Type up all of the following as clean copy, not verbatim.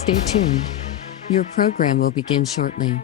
Stay tuned. Your program will begin shortly.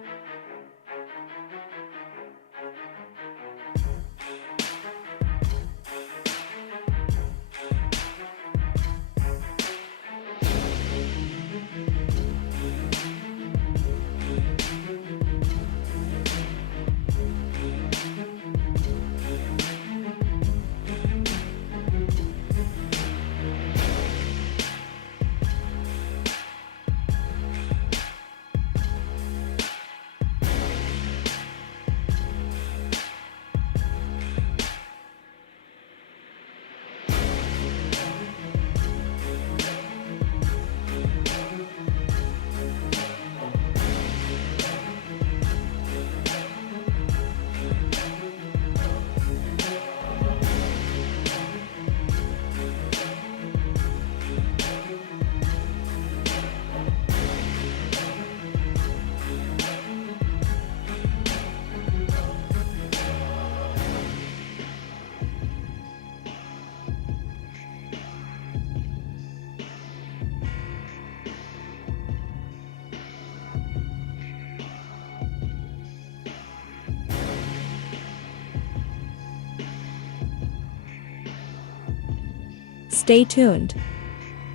Stay tuned.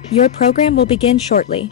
Your program will begin shortly.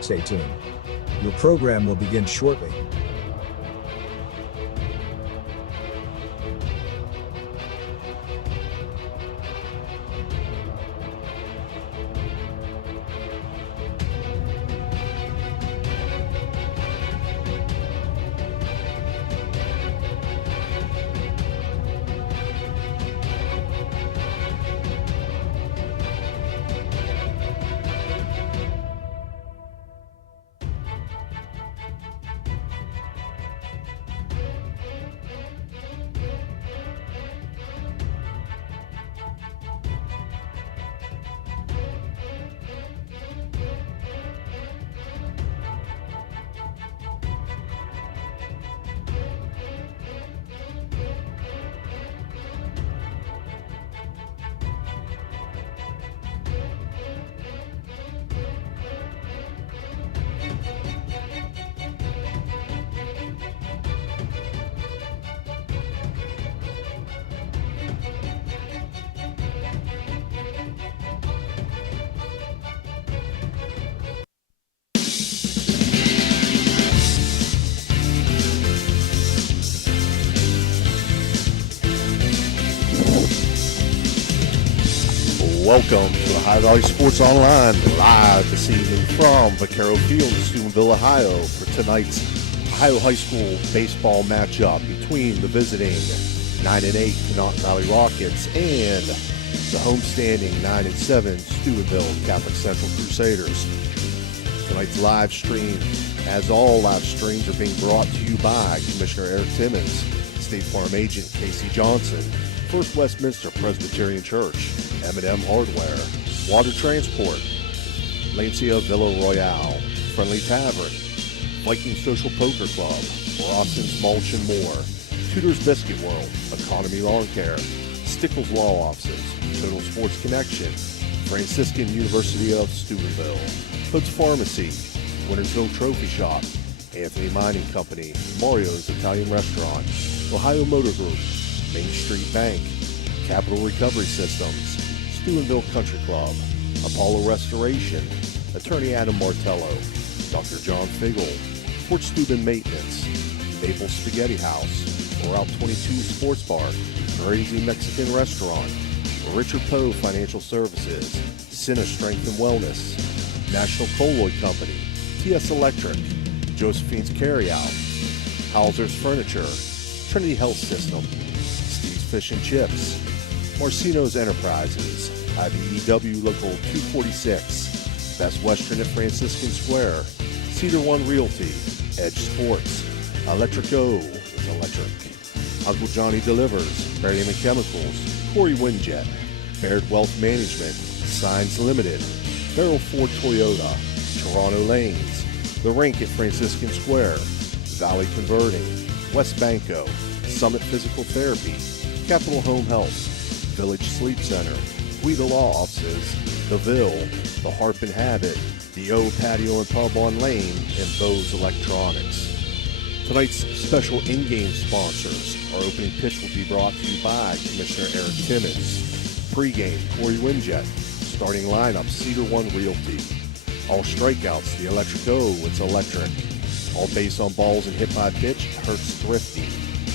Stay tuned. Your program will begin shortly. Welcome to the Ohio Valley Sports Online, live this evening from Vaquero Field in Steubenville, Ohio, for tonight's Ohio High School baseball matchup between the visiting 9-8 Conotton Valley Rockets and the homestanding 9-7 Steubenville Catholic Central Crusaders. Tonight's live stream, as all live streams, are being brought to you by Commissioner Eric Timmons, State Farm Agent Casey Johnson, First Westminster Presbyterian Church, M&M Hardware, Water Transport, Lancia Villa Royale, Friendly Tavern, Viking Social Poker Club, Rawson's Mulch and More, Tudor's Biscuit World, Economy Lawn Care, Stickles Law Offices, Total Sports Connection, Franciscan University of Steubenville, Hood's Pharmacy, Wintersville Trophy Shop, Anthony Mining Company, Mario's Italian Restaurant, Ohio Motor Group, Main Street Bank, Capital Recovery Systems, Steubenville Country Club, Apollo Restoration, Attorney Adam Martello, Dr. John Figel, Fort Steuben Maintenance, Maple Spaghetti House, or Route 22 Sports Bar, Crazy Mexican Restaurant, Richard Poe Financial Services, Cine Strength and Wellness, National Colloid Company, TS Electric, Josephine's Carryout, Hauser's Furniture, Trinity Health System, Steve's Fish and Chips, Marcino's Enterprises, IBEW Local 246, Best Western at Franciscan Square, Cedar One Realty, Edge Sports, Electrico is electric, Uncle Johnny Delivers, Barium and Chemicals, Corey Windjet, Baird Wealth Management, Signs Limited, Barrel Ford Toyota, Toronto Lanes, The Rink at Franciscan Square, Valley Converting, West Banco, Summit Physical Therapy, Capital Home Health, Village Sleep Center, Guida Law Offices, The Ville, The Harp and Habit, The O Patio and Pub on Lane, and Bose Electronics. Tonight's special in-game sponsors. Our opening pitch will be brought to you by Commissioner Eric Timmons. Pre-game, Corey Windjet. Starting lineup, Cedar One Realty. All strikeouts, the Electric O, it's electric. All base on balls and hit by pitch, Hertz Thrifty.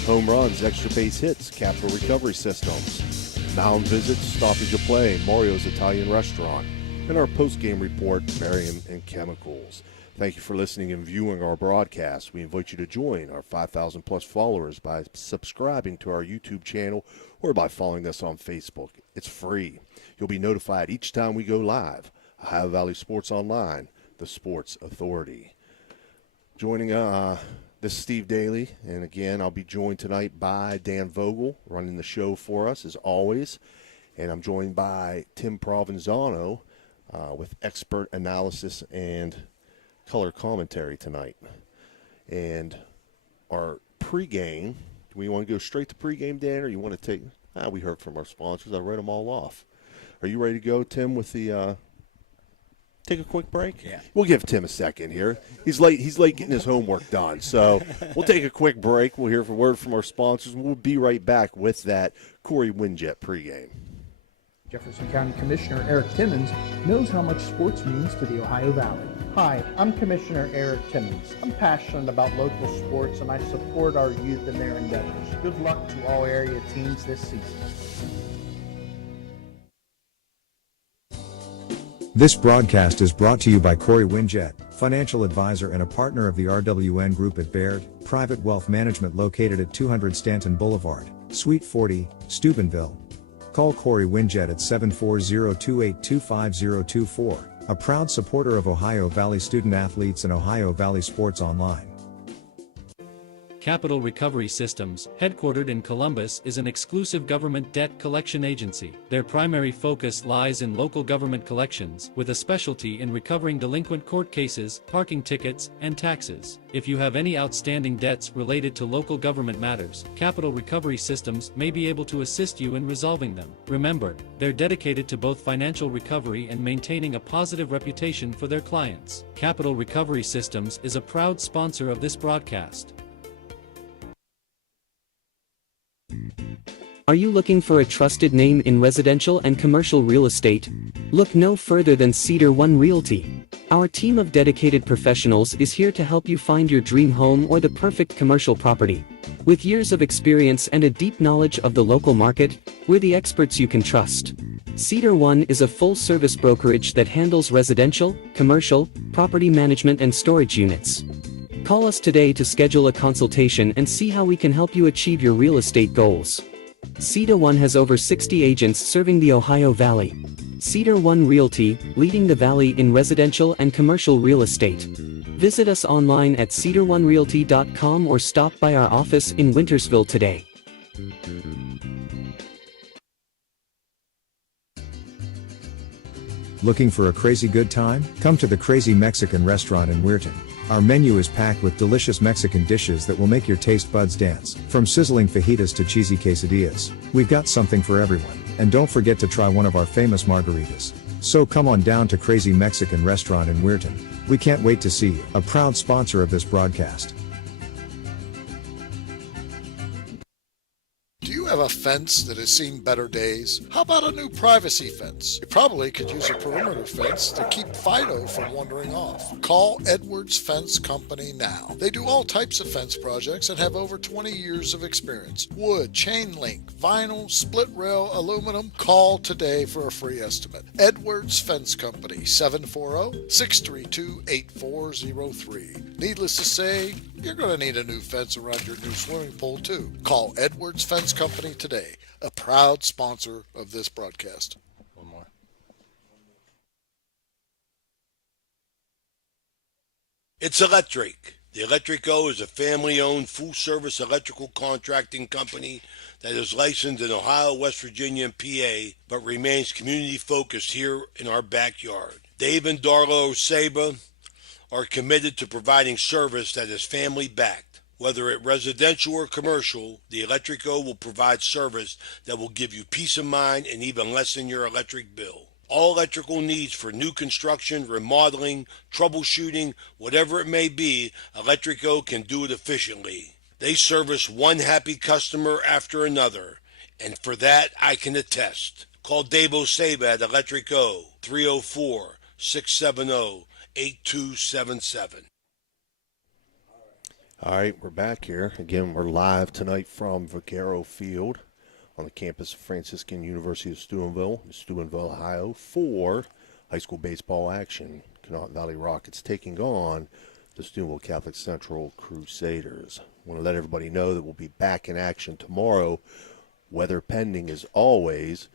Home runs, extra base hits, Capital Recovery Systems. Mound visits, Stoppage of Play, Mario's Italian Restaurant. And our post-game report, Barium and Chemicals. Thank you for listening and viewing our broadcast. We invite you to join our 5,000 plus followers by subscribing to our YouTube channel or by following us on Facebook. It's free. You'll be notified each time we go live. Ohio Valley Sports Online, the sports authority. Joining this is Steve Daly, and again, I'll be joined tonight by Dan Vogel, running the show for us as always, and I'm joined by Tim Provenzano with expert analysis and color commentary tonight. And our pregame, do we want to go straight to pregame, Dan, or you want to take, we heard from our sponsors, I read them all off. Are you ready to go, Tim, with the take a quick break? Yeah. We'll give Tim a second here. He's late getting his homework done. So we'll take a quick break. We'll hear a word from our sponsors, and we'll be right back with that Corey Windjet pregame. Jefferson County Commissioner Eric Timmons knows how much sports means to the Ohio Valley. Hi, I'm Commissioner Eric Timmons. I'm passionate about local sports and I support our youth in their endeavors. Good luck to all area teams this season. This broadcast is brought to you by Corey Windjet, financial advisor and a partner of the RWN Group at Baird, Private Wealth Management located at 200 Stanton Boulevard, Suite 40, Steubenville. Call Corey Windjet at 740-282-5024, a proud supporter of Ohio Valley student athletes and Ohio Valley Sports Online. Capital Recovery Systems, headquartered in Columbus, is an exclusive government debt collection agency. Their primary focus lies in local government collections, with a specialty in recovering delinquent court cases, parking tickets, and taxes. If you have any outstanding debts related to local government matters, Capital Recovery Systems may be able to assist you in resolving them. Remember, they're dedicated to both financial recovery and maintaining a positive reputation for their clients. Capital Recovery Systems is a proud sponsor of this broadcast. Are you looking for a trusted name in residential and commercial real estate? Look no further than Cedar One Realty. Our team of dedicated professionals is here to help you find your dream home or the perfect commercial property. With years of experience and a deep knowledge of the local market, we're the experts you can trust. Cedar One is a full-service brokerage that handles residential, commercial, property management and storage units. Call us today to schedule a consultation and see how we can help you achieve your real estate goals. Cedar One has over 60 agents serving the Ohio Valley. Cedar One Realty, leading the Valley in residential and commercial real estate. Visit us online at cedaronerealty.com or stop by our office in Wintersville today. Looking for a crazy good time? Come to the Crazy Mexican Restaurant in Weirton. Our menu is packed with delicious Mexican dishes that will make your taste buds dance, from sizzling fajitas to cheesy quesadillas. We've got something for everyone, and don't forget to try one of our famous margaritas. So come on down to Crazy Mexican Restaurant in Weirton. We can't wait to see you, a proud sponsor of this broadcast. Do you have have a fence that has seen better days? How about a new privacy fence? You probably could use a perimeter fence to keep Fido from wandering off. Call Edwards Fence Company now. They do all types of fence projects and have over 20 years of experience. Wood, chain link, vinyl, split rail, aluminum. Call today for a free estimate. Edwards Fence Company, 740-632-8403. Needless to say, you're going to need a new fence around your new swimming pool too. Call Edwards Fence Company today, a proud sponsor of this broadcast. One more. It's electric. The Electric O is a family-owned, full-service electrical contracting company that is licensed in Ohio, West Virginia, and PA, but remains community-focused here in our backyard. Dave and Darla Oseba are committed to providing service that is family-backed. Whether it residential or commercial, the Electric O will provide service that will give you peace of mind and even lessen your electric bill. All electrical needs for new construction, remodeling, troubleshooting, whatever it may be, Electric O can do it efficiently. They service one happy customer after another, and for that I can attest. Call Dave Oseba at Electric O, 304-670-8277. All right, we're back here. Again, we're live tonight from Vaquero Field on the campus of Franciscan University of Steubenville, Ohio, for high school baseball action. Conotton Valley Rockets taking on the Steubenville Catholic Central Crusaders. I want to let everybody know that we'll be back in action tomorrow, weather pending as always,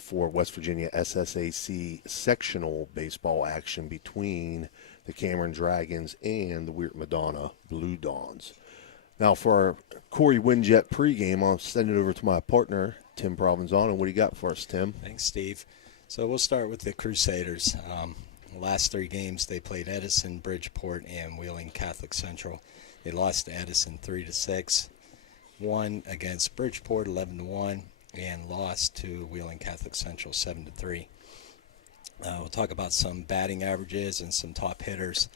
for West Virginia SSAC sectional baseball action between the Cameron Dragons and the Weird Madonna Blue Dawns. Now, for our Corey Windjet pregame, I'll send it over to my partner, Tim Provenzano. What do you got for us, Tim? Thanks, Steve. So we'll start with the Crusaders. The last three games, they played Edison, Bridgeport, and Wheeling Catholic Central. They lost to Edison 3-6, won against Bridgeport 11-1, and lost to Wheeling Catholic Central 7-3. We'll talk about some batting averages and some top hitters.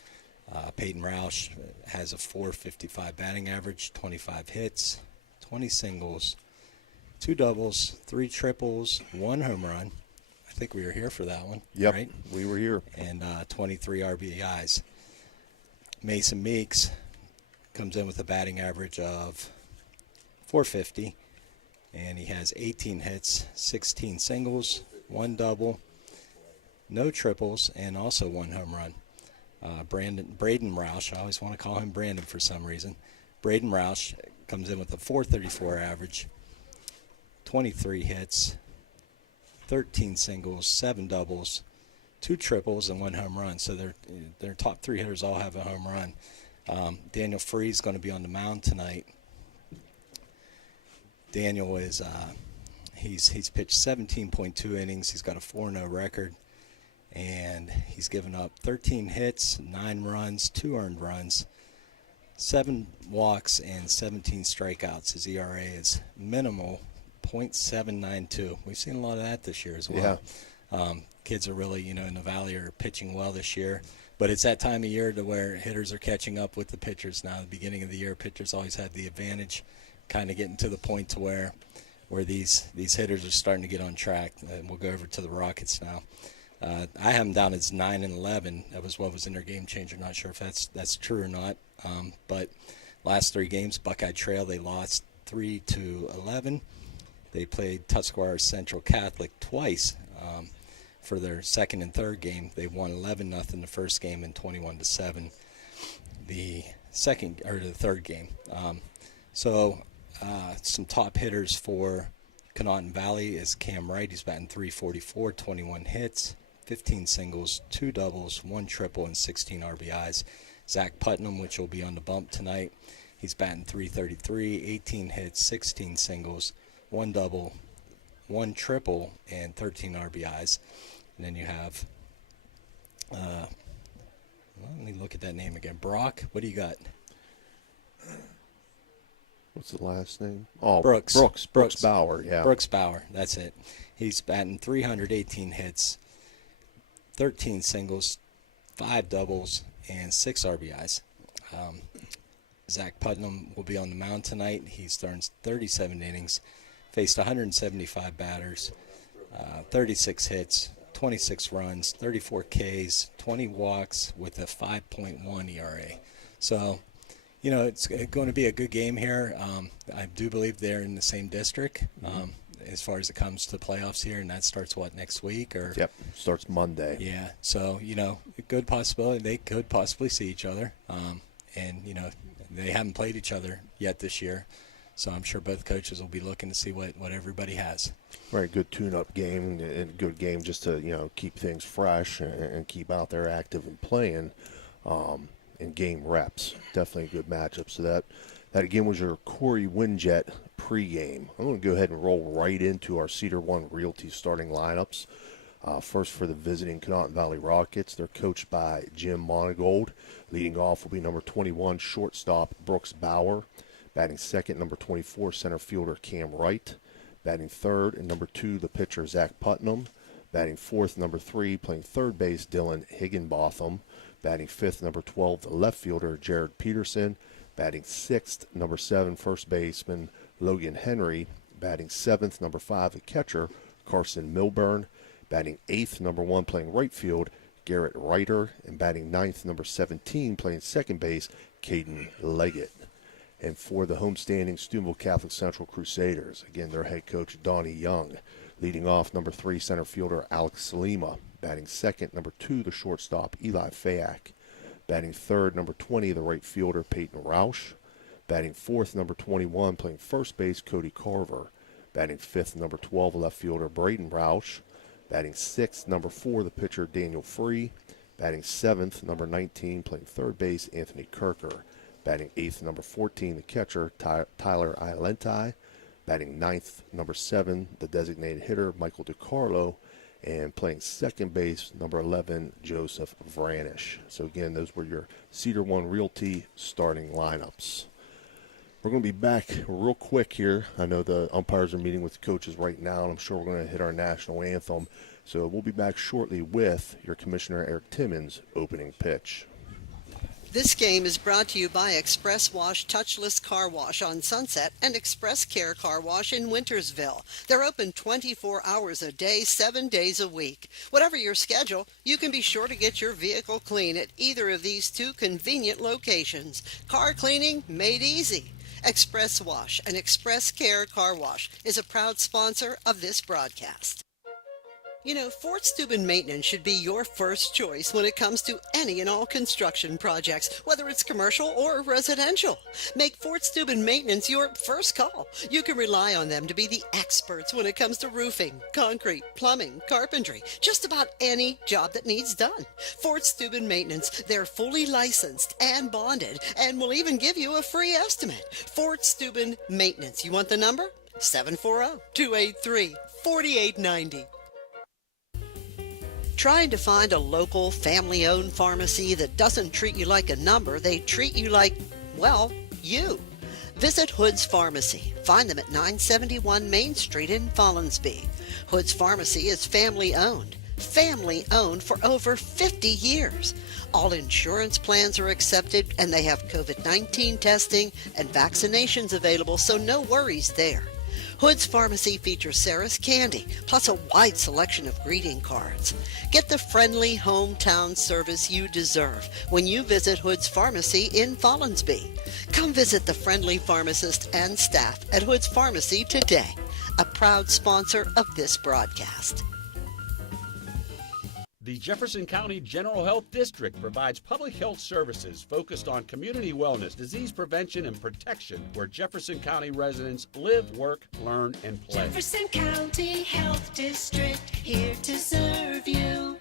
Peyton Roush has a .455 batting average, 25 hits, 20 singles, 2 doubles, 3 triples, 1 home run. I think we were here for that one. Yep, right? We were here. And 23 RBIs. Mason Meeks comes in with a batting average of .450, and he has 18 hits, 16 singles, 1 double, no triples, and also 1 home run. Braden Roush, I always want to call him Brandon for some reason. Braden Roush comes in with a .434 average, 23 hits, 13 singles, 7 doubles, 2 triples, and 1 home run. So their top 3 hitters all have a home run. Daniel Free is going to be on the mound tonight. Daniel is he's pitched 17.2 innings. He's got a 4-0 record. And he's given up 13 hits, 9 runs, 2 earned runs, 7 walks, and 17 strikeouts. His ERA is minimal, .792. We've seen a lot of that this year as well. Yeah. Kids are really, in the Valley are pitching well this year. But it's that time of year to where hitters are catching up with the pitchers now. At the beginning of the year, pitchers always had the advantage, kind of getting to the point to where these hitters are starting to get on track. And we'll go over to the Rockets now. I have them down as 9-11. That was what was in their game changer. Not sure if that's true or not. But last 3 games, Buckeye Trail, they lost 3-11. They played Tuscarora Central Catholic twice for their second and third game. They won 11-0 the first game and 21-7 the third game. Some top hitters for Conotton Valley is Cam Wright. He's batting .344, 21 hits, 15 singles, 2 doubles, 1 triple, and 16 RBIs. Zach Putnam, which will be on the bump tonight, he's batting .333, 18 hits, 16 singles, 1 double, 1 triple, and 13 RBIs. And then you have, let me look at that name again. Brock, what do you got? What's the last name? Oh, Brooks Bauer, yeah. Brooks Bauer, that's it. He's batting 318 hits, 13 singles, 5 doubles, and 6 RBIs. Zach Putnam will be on the mound tonight. He starts 37 innings, faced 175 batters, 36 hits, 26 runs, 34 Ks, 20 walks with a 5.1 ERA. So, it's going to be a good game here. I do believe they're in the same district as far as it comes to playoffs here, and that starts, next week? Yep, starts Monday. Yeah, so, a good possibility. They could possibly see each other, and, they haven't played each other yet this year. So I'm sure both coaches will be looking to see what everybody has. Right, good tune-up game and good game just to keep things fresh and keep out there active and playing, and game reps. Definitely a good matchup. So that again was your Corey Winjet pregame. I'm going to go ahead and roll right into our Cedar One Realty starting lineups. First for the visiting Conotton Valley Rockets, they're coached by Jim Monagold. Leading off will be number 21 shortstop Brooks Bauer. Batting second, number 24, center fielder Cam Wright. Batting third, and number 2, the pitcher Zach Putnam. Batting fourth, number 3, playing third base, Dylan Higginbotham. Batting fifth, number 12, the left fielder Jared Peterson. Batting sixth, number 7, first baseman Logan Henry. Batting seventh, number 5, the catcher Carson Milburn. Batting eighth, number 1, playing right field Garrett Reiter. And batting ninth, number 17, playing second base Caden Leggett. And for the homestanding Steubenville Catholic Central Crusaders, again, their head coach, Donnie Young. Leading off, number 3, center fielder Alex Salima. Batting second, number 2, the shortstop Eli Fayak. Batting third, number 20, the right fielder Peyton Roush. Batting fourth, number 21, playing first base Cody Carver. Batting fifth, number 12, left fielder Braden Roush. Batting sixth, number 4, the pitcher Daniel Free. Batting seventh, number 19, playing third base Anthony Kirker. Batting eighth, number 14, the catcher, Tyler Ialenti. Batting ninth, number 7, the designated hitter, Michael DiCarlo. And playing second base, number 11, Joseph Vranish. So again, those were your Cedar One Realty starting lineups. We're going to be back real quick here. I know the umpires are meeting with the coaches right now, and I'm sure we're going to hit our national anthem. So we'll be back shortly with your Commissioner Eric Timmons' opening pitch. This game is brought to you by Express Wash Touchless Car Wash on Sunset and Express Care Car Wash in Wintersville. They're open 24 hours a day, 7 days a week. Whatever your schedule, you can be sure to get your vehicle clean at either of these 2 convenient locations. Car cleaning made easy. Express Wash and Express Care Car Wash is a proud sponsor of this broadcast. Fort Steuben Maintenance should be your first choice when it comes to any and all construction projects, whether it's commercial or residential. Make Fort Steuben Maintenance your first call. You can rely on them to be the experts when it comes to roofing, concrete, plumbing, carpentry, just about any job that needs done. Fort Steuben Maintenance, they're fully licensed and bonded and will even give you a free estimate. Fort Steuben Maintenance. You want the number? 740-283-4890. Trying to find a local, family-owned pharmacy that doesn't treat you like a number, they treat you like, well, you. Visit Hood's Pharmacy. Find them at 971 Main Street in Follinsby. Hood's Pharmacy is family-owned. Family-owned for over 50 years. All insurance plans are accepted, and they have COVID-19 testing and vaccinations available, so no worries there. Hood's Pharmacy features Sarah's Candy, plus a wide selection of greeting cards. Get the friendly hometown service you deserve when you visit Hood's Pharmacy in Follinsby. Come visit the friendly pharmacist and staff at Hood's Pharmacy today, a proud sponsor of this broadcast. The Jefferson County General Health District provides public health services focused on community wellness, disease prevention, and protection where Jefferson County residents live, work, learn, and play. Jefferson County Health District, here to serve you.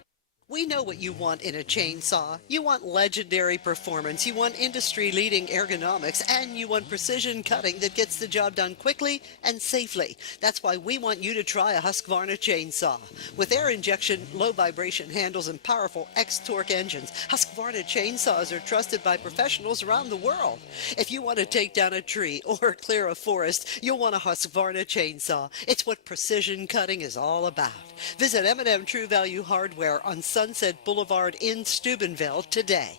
We know what you want in a chainsaw. You want legendary performance, you want industry-leading ergonomics, and you want precision cutting that gets the job done quickly and safely. That's why we want you to try a Husqvarna chainsaw. With air injection, low vibration handles, and powerful X-Torque engines, Husqvarna chainsaws are trusted by professionals around the world. If you want to take down a tree or clear a forest, you'll want a Husqvarna chainsaw. It's what precision cutting is all about. Visit M&M True Value Hardware on Sunset Boulevard in Steubenville today.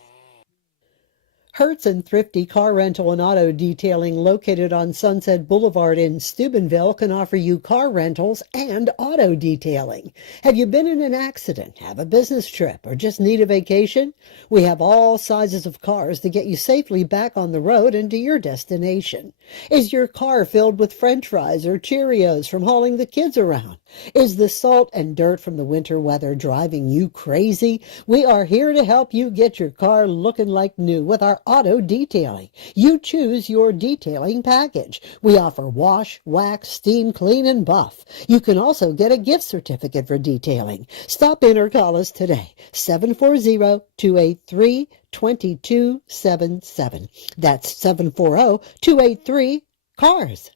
Hertz and Thrifty Car Rental and Auto Detailing, located on Sunset Boulevard in Steubenville, can offer you car rentals and auto detailing. Have you been in an accident, have a business trip, or just need a vacation? We have all sizes of cars to get you safely back on the road and to your destination. Is your car filled with French fries or Cheerios from hauling the kids around? Is the salt and dirt from the winter weather driving you crazy? We are here to help you get your car looking like new with our auto detailing. You choose your detailing package. We offer wash, wax, steam, clean, and buff. You can also get a gift certificate for detailing. Stop in or call us today, 740-283-2277. That's 740-283-CARS.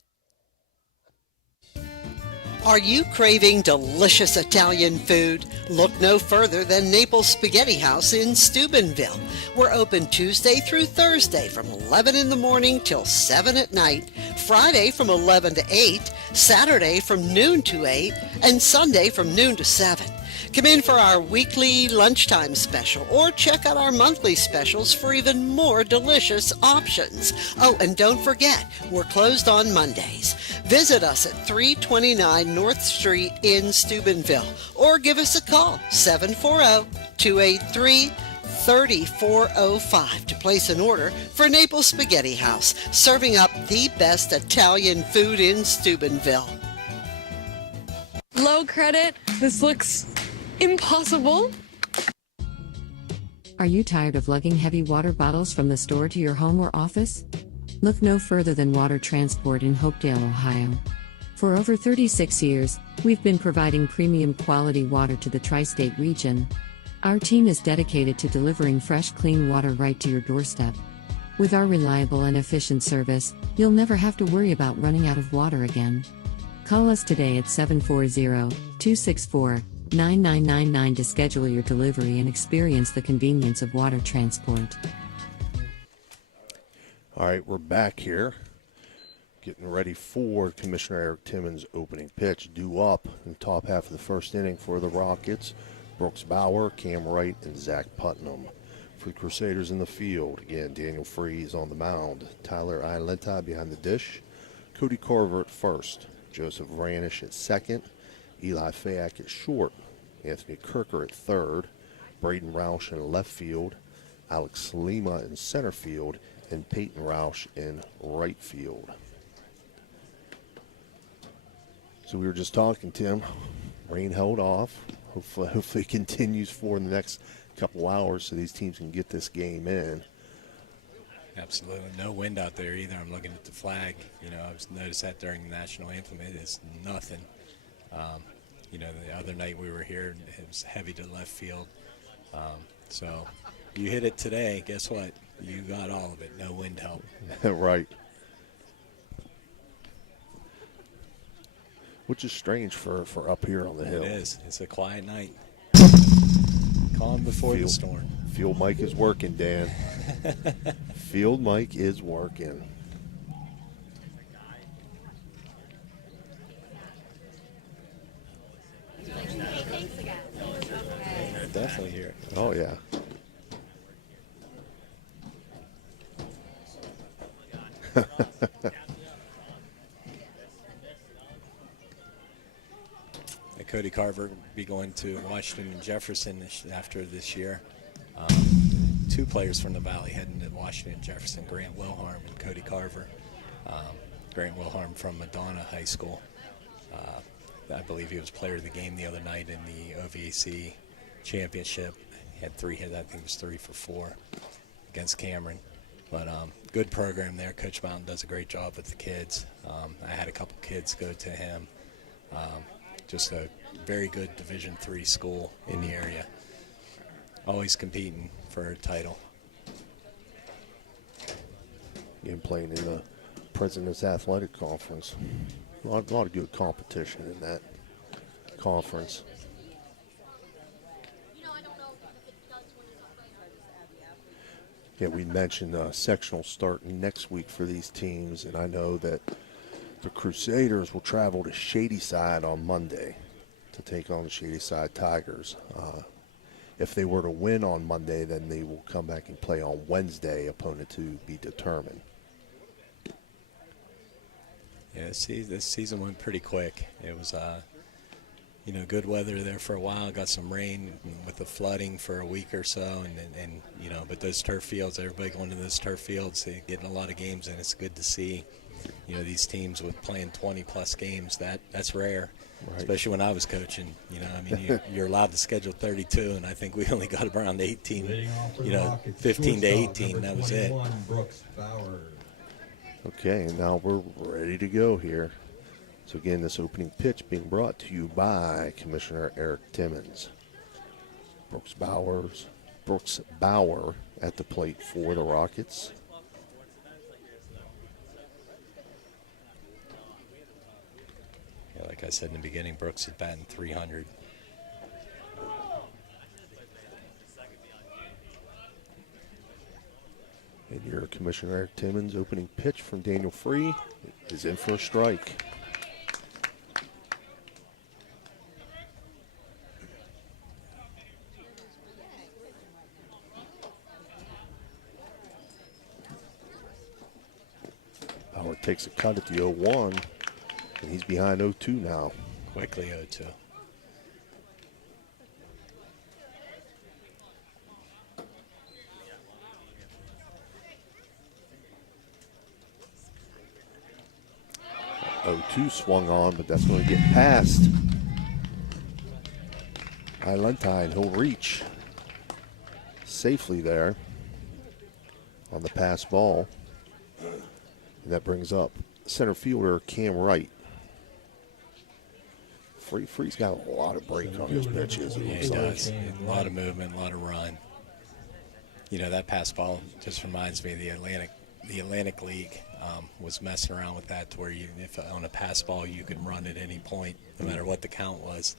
Are you craving delicious Italian food? Look no further than Naples Spaghetti House in Steubenville. We're open Tuesday through Thursday from 11 in the morning till 7 at night, Friday from 11 to 8, Saturday from noon to 8, and Sunday from noon to 7. Come in for our weekly lunchtime special or check out our monthly specials for even more delicious options. Oh, and don't forget, we're closed on Mondays. Visit us at 329 North Street in Steubenville or give us a call, 740-283-3405 to place an order for Naples Spaghetti House, serving up the best Italian food in Steubenville. Low credit? This looks impossible. Are you tired of lugging heavy water bottles from the store to your home or office? Look no further than Water Transport in Hopedale, Ohio. For over 36 years, we've been providing premium quality water to the tri-state region. Our team is dedicated to delivering fresh, clean water right to your doorstep. With our reliable and efficient service, you'll never have to worry about running out of water again. Call us today at 740-264-9999 to schedule your delivery and experience the convenience of water transport. All right, we're back here, getting ready for Commissioner Eric Timmons' opening pitch. Due up in the top half of the first inning for the Rockets, Brooks Bauer, Cam Wright, and Zach Putnam. For the Crusaders in the field, again, Daniel Freeze on the mound, Tyler Ialenta behind the dish, Cody Carver at first, Joseph Ranish at second, Eli Fayak at short, Anthony Kirker at third, Braden Roush in left field, Alex Lima in center field, and Peyton Roush in right field. So we were just talking, Tim. Rain held off. Hopefully it continues for the next couple hours so these teams can get this game in. Absolutely. No wind out there either. I'm looking at the flag. You know, I've noticed that during the national anthem. It is nothing. You know, the other night we were here, it was heavy to left field. So you hit it today, guess what? You got all of it. No wind help. Right. Which is strange for up here on the hill. It is. It's a quiet night. Calm before the storm. Field mic is working, Dan. Field mic is working. Definitely here. Oh, yeah. Cody Carver will be going to Washington and Jefferson after this year. Two players from the Valley heading to Washington and Jefferson, Grant Wilharm and Cody Carver. Grant Wilharm from Madonna High School. I believe he was player of the game the other night in the OVAC championship. He had 3 hits, I think it was 3 for 4 against Cameron. But good program there. Coach Mountain does a great job with the kids. I had a couple kids go to him. Just a very good Division III school in the area. Always competing for a title. Again, playing in the President's Athletic Conference. A lot of good competition in that conference. Yeah, we mentioned sectional start next week for these teams, and I know that the Crusaders will travel to Shadyside on Monday to take on the Shadyside Tigers. If they were to win on Monday, then they will come back and play on Wednesday, opponent to be determined. Yeah, this season went pretty quick. It was, good weather there for a while. Got some rain with the flooding for a week or so, and but those turf fields, everybody going to those turf fields, they're getting a lot of games, and it's good to see, these teams with playing 20-plus games. That's rare, right. Especially when I was coaching. You're allowed to schedule 32, and I think we only got around 18, 15 to 18. That was it. Okay, and now we're ready to go here. So again, this opening pitch being brought to you by Commissioner Eric Timmons. Brooks Bauer at the plate for the Rockets. Yeah, like I said in the beginning, Brooks is batting .300. And your Commissioner Eric Timmons opening pitch from Daniel Free is in for a strike. Bauer takes a cut at the 0-1, and he's behind 0-2 now. Quickly 0-2. Swung on, but that's going to get past Valentine. He'll reach safely there on the pass ball. And that brings up center fielder Cam Wright. Free's got a lot of break on his pitches. Yeah, he does. A lot of movement, a lot of run. That pass ball just reminds me of the Atlantic League. Was messing around with that to where if on a pass ball you could run at any point, no matter what the count was.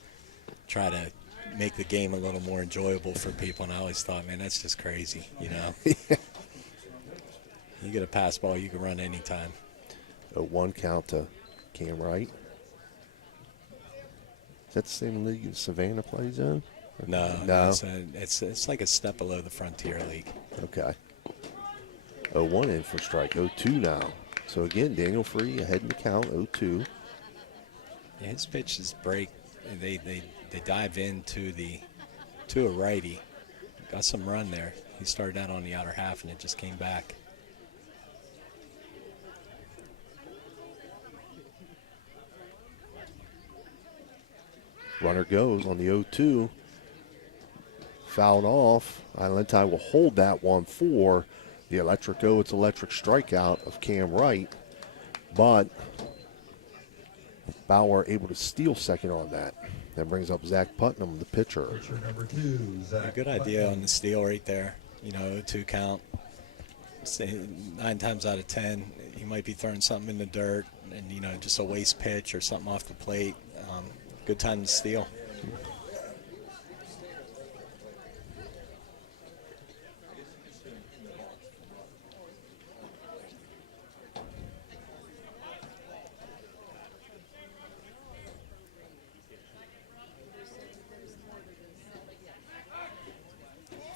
Try to make the game a little more enjoyable for people, and I always thought, man, that's just crazy, You get a pass ball, you can run anytime. A 1 count to Cam Wright. Is that the same league Savannah plays in? No. It's like a step below the Frontier League. Okay. 0-1 in for strike. 0-2 now. So again, Daniel Free ahead in the count. 0-2. Yeah, his pitches break. They dive into to a righty. Got some run there. He started out on the outer half, and it just came back. Runner goes on the 0-2. Fouled off. Valentine will hold that one for the electric It's electric strikeout of Cam Wright. But Bauer able to steal second on that. That brings up Zach Putnam, the pitcher. Number 2, Zach good idea on the steal right there. 0-2 count. Say 9 times out of 10, you might be throwing something in the dirt and, just a waste pitch or something off the plate. Good time to steal.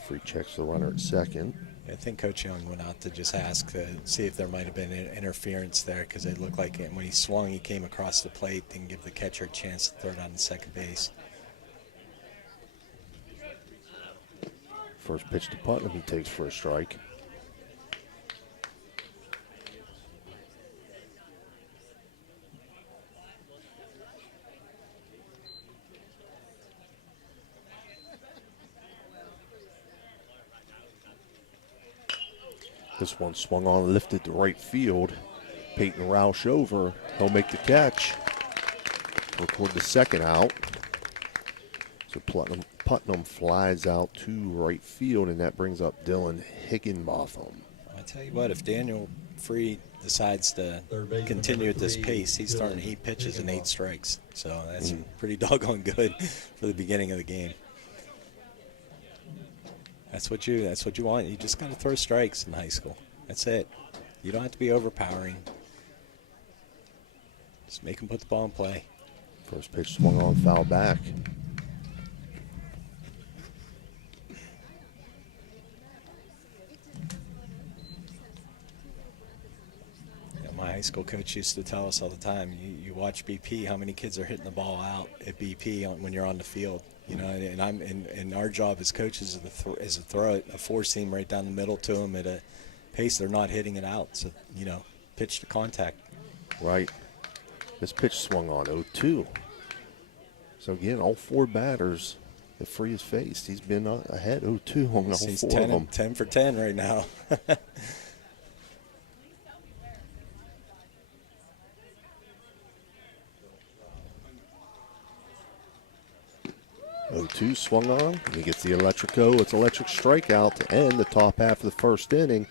Free checks the runner at second. I think Coach Young went out to just ask to see if there might have been interference there because it looked like when he swung, he came across the plate, didn't give the catcher a chance to throw it on the second base. First pitch to Putnam, he takes for a strike. This one swung on, lifted to right field. Peyton Roush over. He'll make the catch. Record the second out. So Putnam flies out to right field, and that brings up Dylan Higginbotham. I tell you what, if Daniel Free decides to continue at this pace, he's starting 8 pitches and 8 strikes. So that's pretty doggone good for the beginning of the game. That's what you want. You just got to throw strikes in high school. That's it. You don't have to be overpowering. Just make them put the ball in play. First pitch swung on, foul back. my high school coach used to tell us all the time, you watch BP, how many kids are hitting the ball out at BP when you're on the field. You know, and our job as coaches is to throw it, a four seam right down the middle to them at a pace they're not hitting it out. So, you know, pitch to contact. Right. This pitch swung on 0-2. So again, all four batters that Free has faced, he's been ahead 0-2 on all He's four of them. 10 for 10 right now. 0-2 swung on. He gets the electric-o. It's electric strikeout to end the top half of the first inning.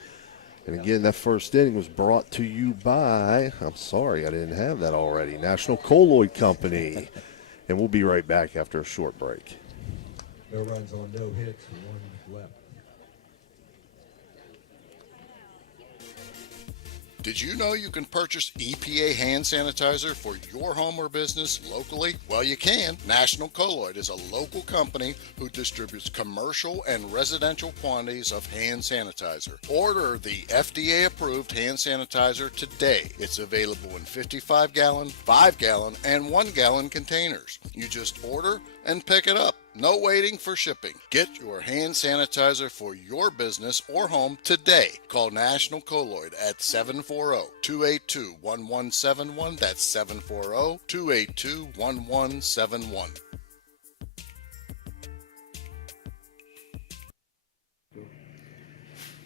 And again, that first inning was brought to you by, I'm sorry, I didn't have that already, National Colloid Company. And we'll be right back after a short break. No runs on no hits, one left. Did you know you can purchase EPA hand sanitizer for your home or business locally? Well, you can. National Colloid is a local company who distributes commercial and residential quantities of hand sanitizer. Order the FDA-approved hand sanitizer today. It's available in 55-gallon, 5-gallon, and 1-gallon containers. You just order and pick it up. No waiting for shipping. Get your hand sanitizer for your business or home today. Call National Colloid at 740-282-1171. That's 740-282-1171.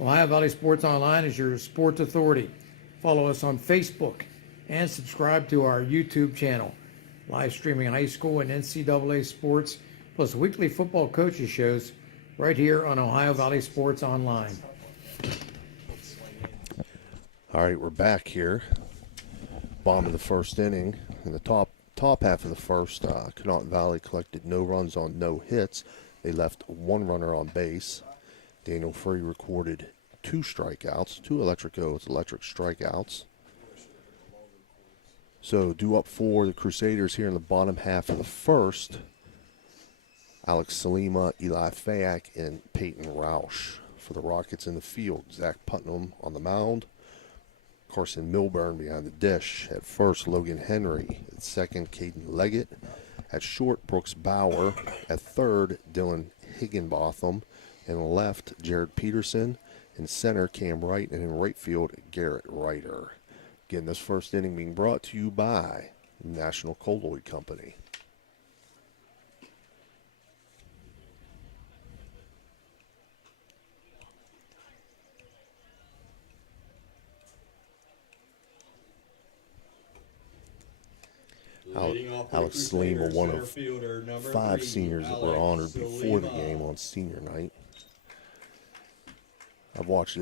Ohio Valley Sports Online is your sports authority. Follow us on Facebook and subscribe to our YouTube channel. Live streaming high school and NCAA sports, plus weekly football coaches shows right here on Ohio Valley Sports Online. All right, we're back here. Bottom of the first inning. In the top half of the first, Conotton Valley collected no runs on no hits. They left one runner on base. Daniel Free recorded 2 strikeouts, 2 electric-o, electric strikeouts. So due up for the Crusaders here in the bottom half of the first, Alex Salima, Eli Fayak, and Peyton Roush. For the Rockets in the field, Zach Putnam on the mound, Carson Milburn behind the dish. At first, Logan Henry. At second, Caden Leggett. At short, Brooks Bauer. At third, Dylan Higginbotham. And left, Jared Peterson. In center, Cam Wright. And in right field, Garrett Ryder. Again, this first inning being brought to you by National Colloid Company. Alex Salima, one of 5 seniors that were honored before the game on senior night. I've watched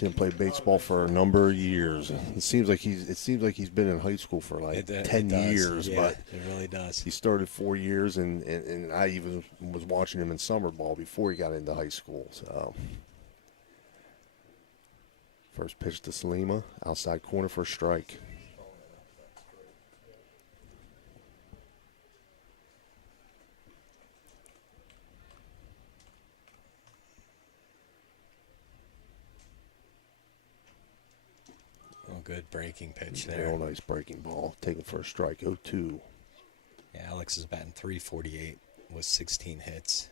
him play baseball for a number of years. It seems like he's been in high school for like 10 years, yeah, but it really does. He started 4 years, and I even was watching him in summer ball before he got into high school. So, first pitch to Salima, outside corner for a strike. Good breaking pitch there. Real nice breaking ball. Taken for a strike. 0-2. Yeah, Alex is batting .348 with 16 hits,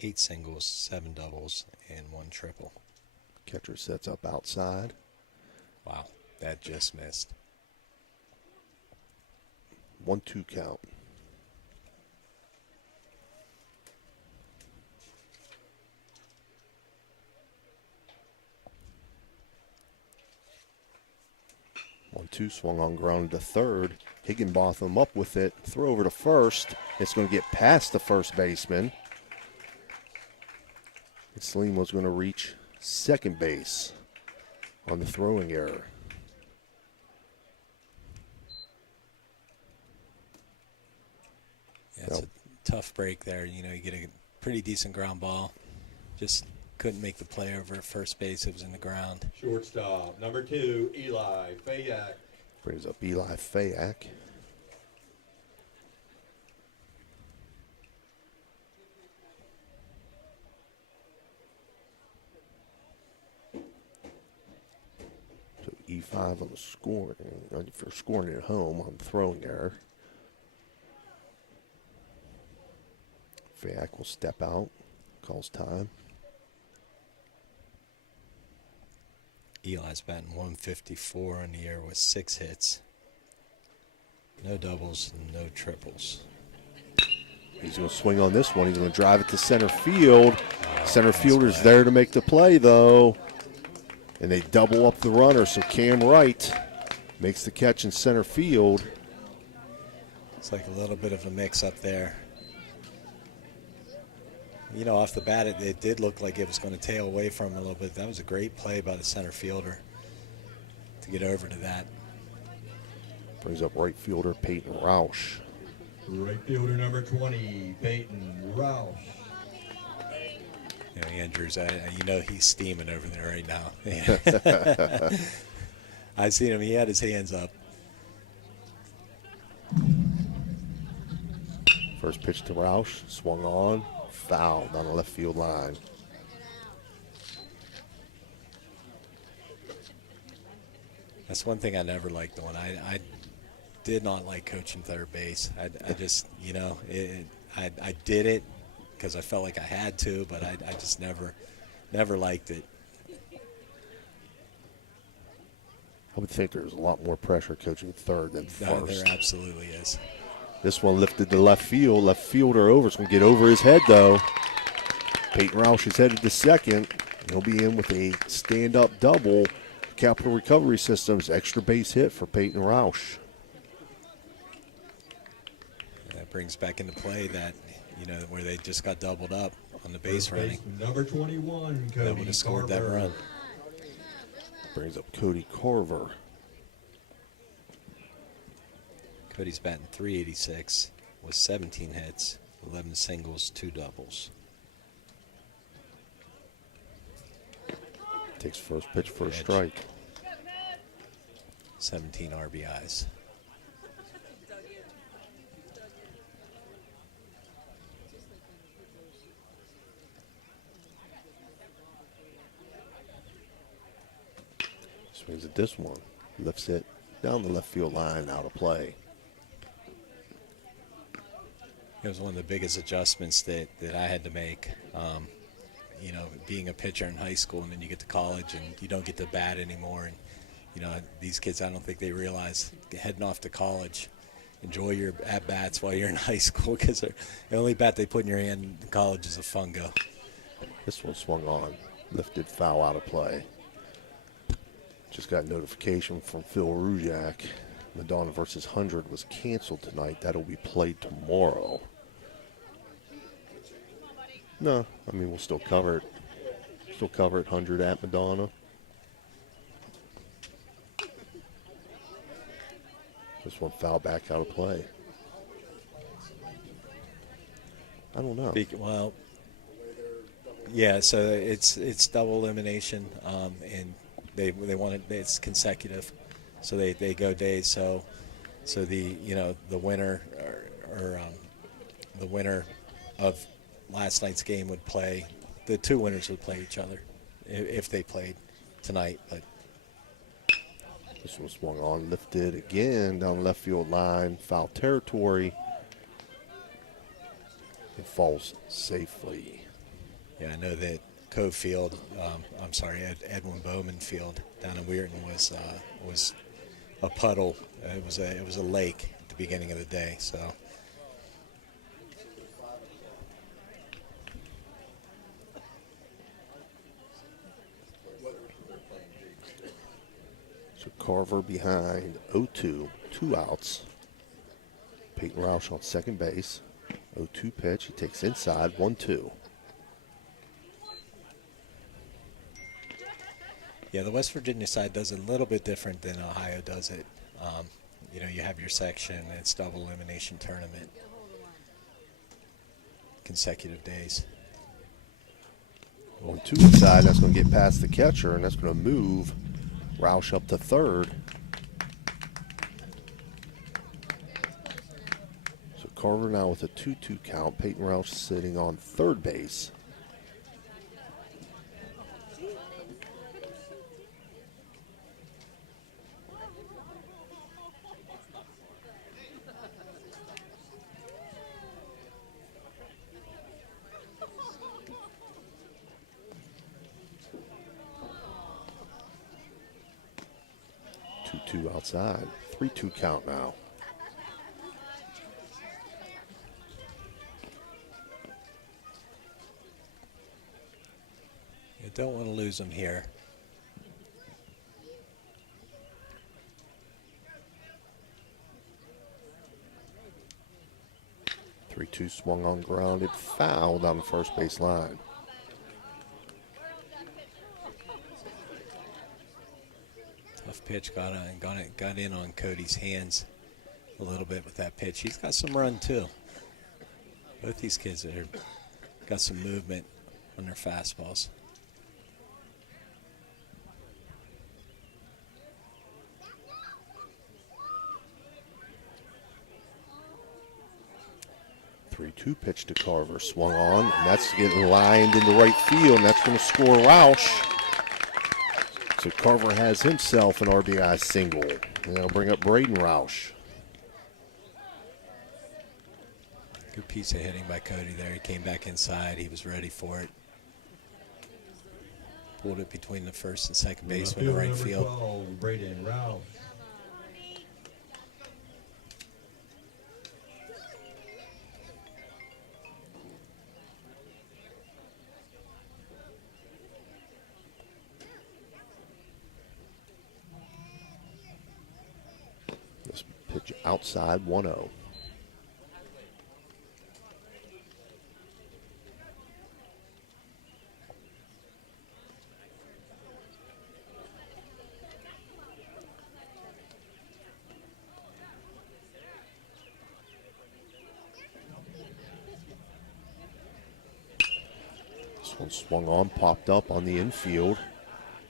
8 singles, 7 doubles, and 1 triple. Catcher sets up outside. Wow, that just missed. 1-2 count. One-two swung on ground to third. Higginbotham up with it. Throw over to first. It's going to get past the first baseman. Slima's going to reach second base on the throwing error. Yeah, it's a tough break there. You know, you get a pretty decent ground ball. Just couldn't make the play over at first base. It was in the ground. Shortstop, number 2, Eli Fayak. Brings up Eli Fayak. So 55 on the scoring. If you're scoring at home on throwing error. Fayak will step out, calls time. Eli's batting 154 on the year with 6 hits. No doubles, no triples. He's going to swing on this one. He's going to drive it to center field. Center fielder's there to make the play, though. And they double up the runner, so Cam Wright makes the catch in center field. It's like a little bit of a mix-up there. You know, off the bat, it did look like it was going to tail away from him a little bit. That was a great play by the center fielder to get over to that. Brings up right fielder Peyton Roush. Right fielder number 20, Peyton Roush. You know, Andrews, you know he's steaming over there right now. I seen him. He had his hands up. First pitch to Roush, swung on, foul down the left field line. That's one thing I never liked doing. I did not like coaching third base. I just, you know, I did it because I felt like I had to, but I just never liked it. I would think there's a lot more pressure coaching third than first. No, there absolutely is. This one lifted to left field. Left fielder over. It's going to get over his head, though. Peyton Roush is headed to second. He'll be in with a stand-up double. Capital Recovery Systems extra base hit for Peyton Roush. That brings back into play that, you know, where they just got doubled up on the base running. Number 21, Cody that would have scored that run. Brings up Cody Carver. Cody's batting .386 with 17 hits, 11 singles, 2 doubles. Takes first pitch for a strike. 17 RBIs. Swings at this one. Lifts it down the left field line, out of play. It was one of the biggest adjustments that I had to make. You know, being a pitcher in high school, and then you get to college and you don't get to bat anymore. And, you know, these kids, I don't think they realize heading off to college, enjoy your at-bats while you're in high school, because the only bat they put in your hand in college is a fungo. This one swung on, lifted, foul, out of play. Just got notification from Phil Rujak. Madonna versus 100 was canceled tonight. That'll be played tomorrow. No, I mean, we'll still cover it. Still cover it, 100 at Madonna. This one foul back, out of play. I don't know. Well, yeah, so it's double elimination, and they want it's consecutive, so they go days. So the, you know, the winner or the winner of last night's game would play. The two winners would play each other if they played tonight. But this one swung on, lifted again down the left field line, foul territory. It falls safely. yeah, I know that Cove Field, Edwin Bowman Field down in Weirton was a puddle. It was a lake at the beginning of the day. So Carver behind 0-2, 2 outs. Peyton Roush on second base. 0-2 pitch. He takes inside, 1-2. yeah, the West Virginia side does it a little bit different than Ohio does it. You know, you have your section, it's double elimination tournament, consecutive days. 1-2 inside. That's going to get past the catcher, and that's going to move Roush up to third. So Carver now with a 2-2 count. Peyton Roush sitting on third base. 2-2 outside. 3-2 count now. You don't want to lose them here. Three-two swung on grounded, fouled on the first base line. Tough pitch, got in on Cody's hands a little bit with that pitch. He's got some run too. Both these kids are got some movement on their fastballs. Three-two pitch to Carver, swung on, and that's getting lined into right field, and that's going to score Roush. So Carver has himself an RBI single, and that'll bring up Braden Roush. Good piece of hitting by Cody there. He came back inside. He was ready for it. Pulled it between the first and second baseman in right field. 12, Braden Roush. This pitch outside 1-0. This one swung on, popped up on the infield.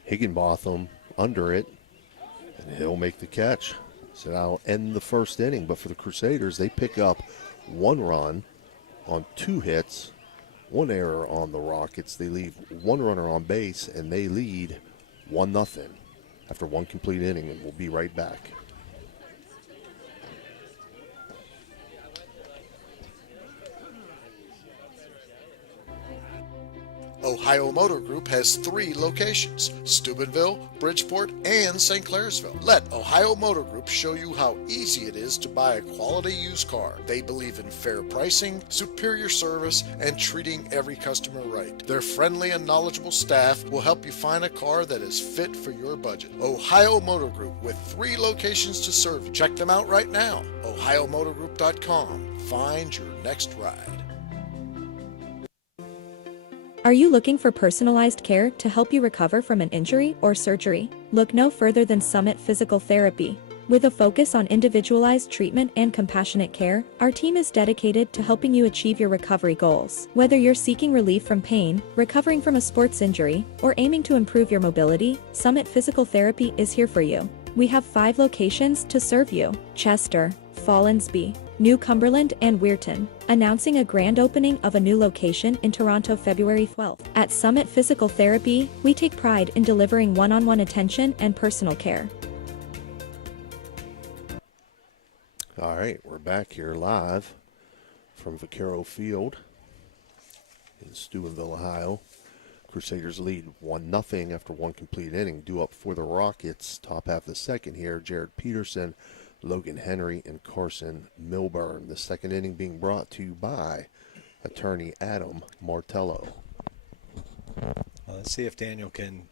Higginbotham under it, and he'll make the catch. So that'll end the first inning. But for the Crusaders, they pick up one run on 2 hits, 1 error on the Rockets. They leave 1 runner on base, and they lead 1-0 after 1 complete inning, and we'll be right back. Ohio Motor Group has 3 locations, Steubenville, Bridgeport, and St. Clairsville. Let Ohio Motor Group show you how easy it is to buy a quality used car. They believe in fair pricing, superior service, and treating every customer right. Their friendly and knowledgeable staff will help you find a car that is fit for your budget. Ohio Motor Group, with 3 locations to serve you. Check them out right now. OhioMotorGroup.com. Find your next ride. Are you looking for personalized care to help you recover from an injury or surgery? Look no further than Summit Physical Therapy. With a focus on individualized treatment and compassionate care, our team is dedicated to helping you achieve your recovery goals. Whether you're seeking relief from pain, recovering from a sports injury, or aiming to improve your mobility, Summit Physical Therapy is here for you. We have 5 locations to serve you: Chester, Fallensby, New Cumberland, and Weirton, announcing a grand opening of a new location in Toronto February 12th. At Summit Physical Therapy, we take pride in delivering one-on-one attention and personal care. All right, we're back here live from Vaquero Field in Steubenville, Ohio. Crusaders lead 1-0 after 1 complete inning. Due up for the Rockets, top half of the second here, Jared Peterson, Logan Henry, and Carson Milburn. The second inning being brought to you by attorney Adam Martello. Well, let's see if Daniel can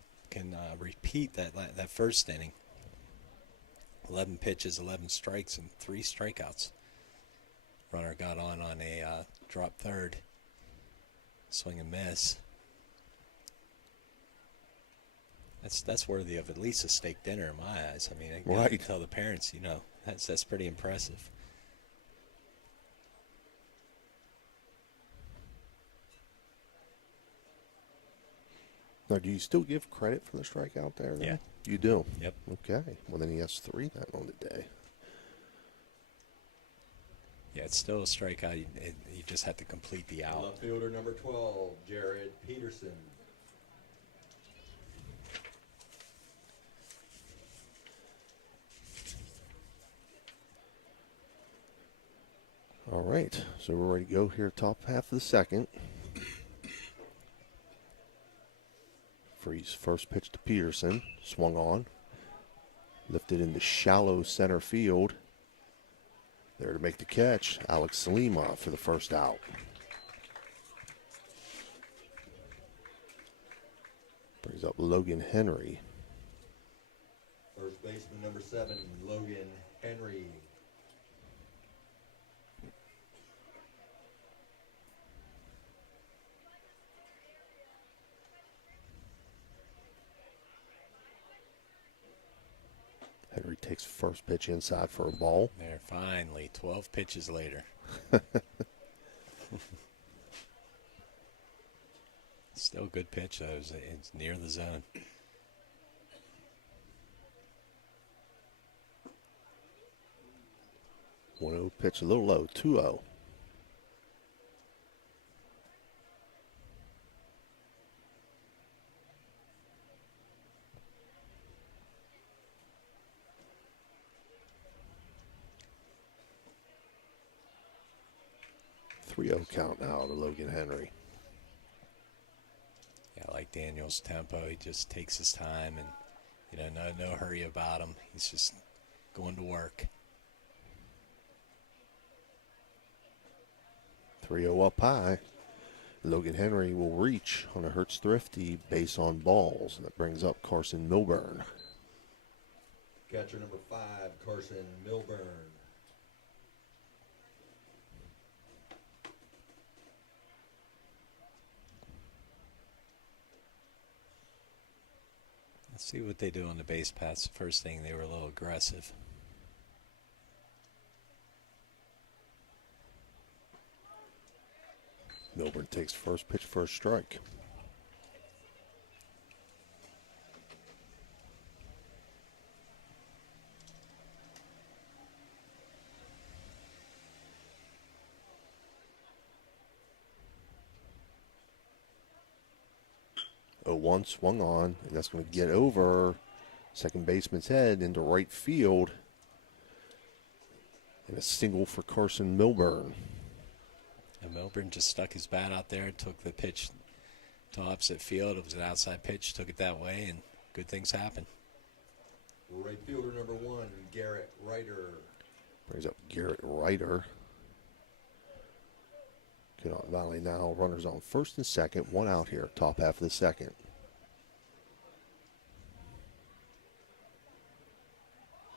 repeat that first inning. 11 pitches, 11 strikes, and 3 strikeouts. Runner got on a drop third, swing and miss. That's worthy of at least a steak dinner in my eyes. I mean, I can tell the parents, that's pretty impressive. Now, do you still give credit for the strikeout there? Yeah. You do? Yep. Okay. Well, then he has 3 then on the day. Yeah, it's still a strikeout. You just have to complete the out. Left fielder number 12, Jared Peterson. All right, so we're ready to go here, top half of the second. Freeze first pitch to Peterson, swung on, Lifted into shallow center field. There to make the catch, Alex Salima for the first out. Brings up Logan Henry. First baseman number 7, Logan Henry. Henry takes first pitch inside for a ball. There, finally, 12 pitches later. Still a good pitch, though. It's near the zone. 1-0 pitch, a little low, 2-0. Count now to Logan Henry. Yeah, I like Daniel's tempo. He just takes his time and, no hurry about him. He's just going to work. 3-0 up high. Logan Henry will reach on a Hertz Thrifty base on balls. And that brings up Carson Milburn. Catcher number 5, Carson Milburn. Let's see what they do on the base paths. The first thing, they were a little aggressive. Milburn takes first pitch for a strike. One swung on, and that's going to get over second baseman's head into right field. And a single for Carson Milburn. And Milburn just stuck his bat out there, took the pitch to opposite field. It was an outside pitch, took it that way, and good things happen. Right fielder number 1, Garrett Ryder. Brings up Garrett Ryder. Conotton Valley now runners on first and second, one out here, top half of the second.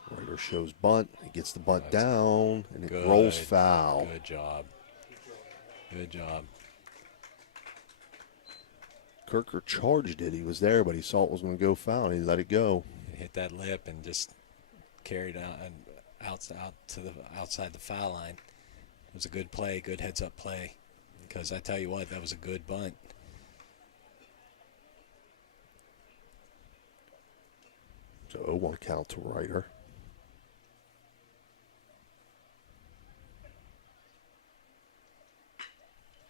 Ryder shows bunt. He gets the bunt down, and it rolls foul. Good job. Good job. Kirker charged it. He was there, but he saw it was going to go foul, and he let it go. He hit that lip and just carried out to the outside the foul line. It was a good play, good heads-up play. Because I tell you what, that was a good bunt. So 0-1 count to Ryder.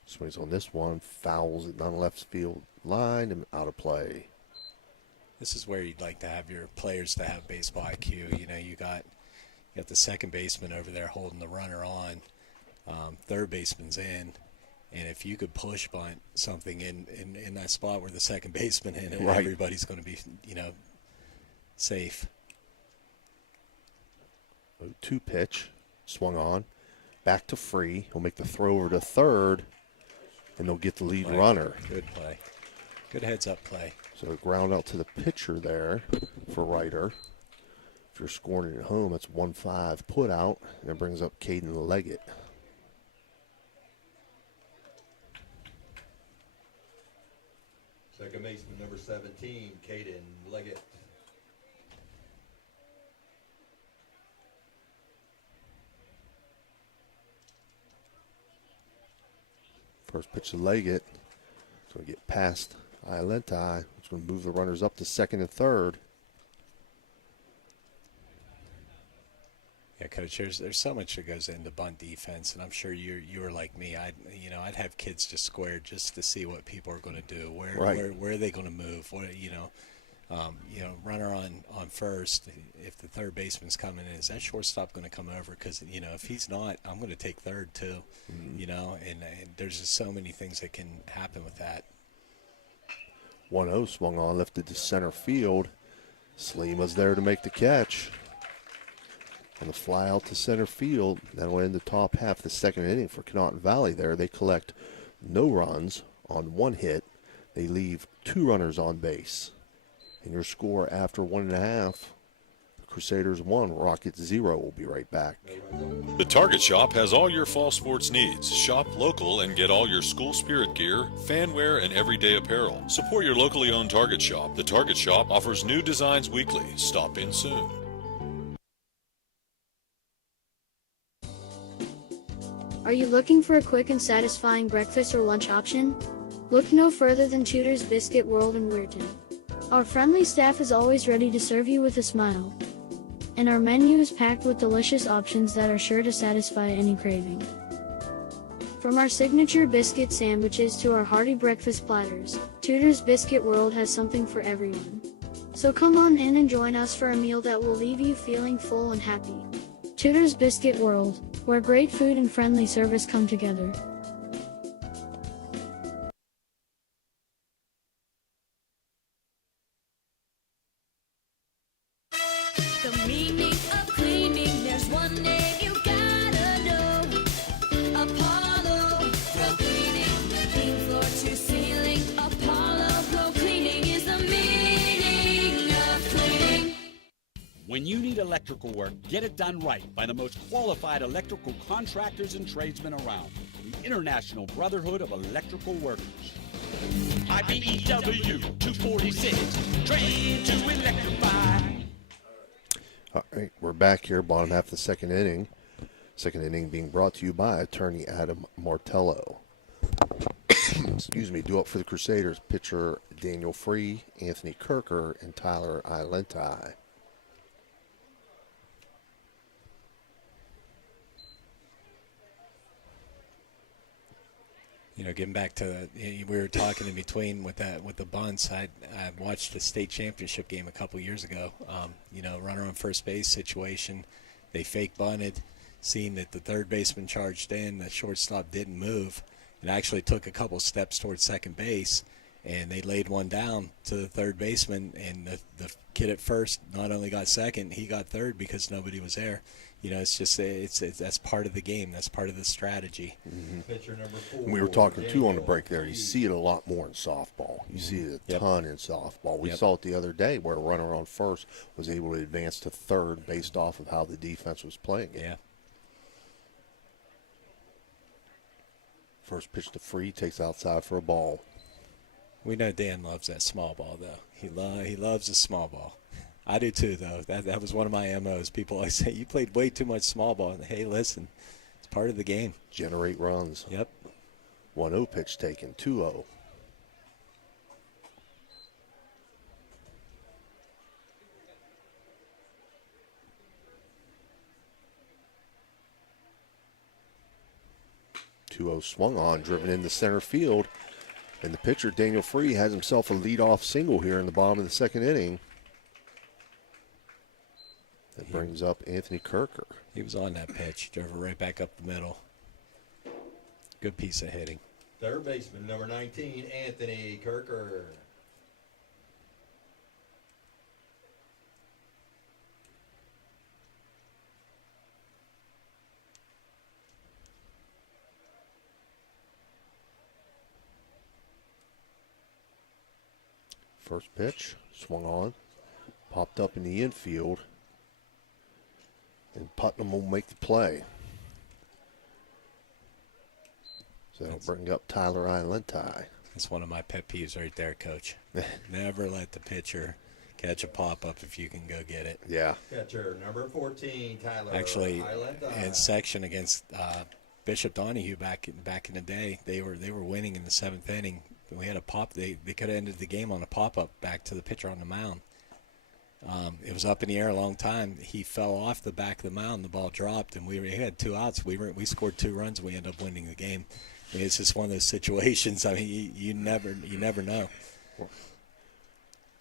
Swings on this one, fouls it down left field line and out of play. This is where you'd like to have your players to have baseball IQ. You got the second baseman over there holding the runner on. Third baseman's in. And if you could push bunt something in that spot where the second baseman in it, right, everybody's going to be, safe. 0-2 pitch, swung on, back to free. He'll make the throw over to third, and they'll get the lead runner. Good play. Good heads-up play. So a ground out to the pitcher there for Ryder. If you're scoring it at home, it's 1-5 put out, and it brings up Caden Leggett. Second baseman number 17, Caden Leggett. First pitch to Leggett. It's going to get past Iolenti. It's going to move the runners up to second and third. Yeah, Coach, there's so much that goes into bunt defense, and I'm sure you were like me. I'd have kids just squared just to see what people are going to do. Where are they going to move? Runner on first. If the third baseman's coming in, is that shortstop going to come over? Because if he's not, I'm going to take third too. Mm-hmm. And there's just so many things that can happen with that. 1-0 swung on, lifted to center field. Slima's there to make the catch. On the fly out to center field. That'll end the top half of the second inning for Conotton Valley there. They collect no runs on one hit. They leave 2 runners on base. And your score after 1.5, Crusaders 1, Rockets 0. We'll be right back. The Target Shop has all your fall sports needs. Shop local and get all your school spirit gear, fan wear, and everyday apparel. Support your locally owned Target Shop. The Target Shop offers new designs weekly. Stop in soon. Are you looking for a quick and satisfying breakfast or lunch option? Look no further than Tudor's Biscuit World in Weirton. Our friendly staff is always ready to serve you with a smile. And our menu is packed with delicious options that are sure to satisfy any craving. From our signature biscuit sandwiches to our hearty breakfast platters, Tudor's Biscuit World has something for everyone. So come on in and join us for a meal that will leave you feeling full and happy. Tudor's Biscuit World, where great food and friendly service come together. The meaning of cleaning, there's one name you gotta know. Apollo Pro Cleaning, clean floor to ceiling. Apollo Pro Cleaning is the meaning of cleaning. When you need electrical work, get it done right by the most qualified electrical contractors and tradesmen around. The International Brotherhood of Electrical Workers. IBEW 246, trained to electrify. All right, we're back here, bottom half of the second inning. Second inning being brought to you by attorney Adam Martello. Excuse me, due up for the Crusaders, pitcher Daniel Free, Anthony Kirker, and Tyler Ilenti. You know, getting back to we were talking in between with the bunts. I watched the state championship game a couple years ago. You know, runner on first base situation, they fake bunted, seeing that the third baseman charged in, the shortstop didn't move, and actually took a couple steps towards second base, and they laid one down to the third baseman, and the kid at first not only got second, he got third because nobody was there. You know, it's just it's that's part of the game. That's part of the strategy. Mm-hmm. Pitcher number 4. We were talking, too, on the break there. You see it a lot more in softball. You see it a Yep. ton in softball. We Yep. saw it the other day where a runner on first was able to advance to third based off of how the defense was playing it. Yeah. First pitch to Free, takes outside for a ball. We know Dan loves that small ball, though. He loves the small ball. I do too, though. That was one of my MOs. People always say, you played way too much small ball. And, hey, listen, it's part of the game. Generate runs. Yep. 1-0 pitch taken, 2-0. Swung on, driven into center field. And the pitcher, Daniel Free, has himself a leadoff single here in the bottom of the second inning. That brings up Anthony Kirker. He was on that pitch. Drove it right back up the middle. Good piece of hitting. Third baseman number 19, Anthony Kirker. First pitch, swung on, popped up in the infield, and Putnam will make the play. So that'll bring up Tyler Ilenti. That's one of my pet peeves right there, Coach. Never let the pitcher catch a pop-up if you can go get it. Yeah. Catcher number 14, Tyler Actually, Ilenti. in section against Bishop Donahue back in the day, they were winning in the seventh inning. We had a pop. They could have ended the game on a pop-up back to the pitcher on the mound. It was up in the air a long time. He fell off the back of the mound. The ball dropped, and we had 2 outs. We scored 2 runs. And we ended up winning the game. I mean, it's just one of those situations. I mean, you never know.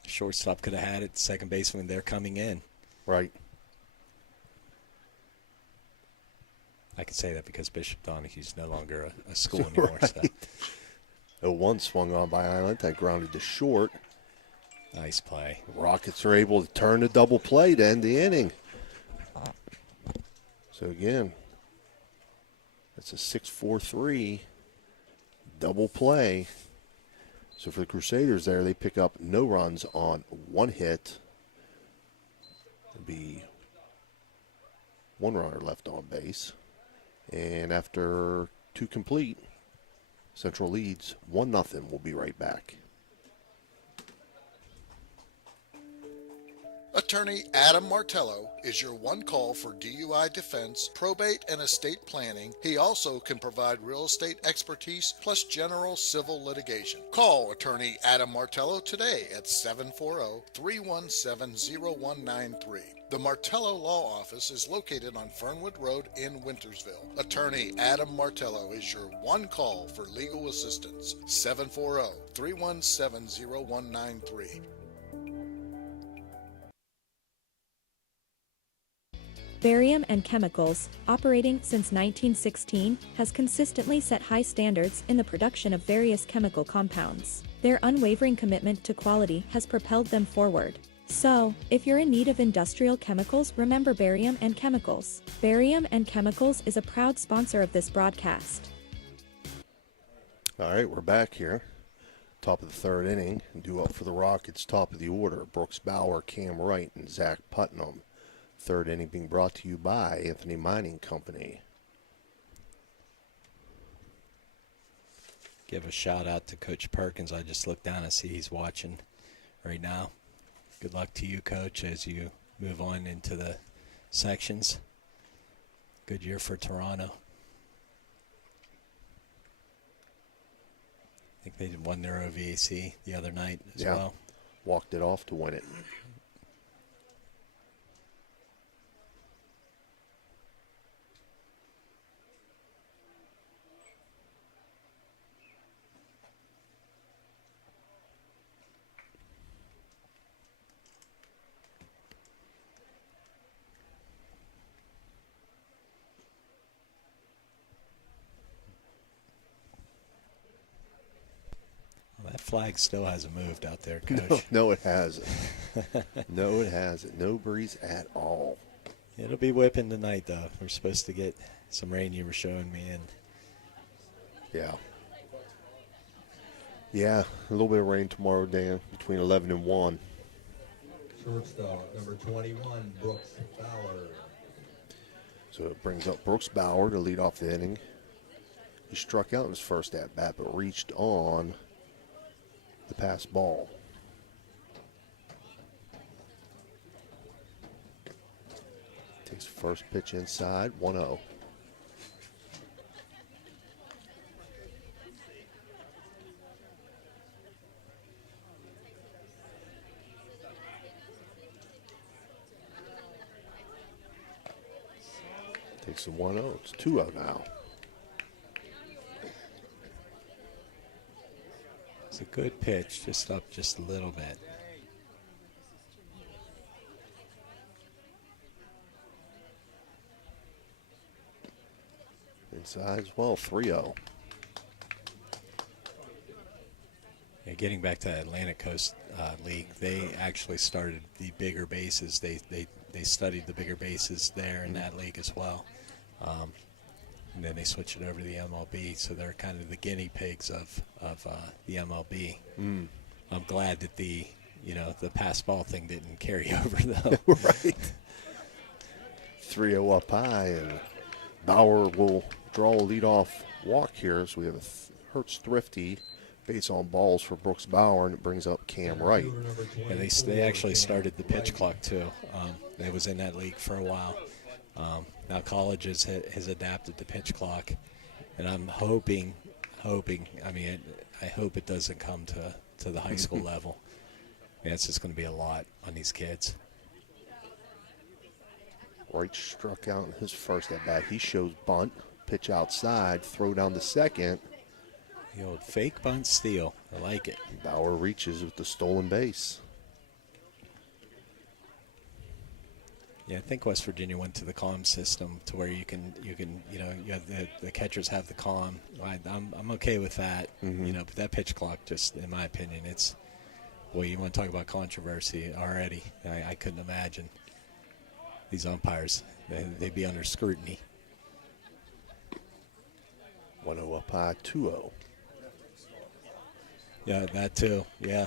Shortstop could have had it. Second baseman, they're coming in. Right. I can say that because Bishop Donahue's no longer a school anymore. Right. So. 0-1 swung on by Ilenti, grounded to short. Nice play. Rockets are able to turn the double play to end the inning. So again, it's a 6-4-3 double play. So for the Crusaders there, they pick up no runs on one hit. There'll be one runner left on base. And after 2 complete, Central leads 1-0. We'll be right back. Attorney Adam Martello is your one call for DUI defense, probate, and estate planning. He also can provide real estate expertise plus general civil litigation. Call Attorney Adam Martello today at 740-317-0193. The Martello Law Office is located on Fernwood Road in Wintersville. Attorney Adam Martello is your one call for legal assistance. 740-317-0193. Barium and Chemicals, operating since 1916, has consistently set high standards in the production of various chemical compounds. Their unwavering commitment to quality has propelled them forward. So, if you're in need of industrial chemicals, remember Barium and Chemicals. Barium and Chemicals is a proud sponsor of this broadcast. All right, we're back here. Top of the third inning. Due up for the Rockets, top of the order. Brooks Bauer, Cam Wright, and Zach Putnam. Third inning being brought to you by Anthony Mining Company. Give a shout out to Coach Perkins. I just looked down and see he's watching right now. Good luck to you, Coach, as you move on into the sections. Good year for Toronto. I think they won their OVAC the other night as well. Walked it off to win it. That flag still hasn't moved out there, Coach. No, it hasn't. No, it hasn't. No breeze at all. It'll be whipping tonight, though. We're supposed to get some rain, you were showing me. Yeah. Yeah, a little bit of rain tomorrow, Dan, between 11 and 1. Shortstop, number 21, Brooks Bauer. So it brings up Brooks Bauer to lead off the inning. He struck out in his first at-bat, but reached on the pass ball. Takes first pitch inside, 1-0. Takes the 1-0. It's 2-0 now. It's a good pitch, just up just a little bit. Inside as well, 3-0. Yeah, getting back to Atlantic Coast League, they actually started the bigger bases. They studied the bigger bases there in that league as well. And then they switched it over to the MLB, so they're kind of the guinea pigs of the MLB. I'm glad that the pass ball thing didn't carry over, though. Right. 3-0 up high, and Bauer will draw a leadoff walk here. So we have a Hertz Thrifty base on balls for Brooks Bauer, and it brings up Cam Wright. And they actually started the pitch clock, too. They was in that league for a while. Now college has adapted the pitch clock, and I'm hoping. I hope it doesn't come to the high school level. It's just going to be a lot on these kids. Wright struck out in his first at bat. He shows bunt, pitch outside, throw down to second. The old fake bunt steal. I like it. Bauer reaches with the stolen base. Yeah, I think West Virginia went to the comm system to where you have the catchers have the comm. I'm okay with that, but that pitch clock, just in my opinion, it's Boy, you want to talk about controversy already. I couldn't imagine these umpires. They'd be under scrutiny. 1-0 up high, 2-0. Yeah, that too. Yeah.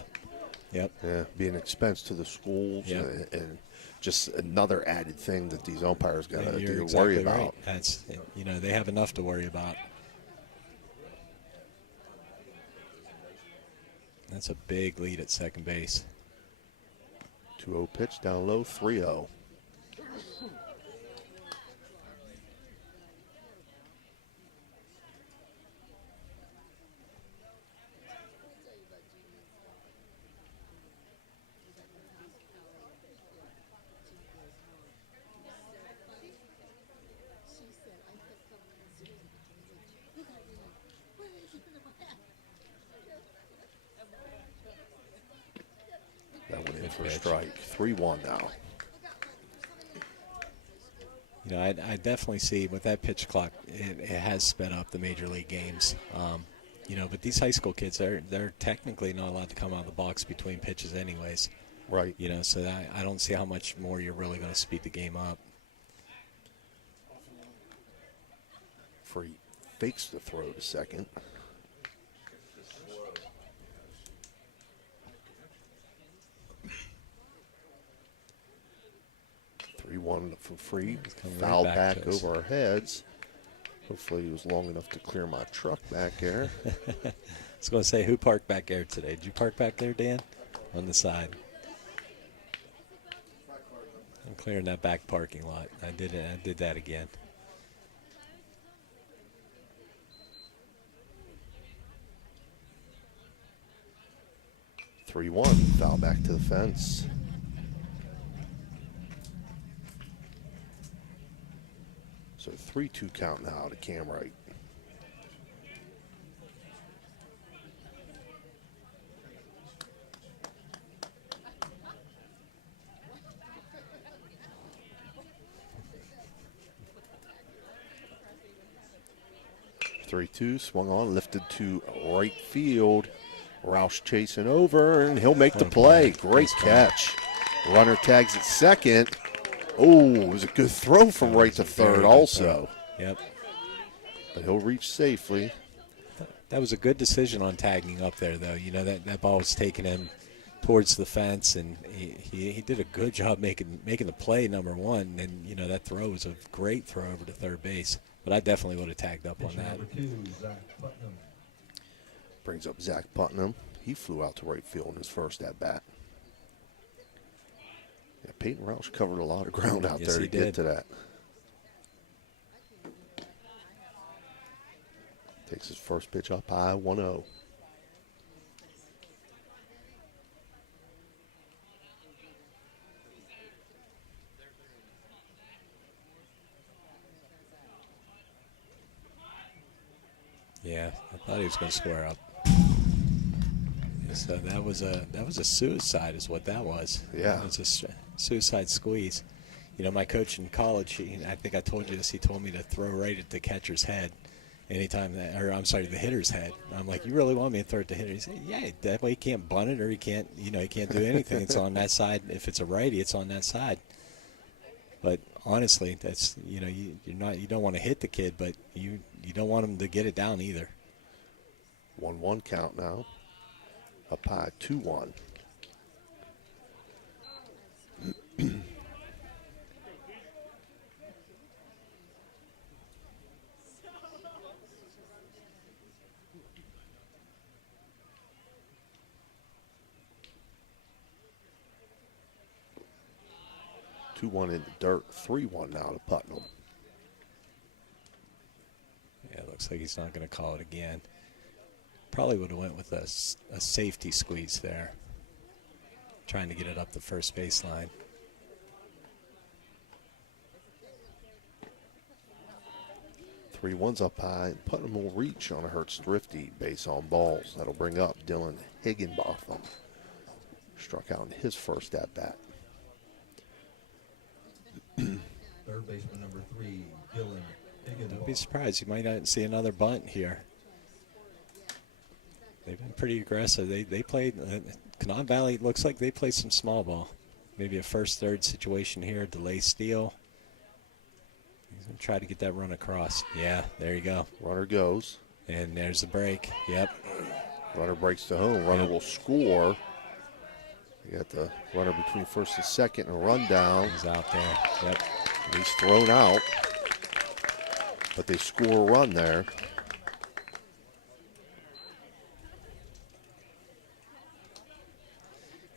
Yep. Yeah, be an expense to the schools, and just another added thing that these umpires got to worry about. Right. That's, they have enough to worry about. That's a big lead at second base. 2-0 pitch down low, 3-0. That went in for a strike. 3-1 now. I definitely see with that pitch clock, it has sped up the major league games. But these high school kids, they're technically not allowed to come out of the box between pitches anyways. Right. So I don't see how much more you're really going to speed the game up. Free fakes the throw to second. One for free, foul back over our heads. Hopefully he was long enough to clear my truck back there. I was going to say, who parked back there today? Did you park back there, Dan? On the side. I'm clearing that back parking lot. I did that again. (3-1) Foul back to the fence. So 3-2 count now to Cam Wright. (3-2) swung on, lifted to right field. Roush chasing over, and he'll make the play. Great catch. Runner tags at second. Oh, it was a good throw from right to third also. Yep. But he'll reach safely. That was a good decision on tagging up there, though. That ball was taking him towards the fence, and he did a good job making the play, number one. And, that throw was a great throw over to third base. But I definitely would have tagged up on that. Brings up Zach Putnam. He flew out to right field in his first at-bat. Yeah, Peyton Roush covered a lot of ground out there to get to that. Takes his first pitch up high, 1-0. Yeah, I thought he was going to square up. So that was a suicide, is what that was. Yeah, it was a suicide squeeze. My coach in college, I think I told you this. He told me to throw right at the catcher's head, the hitter's head. I'm like, you really want me to throw it to the hitter? He said, yeah, that way he can't bunt it, or he can't do anything. It's on that side. If it's a righty, it's on that side. But honestly, that's you don't want to hit the kid, but you don't want him to get it down either. 1-1 count now. Up high, 2-1. (2-1) in the dirt. 3-1 now to Putnam. Yeah, it looks like he's not going to call it again. Probably would have went with a safety squeeze there, trying to get it up the first baseline. Three ones up high. Putnam will reach on a Hertz Thrifty base on balls. That'll bring up Dylan Higginbotham. Struck out in his first at bat. Third baseman number 3, Dylan Higginbotham. Don't be surprised. You might not see another bunt here. They've been pretty aggressive. They played Conotton Valley looks like they play some small ball. Maybe a first-third situation here, delay steal. He's going to try to get that run across. Yeah, there you go. Runner goes. And there's the break. Yep. Runner breaks to home. Runner will score. You got the runner between first and second and a run down. He's out there. Yep. And he's thrown out. But they score a run there.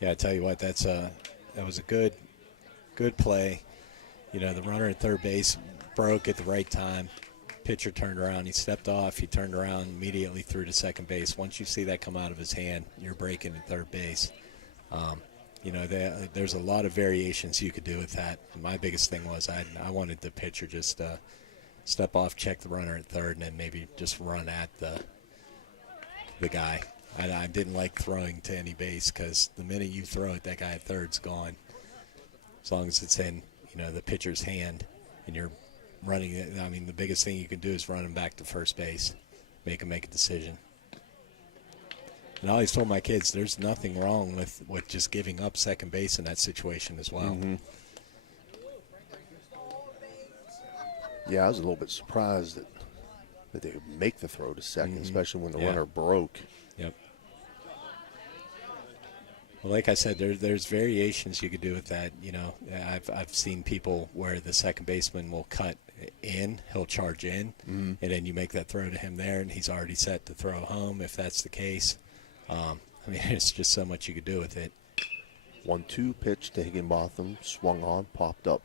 Yeah, I tell you what, that was a good play. You know, the runner at third base broke at the right time. Pitcher turned around. He stepped off. He turned around, immediately threw to second base. Once you see that come out of his hand, you're breaking at third base. You know, there's a lot of variations you could do with that. My biggest thing was I wanted the pitcher just step off, check the runner at third, and then maybe just run at the guy. I didn't like throwing to any base because the minute you throw it, that guy at third's gone. As long as it's in, you know, the pitcher's hand and you're running it. I mean, the biggest thing you can do is run him back to first base, make him make a decision. And I always told my kids there's nothing wrong with just giving up second base in that situation as well. Mm-hmm. Yeah, I was a little bit surprised that they would make the throw to second, especially when the runner broke. Yep. Well, like I said, there's variations you could do with that. You know, I've seen people where the second baseman will cut in, he'll charge in, and then you make that throw to him there, and he's already set to throw home if that's the case. I mean, it's just so much you could do with it. 1-2 pitch to Higginbotham, swung on, popped up.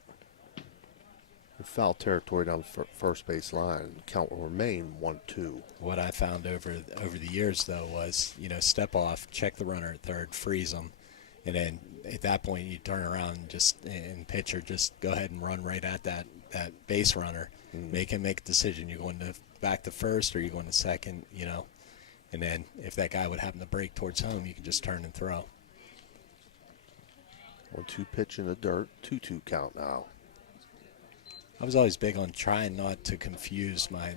In foul territory down the first base line. Count will remain 1-2. What I found over the years, though, was, you know, step off, check the runner at third, freeze them, and then at that point you turn around and pitcher just go ahead and run right at that base runner. Make him make a decision. You're going to back to first or you're going to second, you know. And then if that guy would happen to break towards home, you can just turn and throw. 1-2 pitch in the dirt, 2-2 count now. I was always big on trying not to confuse my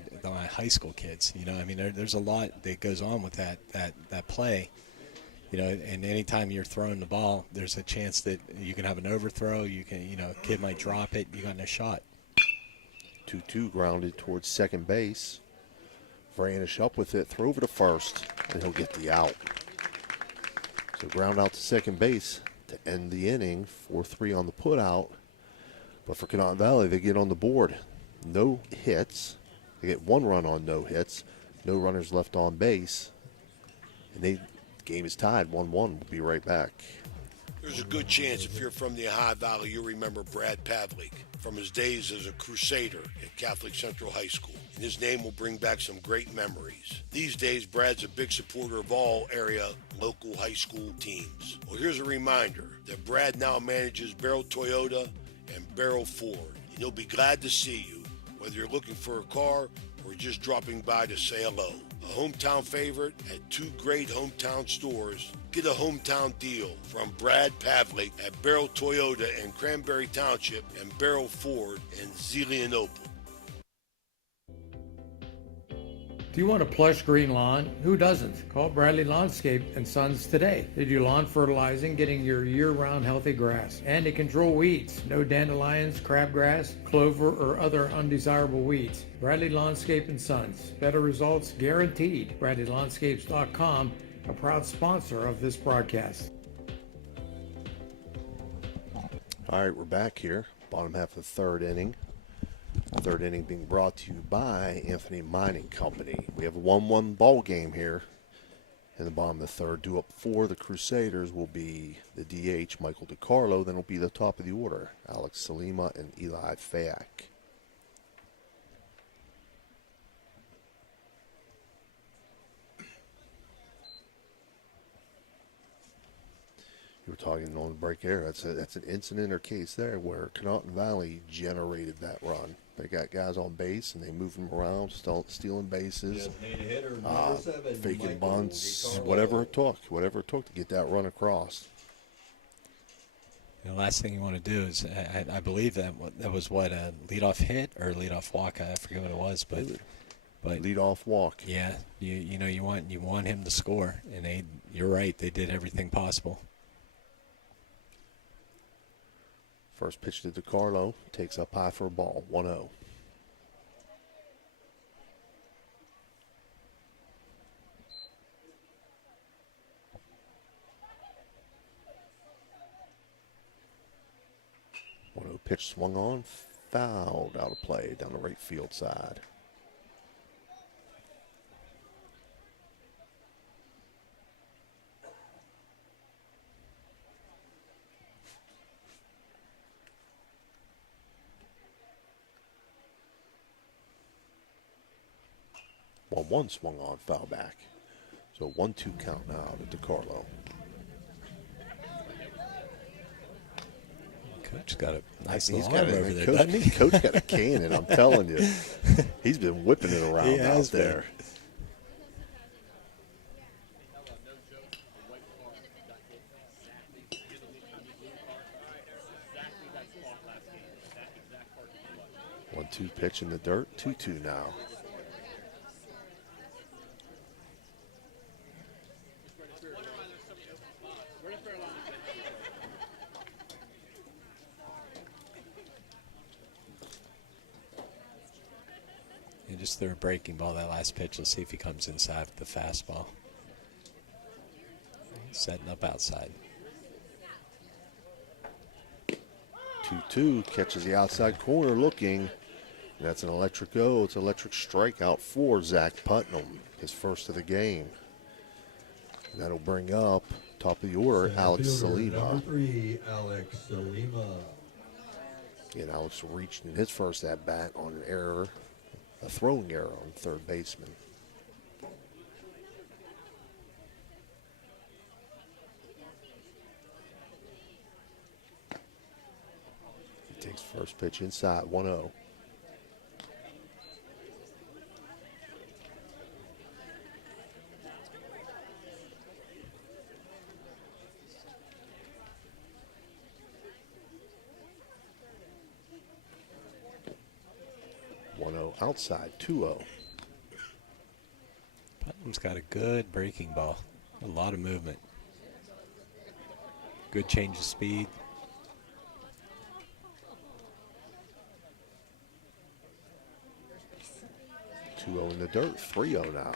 high school kids. You know, I mean, there's a lot that goes on with that play. You know, and anytime you're throwing the ball, there's a chance that you can have an overthrow. You can, you know, kid might drop it. You got no shot. 2-2 grounded towards second base. Vranish up with it, throw over to first, and he'll get the out. So ground out to second base to end the inning. 4-3 on the put out. But for Conotton Valley, they get on the board. No hits. They get one run on no hits. No runners left on base. And the game is tied 1-1. We'll be right back. There's a good chance if you're from the Ohio Valley, you'll remember Brad Pavlik from his days as a Crusader at Catholic Central High School. And his name will bring back some great memories. These days, Brad's a big supporter of all area local high school teams. Well, here's a reminder that Brad now manages Barrel Toyota and Barrel Ford. And he'll be glad to see you, whether you're looking for a car or just dropping by to say hello. A hometown favorite at two great hometown stores. Get a hometown deal from Brad Pavlik at Barrel Toyota in Cranberry Township and Barrel Ford in Zelienople. Do you want a plush green lawn? Who doesn't? Call Bradley Landscape and Sons today. They do lawn fertilizing, getting your year-round healthy grass. And they control weeds. No dandelions, crabgrass, clover, or other undesirable weeds. Bradley Landscape and Sons. Better results guaranteed. BradleyLandscapes.com, a proud sponsor of this broadcast. All right, we're back here. Bottom half of the third inning. Third inning being brought to you by Anthony Mining Company. We have a 1-1 ball game here in the bottom of the third. Due up for the Crusaders will be the DH, Michael DiCarlo. Then will be the top of the order, Alex Salima and Eli Fayak. You were talking on the break there. That's an incident or case there where Conotton Valley generated that run. They got guys on base and they moved them around, stealing bases, faking bunts, whatever it took to get that run across. The last thing you want to do is, I believe that was what, a leadoff hit or a leadoff walk. I forget what it was, but leadoff walk. Yeah, you know you want him to score, and you're right, they did everything possible. First pitch to DeCarlo, takes up high for a ball, 1-0. Pitch swung on, fouled out of play down the right field side. One swung on, foul back. So 1-2 count now to DeCarlo. Coach got a nice He's little got arm a, over there, coach, doesn't he? Coach got a cannon, I'm telling you. He's been whipping it around He out has been. there. One-two pitch in the dirt, 2-2 now. He just threw a breaking ball that last pitch. Let's see if he comes inside with the fastball. Setting up outside. 2-2, catches the outside corner looking. That's an electric go. It's an electric strikeout for Zach Putnam, his first of the game. And that'll bring up top of the order, Alex Salima. Number 3, Alex Salima. And Alex reached in his first at bat on an error, a throwing error on third baseman. He takes first pitch inside, 1-0. Outside, 2-0. Putnam's got a good breaking ball. A lot of movement. Good change of speed. In the dirt, 3-0 now.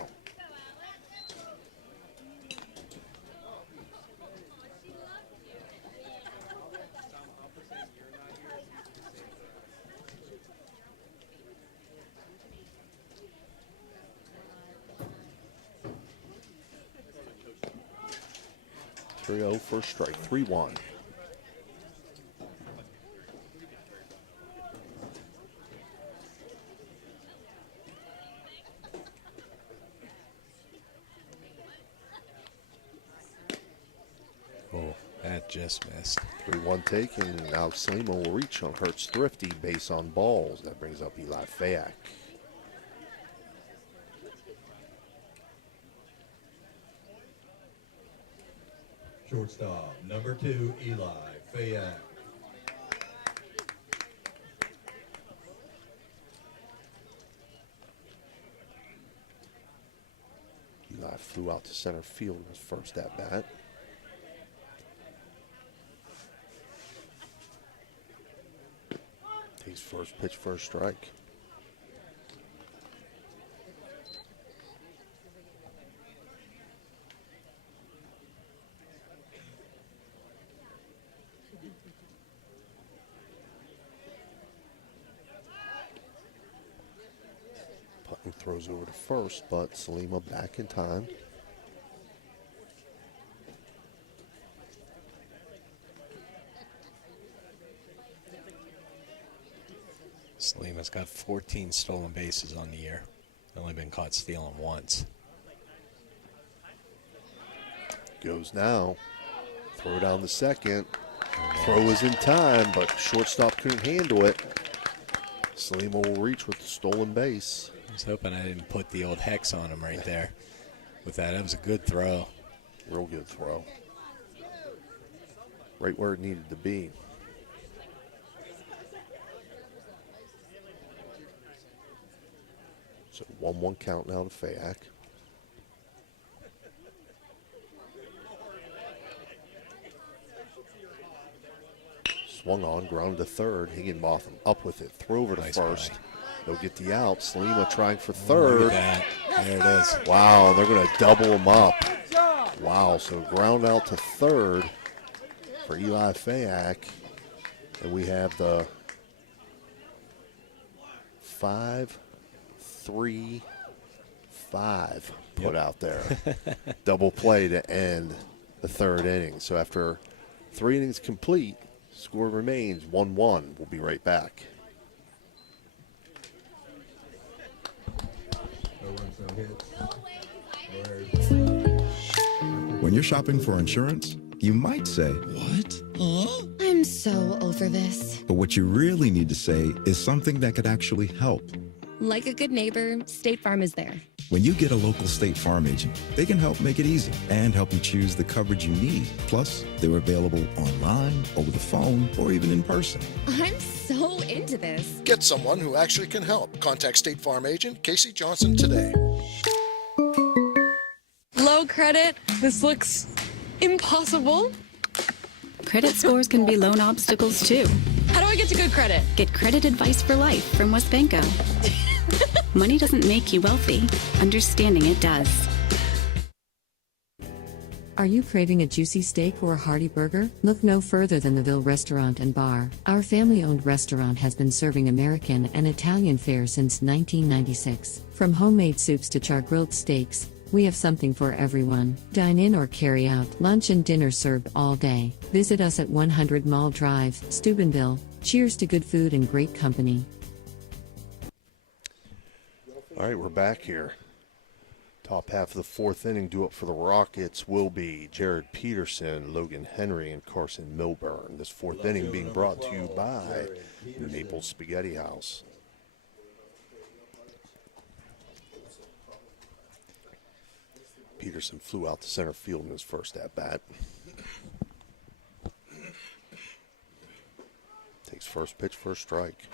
First strike, 3-1. Oh, that just missed. 3-1 take, and Alex Salima will reach on Hertz Thrifty, base on balls. That brings up Eli Fayak. Shortstop, number 2, Eli Fayak. Eli flew out to center field in his first at bat. Takes first pitch, first strike. Putnam throws over to first, but Salima back in time. Salima's got 14 stolen bases on the year. Only been caught stealing once. Goes now. Throw down the second. Throw is in time, but shortstop couldn't handle it. Salima will reach with the stolen base. I was hoping I didn't put the old hex on him right there. With that, that was a good throw. Real good throw. Right where it needed to be. So 1-1 count now to Fayak. Swung swung on, grounded to third. Higginbotham up with it, throw over to first. They'll get the out. Salima trying for third. Look at that. There it is. Wow, they're going to double him up. Wow, so ground out to third for Eli Fayak. And we have the 5-3-5 put out there. Double play to end the third inning. So after 3 innings complete, score remains 1-1. We'll be right back. When you're shopping for insurance, you might say, "What? Huh?" I'm so over this. But what you really need to say is something that could actually help. Like a good neighbor, State Farm is there. When you get a local State Farm agent, they can help make it easy and help you choose the coverage you need. Plus, they're available online, over the phone, or even in person. I'm so into this. Get someone who actually can help. Contact State Farm agent Casey Johnson today. Low credit? This looks impossible. Credit scores can be loan obstacles too. How do I get to good credit? Get credit advice for life from WestBanco. Money doesn't make you wealthy. Understanding it does. Are you craving a juicy steak or a hearty burger? Look no further than the Ville Restaurant and Bar. Our family-owned restaurant has been serving American and Italian fare since 1996. From homemade soups to char-grilled steaks, we have something for everyone. Dine in or carry out. Lunch and dinner served all day. Visit us at 100 Mall Drive, Steubenville. Cheers to good food and great company. All right, we're back here. Top half of the fourth inning, due up for the Rockets will be Jared Peterson, Logan Henry, and Carson Milburn. This fourth inning being brought to you by Naples Spaghetti House. Peterson flew out to center field in his first at-bat. Takes first pitch, first strike.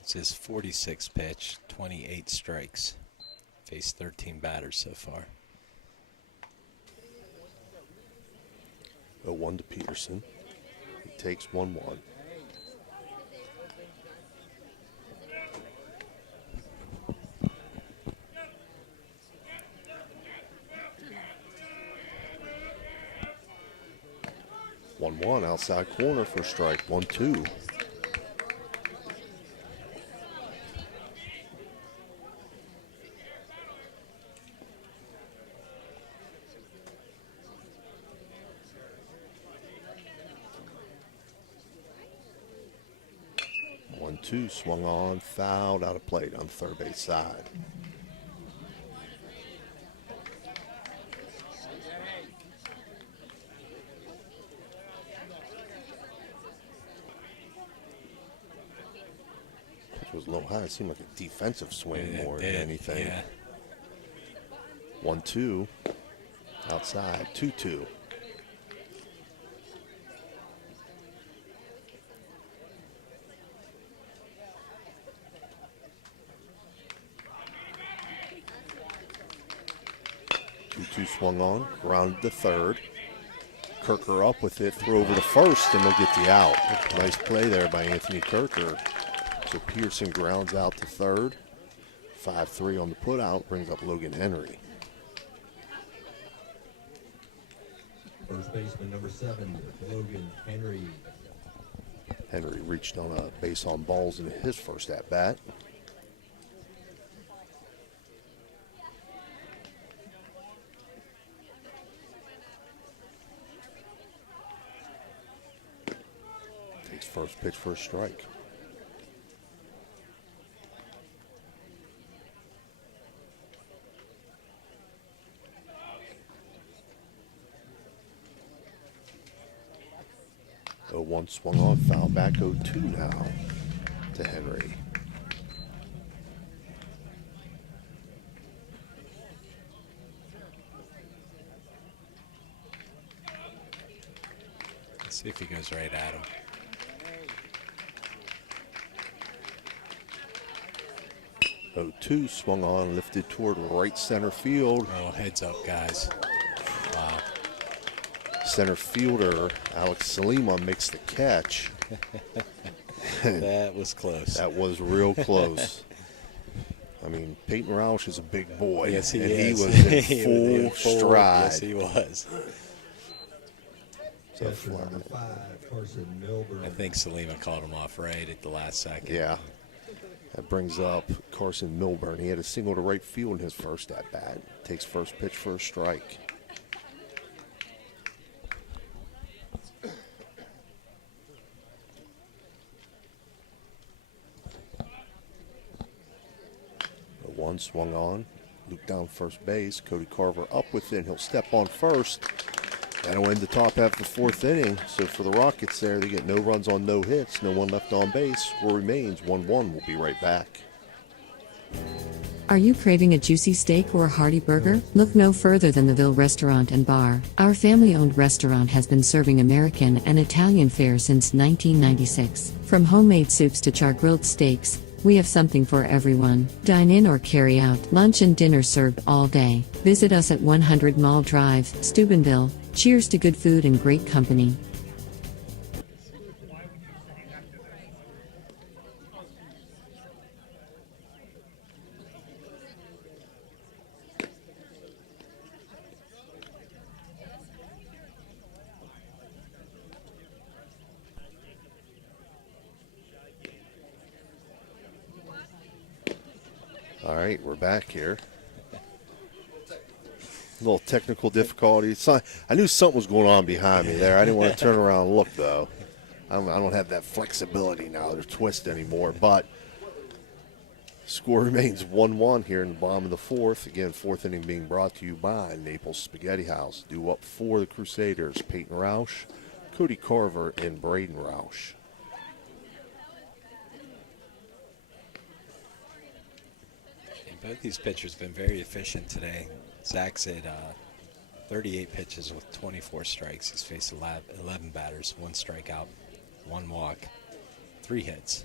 It's his 46th pitch, 28 strikes. Faced 13 batters so far. 0-1 to Peterson. He takes 1-1. One outside corner for strike. 1-2. Two swung on, fouled, out of play on the third base side. Pitch was a little high. It seemed like a defensive swing more than anything. Yeah. 1-2 outside. 2-2. Two swung on, grounded to third. Kirker up with it, throw over to first, and they'll get the out. Nice play there by Anthony Kirker. So Pearson grounds out to third. 5-3 on the putout, brings up Logan Henry. First baseman number 7, Logan Henry. Henry reached on a base on balls in his first at-bat. First pitch, first strike. One swung on, foul back. 0-2 now to Henry. Let's see if he goes right at him. 0-2 swung on, lifted toward right center field. Oh, heads up, guys. Wow. center fielder Alex Salima makes the catch. That was close. That was real close. I mean, Peyton Roush is a big boy. Yes, he and is. he was in full stride. Yes, he was. So Catcher number 5, Carson Milburn. I think Salima called him off right at the last second. Yeah. That brings up Carson Milburn. He had a single to right field in his first at-bat. Takes first pitch for a strike. The one swung on. Luke down first base. Cody Carver up with it. He'll step on first. That'll end the top half of the fourth inning. So for the Rockets there, they get no runs on no hits, no one left on base. Score remains 1-1. We'll be right back. Are you craving a juicy steak or a hearty burger? Look no further than the Ville Restaurant and Bar. Our family-owned restaurant has been serving American and Italian fare since 1996. From homemade soups to char-grilled steaks, we have something for everyone. Dine in or carry out. Lunch and dinner served all day. Visit us at 100 Mall Drive, Steubenville. Cheers to good food and great company. All right, we're back here. A little technical difficulty. I knew something was going on behind me there. I didn't want to turn around and look, though. I don't have that flexibility now to twist anymore. But score remains 1-1 here in the bottom of the fourth. Again, fourth inning being brought to you by Naples Spaghetti House. Due up for the Crusaders, Peyton Roush, Cody Carver, and Braden Roush. Both these pitchers have been very efficient today. Zach's at 38 pitches with 24 strikes. He's faced 11 batters, 1 strikeout, 1 walk, 3 hits.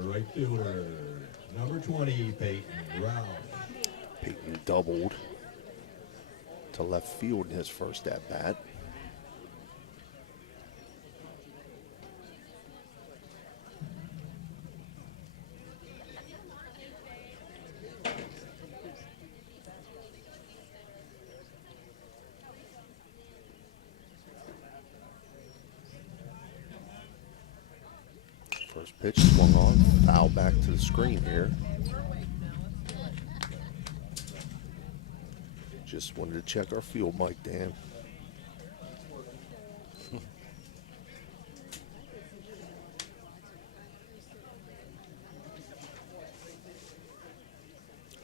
Right fielder, number 20, Peyton Roush. Peyton doubled to left field in his first at-bat. First pitch swung on, foul back to the screen here. Just wanted to check our field mic, Dan.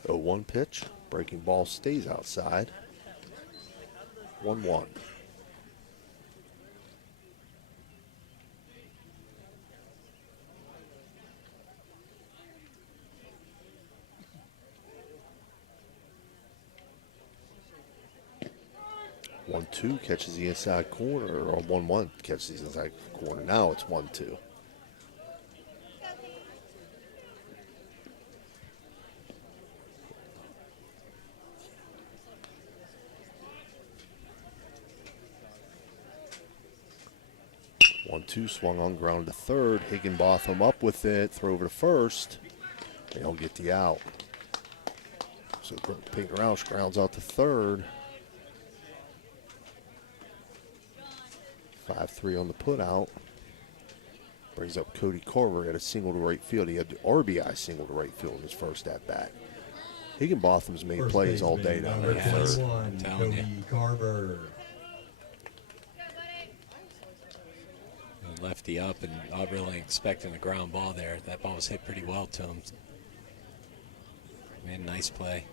Oh, 1 pitch. Breaking ball stays outside. 1-1. One, 2 catches the inside corner, or 1-1 catches the inside corner. Now it's 1-2. One-two swung on, ground to third. Higginbotham up with it, throw over to first. They'll get the out. So Peyton Roush grounds out to third. 5-3 on the put out. Brings up Cody Carver at a single to right field. He had the RBI single to right field in his first at bat. Higginbotham's made First plays all baseman, day down number there at third. 21, Cody Carver. Lefty up and not really expecting a ground ball there. That ball was hit pretty well to him. Man, nice play.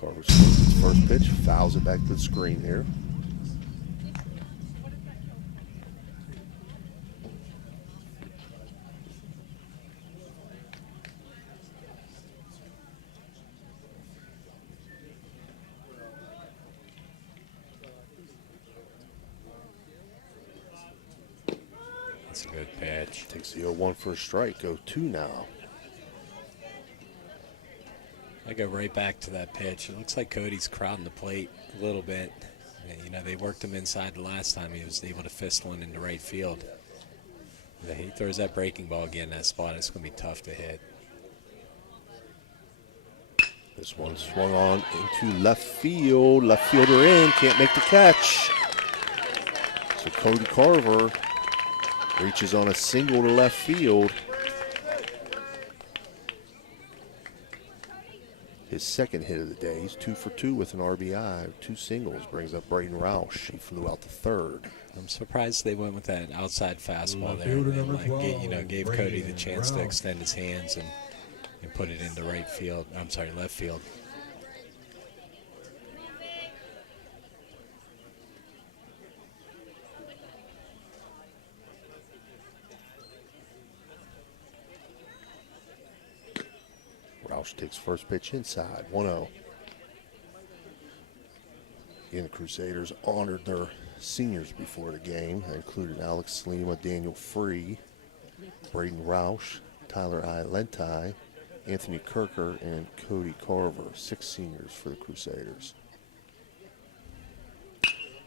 Carver swings his first pitch, fouls it back to the screen here. That's a good pitch. Takes the 0-1 for a strike. 0-2 now. I go right back to that pitch. It looks like Cody's crowding the plate a little bit. You know, they worked him inside the last time. He was able to fist one into right field. If he throws that breaking ball again in that spot, it's going to be tough to hit. This one swung on into left field. Left fielder in, can't make the catch. So Cody Carver reaches on a single to left field. His second hit of the day. He's 2 for 2 with an RBI. 2 singles, brings up Braden Roush. He flew out to third. I'm surprised they went with that outside fastball there. And gave Cody the chance to extend his hands and put it into right field. I'm sorry, left field. Roush takes first pitch inside, 1-0. Again, the Crusaders honored their seniors before the game. That included Alex Slima, Daniel Free, Braden Roush, Tyler Ilentai, Anthony Kirker, and Cody Carver. 6 seniors for the Crusaders.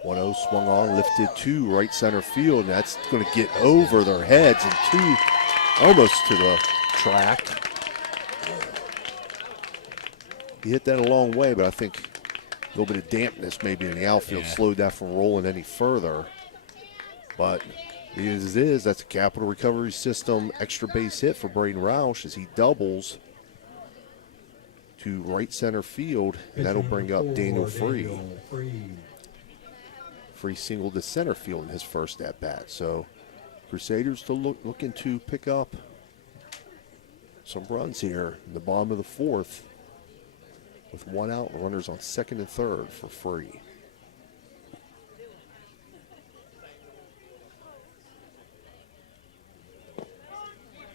1-0 swung on, lifted to right center field, and that's going to get over their heads and almost to the track. He hit that a long way, but I think a little bit of dampness maybe in the outfield slowed that from rolling any further. But as it is, that's a Capital Recovery System extra base hit for Braden Roush as he doubles to right center field, and that'll bring up Daniel Free. Free single to center field in his first at-bat. So Crusaders still looking to pick up some runs here in the bottom of the fourth, with 1 out and runners on second and third for Free.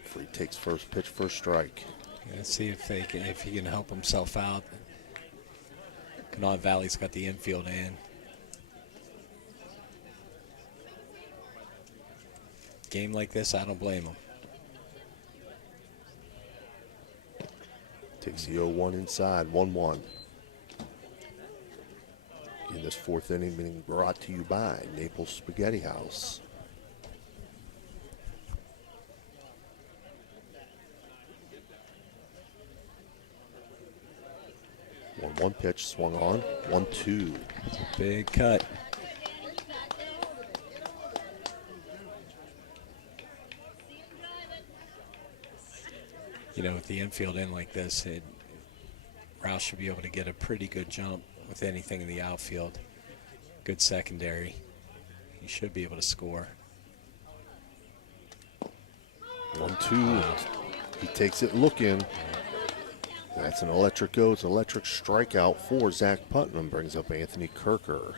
Free takes first pitch, first strike. Let's see if he can help himself out. Conotton Valley's got the infield in. Game like this, I don't blame him. Takes the 0-1 inside, 1-1. In this fourth inning being brought to you by Naples Spaghetti House. One pitch swung on, 1-2. Big cut. You know, with the infield in like this, Roush should be able to get a pretty good jump with anything in the outfield. Good secondary. He should be able to score. 1-2. He takes it looking. That's an electric go. It's an electric strikeout for Zach Putnam. Brings up Anthony Kirker.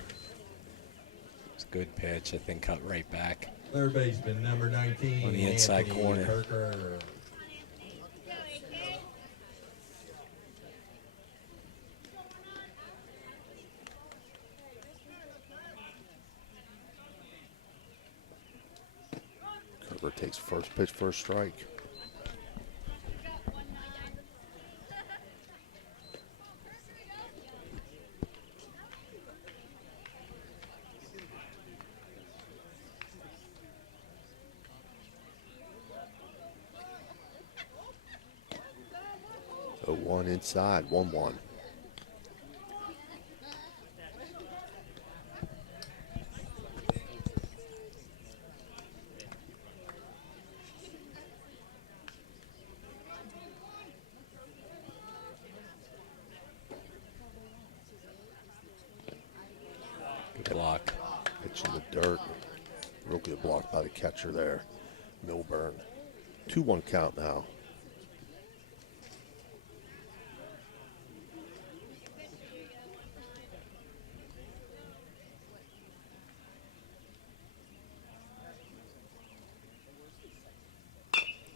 It's a good pitch. I think cut right back. Third baseman, number 19. On the inside Anthony corner. Kirker. Kirker takes first pitch, first strike. One inside, 1-1. Good block. Pitch in the dirt. Real good block by the catcher there, Milburn. 2-1 count now.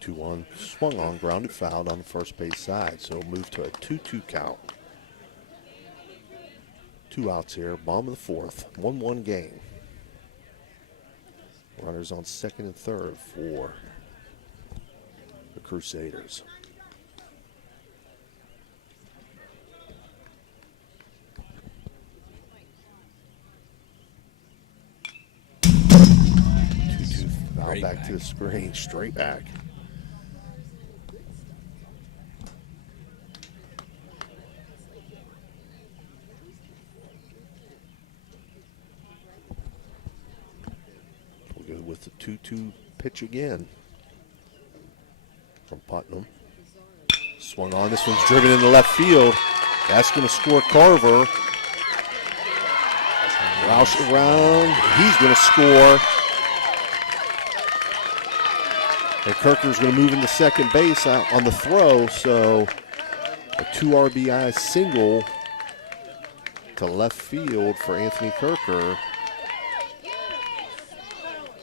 2-1 swung on, grounded foul on the first base side, so move to a 2-2 count. 2 outs here, bottom of the fourth, 1-1 game. Runners on second and third for the Crusaders. Foul back to the screen, straight back. We'll go with the 2-2 pitch again from Putnam. Swung on, this one's driven into left field. That's going to score Carver. Roush around, he's going to score. And Kirker's going to move into second base out on the throw, so a 2 RBI single to left field for Anthony Kirker.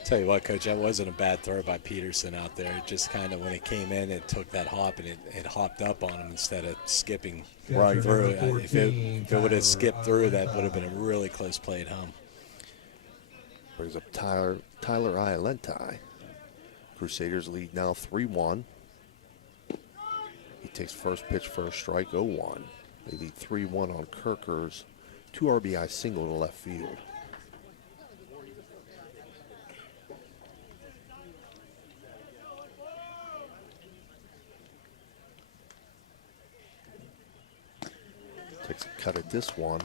Tell you what, Coach, that wasn't a bad throw by Peterson out there. It just kind of, when it came in, it took that hop and it hopped up on him instead of skipping right through. If it would have skipped through, that would have been a really close play at home. Brings up Tyler Ialenti. Crusaders lead now 3-1. He takes first pitch for a strike, 0-1. They lead 3-1 on Kirker's 2 RBI single to left field. Takes a cut at this one.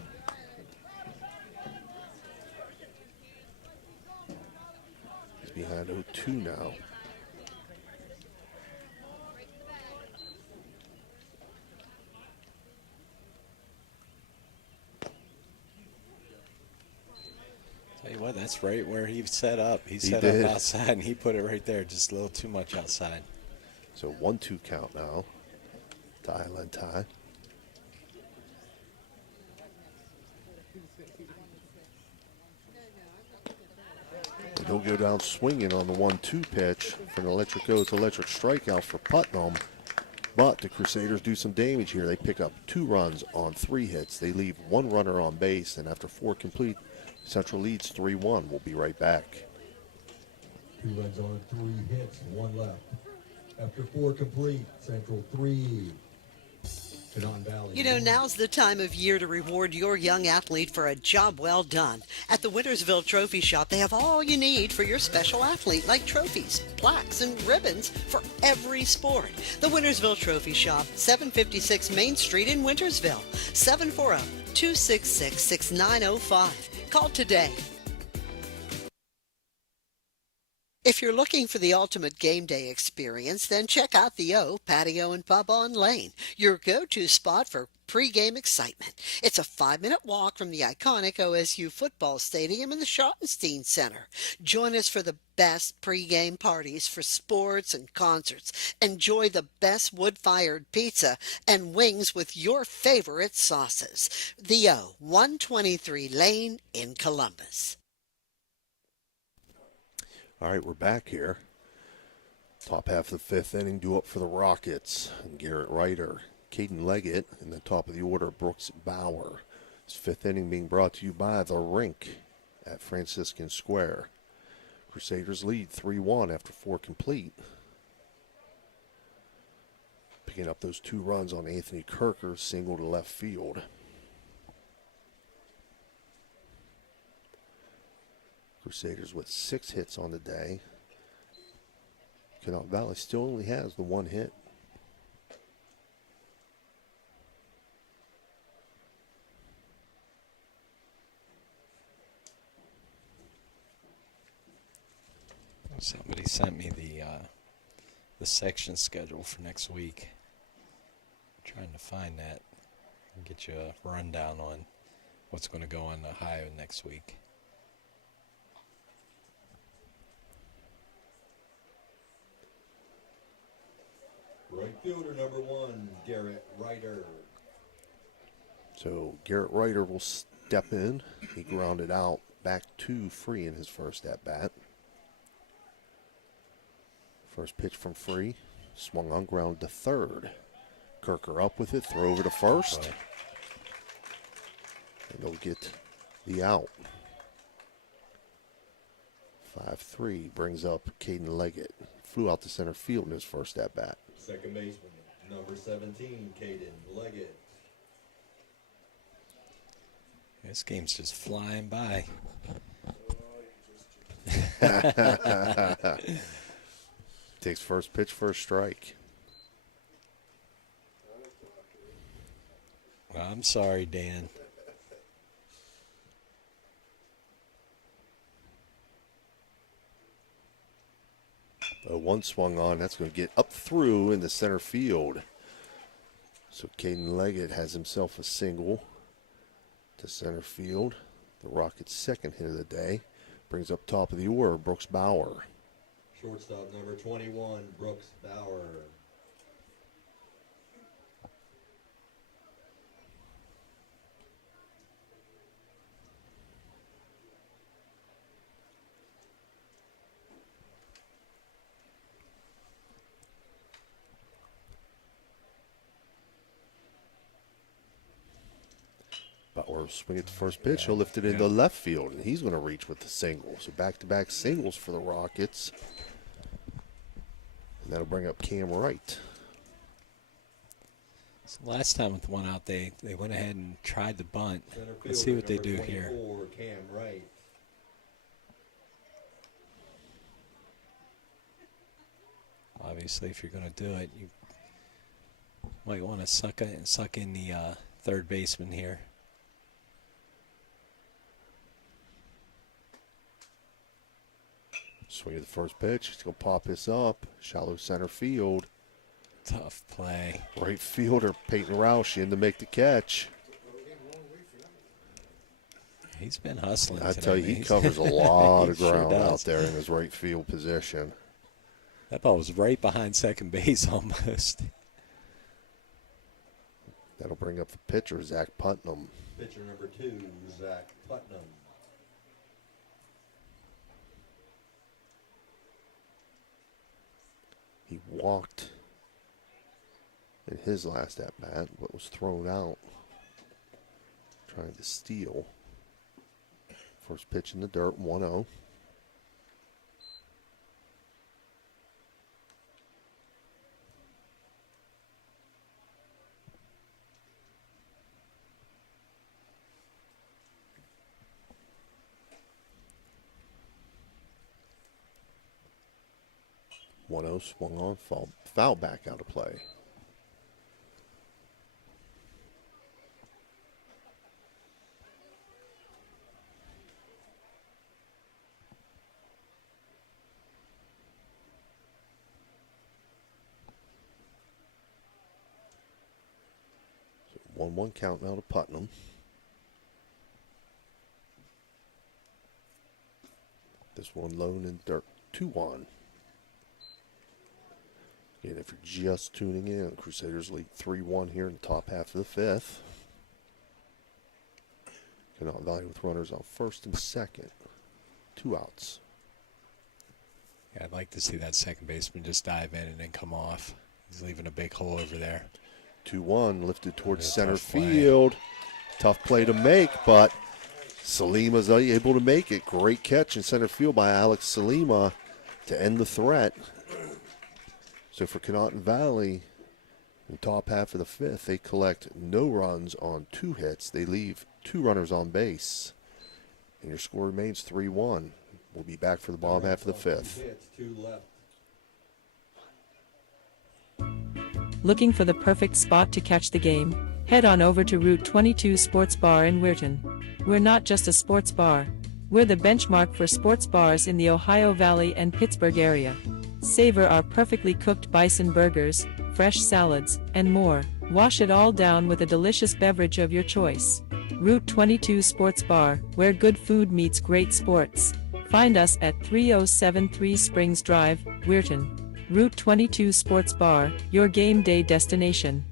He's behind 0-2 now. Tell you what, that's right where he set up. He set did. up outside, and he put it right there, just a little too much outside. So 1-2 count now to Ialenti. He'll go down swinging on the 1-2 pitch for an electric go to electric strikeout for Putnam. But the Crusaders do some damage here. They pick up 2 runs on 3 hits. They leave 1 runner on base, and after 4 complete, Central leads 3-1. We'll be right back. 2 runs on 3 hits, 1 left. After 4 complete, Central 3. Conotton Valley. You know, now's the time of year to reward your young athlete for a job well done. At the Wintersville Trophy Shop, they have all you need for your special athlete, like trophies, plaques, and ribbons for every sport. The Wintersville Trophy Shop, 756 Main Street in Wintersville, 740-266-6905. Call today. If you're looking for the ultimate game day experience, then check out the O Patio and Pub on Lane, your go-to spot for pre-game excitement. It's a 5-minute walk from the iconic OSU football stadium in the Schottenstein Center. Join us for the best pre-game parties for sports and concerts. Enjoy the best wood-fired pizza and wings with your favorite sauces. The O, 123 Lane in Columbus. All right, we're back here. Top half of the 5th inning, due up for the Rockets. And Garrett Ryder, Caden Leggett in the top of the order, Brooks Bauer. This 5th inning being brought to you by The Rink at Franciscan Square. Crusaders lead 3-1 after 4 complete. Picking up those 2 runs on Anthony Kirker, single to left field. Crusaders with 6 hits on the day. Conotton Valley still only has the 1 hit. Somebody sent me the section schedule for next week. I'm trying to find that and get you a rundown on what's going to go on in Ohio next week. Right fielder number 1, Garrett Ryder. So Garrett Ryder will step in. He grounded out back 2 free in his first at-bat. First pitch from Free. Swung on, ground to third. Kirker up with it, throw over to first. And they'll get the out. 5-3 brings up Caden Leggett. Flew out to center field in his first at-bat. Second baseman, number 17, Caden Leggett. This game's just flying by. Takes first pitch for a strike. Well, I'm sorry, Dan. One swung on. That's going to get up through in the center field. So Caden Leggett has himself a single to center field. The Rockets' second hit of the day. Brings up top of the order, Brooks Bauer. Shortstop number 21, Brooks Bauer. Bauer swing at the first pitch. He'll lift it into left field, and he's going to reach with the single. So back-to-back singles for the Rockets. And that'll bring up Cam Wright. So last time with one out, they went ahead and tried the bunt. Let's see what they do here. Cam Wright. Obviously, if you're going to do it, you might want to suck in the third baseman here. Swing of the first pitch. He's going to pop this up. Shallow center field. Tough play. Right fielder Peyton Roush in to make the catch. He's been hustling I today, tell you, he man. covers a lot of He sure ground does. out there in his right field position. That ball was right behind second base almost. That'll bring up the pitcher, Zach Putnam. Pitcher number 2, Zach Putnam. He walked in his last at-bat, but was thrown out trying to steal. First pitch in the dirt, 1-0. Swung on, foul back out of play. So 1-1 count now to Putnam. This one lone in dirt, 2-1. And if you're just tuning in, Crusaders lead 3-1 here in the top half of the fifth. Conotton Valley with runners on first and second. 2 outs. Yeah, I'd like to see that second baseman just dive in and then come off. He's leaving a big hole over there. 2-1 lifted towards center tough play. field. Tough play to make, but Salima's able to make it. Great catch in center field by Alex Salima to end the threat. So for Conotton Valley, in the top half of the fifth, they collect no runs on 2 hits. They leave 2 runners on base. And your score remains 3-1. We'll be back for the bottom half of the fifth. 2 left. Looking for the perfect spot to catch the game? Head on over to Route 22 Sports Bar in Weirton. We're not just a sports bar. We're the benchmark for sports bars in the Ohio Valley and Pittsburgh area. Savor our perfectly cooked bison burgers, fresh salads, and more. Wash it all down with a delicious beverage of your choice. Route 22 Sports Bar, where good food meets great sports. Find us at 3073 Springs Drive, Weirton. Route 22 Sports Bar, your game day destination.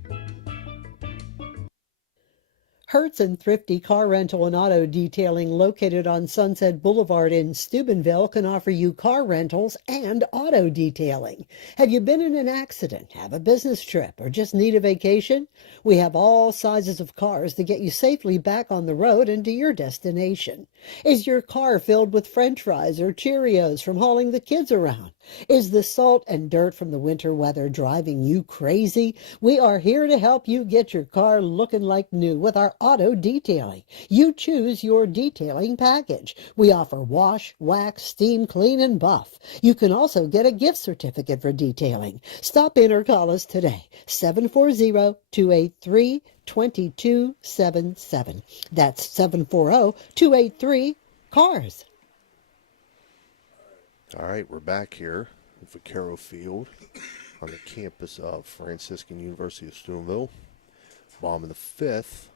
Hertz and Thrifty Car Rental and Auto Detailing, located on Sunset Boulevard in Steubenville, can offer you car rentals and auto detailing. Have you been in an accident, have a business trip, or just need a vacation? We have all sizes of cars to get you safely back on the road and to your destination. Is your car filled with French fries or Cheerios from hauling the kids around? Is the salt and dirt from the winter weather driving you crazy? We are here to help you get your car looking like new with our auto detailing. You choose your detailing package. We offer wash, wax, steam, clean, and buff. You can also get a gift certificate for detailing. Stop in or call us today, 740-283-2277. That's 740-283-CARS. All right, we're back here at Vaquero Field on the campus of Franciscan University of Steubenville. Bottom of the fifth.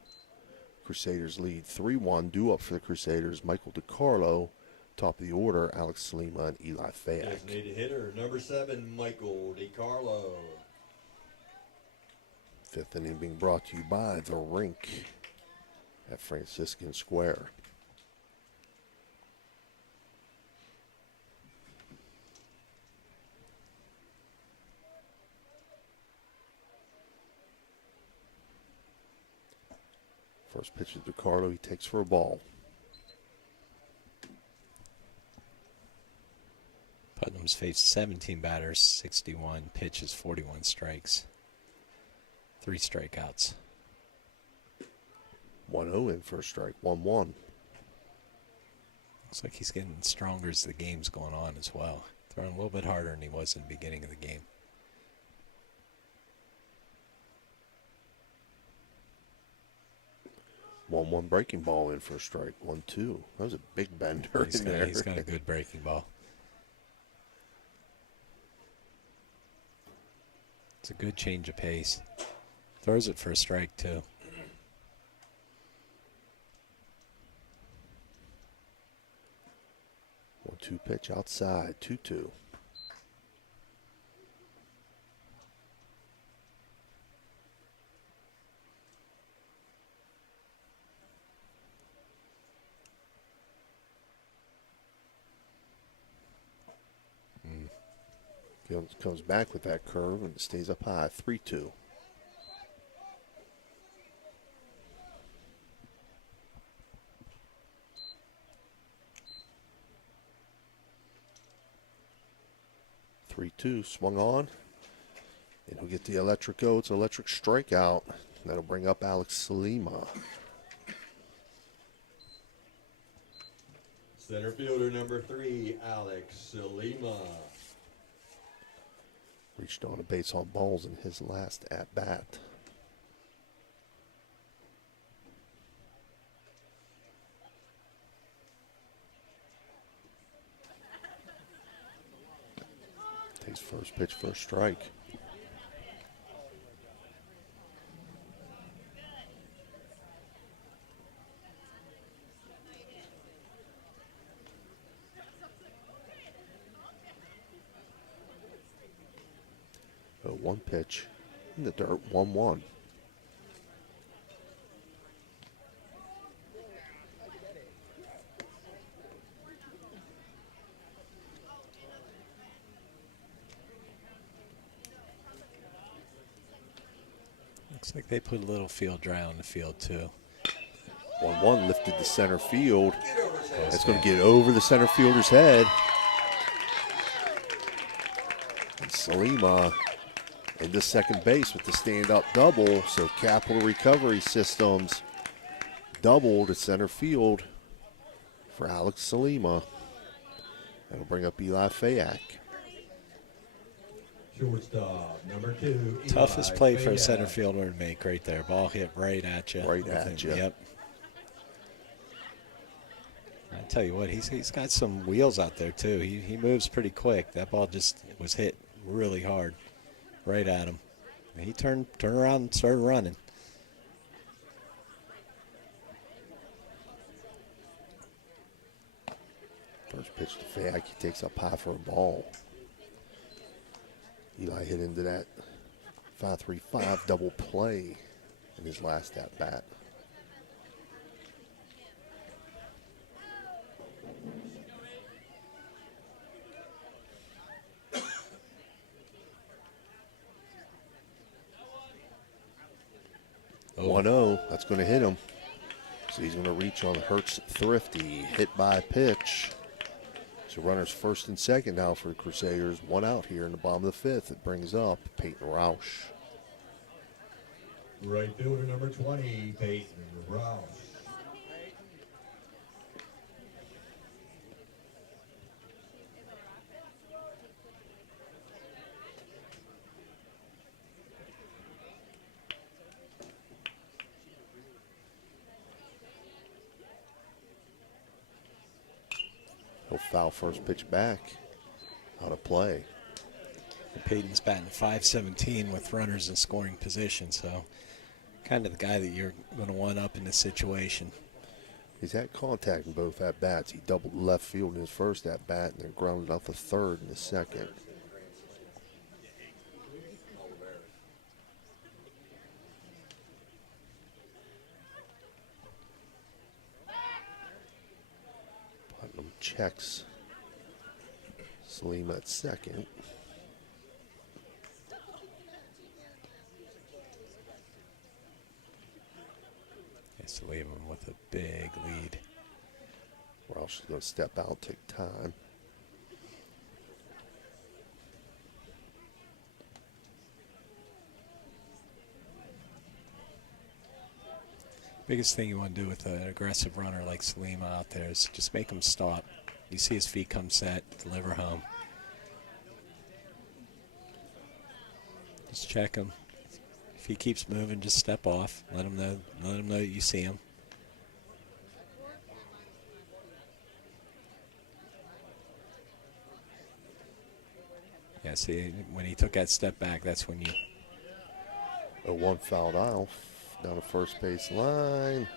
Crusaders lead 3-1. Due up for the Crusaders, Michael DiCarlo. Top of the order, Alex Salima and Eli Fayak. Designated hitter, number 7, Michael DiCarlo. Fifth inning being brought to you by The Rink at Franciscan Square. First pitch to DiCarlo, he takes for a ball. Putnam's faced 17 batters, 61 pitches, 41 strikes. 3 strikeouts. 1-0 in first strike, 1-1. Looks like he's getting stronger as the game's going on as well. Throwing a little bit harder than he was in the beginning of the game. 1-1 breaking ball in for a strike. 1-2. That was a big bender in there. He's got a good breaking ball. It's a good change of pace. Throws it for a strike, too. One-two pitch outside. 2-2. Comes back with that curve and it stays up high. 3-2. Swung on. And he'll get the electric go. It's an electric strikeout. That'll bring up Alex Salima. Center fielder number 3, Alex Salima. Reached on a base on balls in his last at-bat. Takes first pitch, first strike. One pitch in the dirt, 1-1. Looks like they put a little field dry on the field, too. 1-1 lifted to center field. That's going to get over the center fielder's head. And Salima into second base with the stand-up double. So Capital Recovery Systems doubled at center field for Alex Salima. That'll bring up Eli Fayak. Shortstop, number 2. Toughest play for a center fielder to make right there. Ball hit right at you. Right at you. Yep. I tell you what, he's got some wheels out there, too. He moves pretty quick. That ball just was hit really hard right at him. He turned around and started running. First pitch to Fayak. He takes up high for a ball. Eli hit into that 5-3-5 double play in his last at-bat. 1-0. That's going to hit him. So he's going to reach on Hertz Thrifty. Hit by pitch. So runners first and second now for the Crusaders. One out here in the bottom of the fifth. It brings up Peyton Roush. Right fielder number 20, Peyton Roush. He'll foul first pitch back. Out of play. And Peyton's batting .517 with runners in scoring position, so kind of the guy that you're going to want up in this situation. He's had contact in both at-bats. He doubled left field in his first at-bat and then grounded out the third in the second. Putnam checks Salim at second. To leave him with a big lead. Roush is going to step out, take time. Biggest thing you want to do with an aggressive runner like Salima out there is just make him stop. You see his feet come set, deliver home. Just check him. If he keeps moving, just step off. Let him know that you see him. Yeah, see, when he took that step back, that's when you... A one fouled off down the first base line.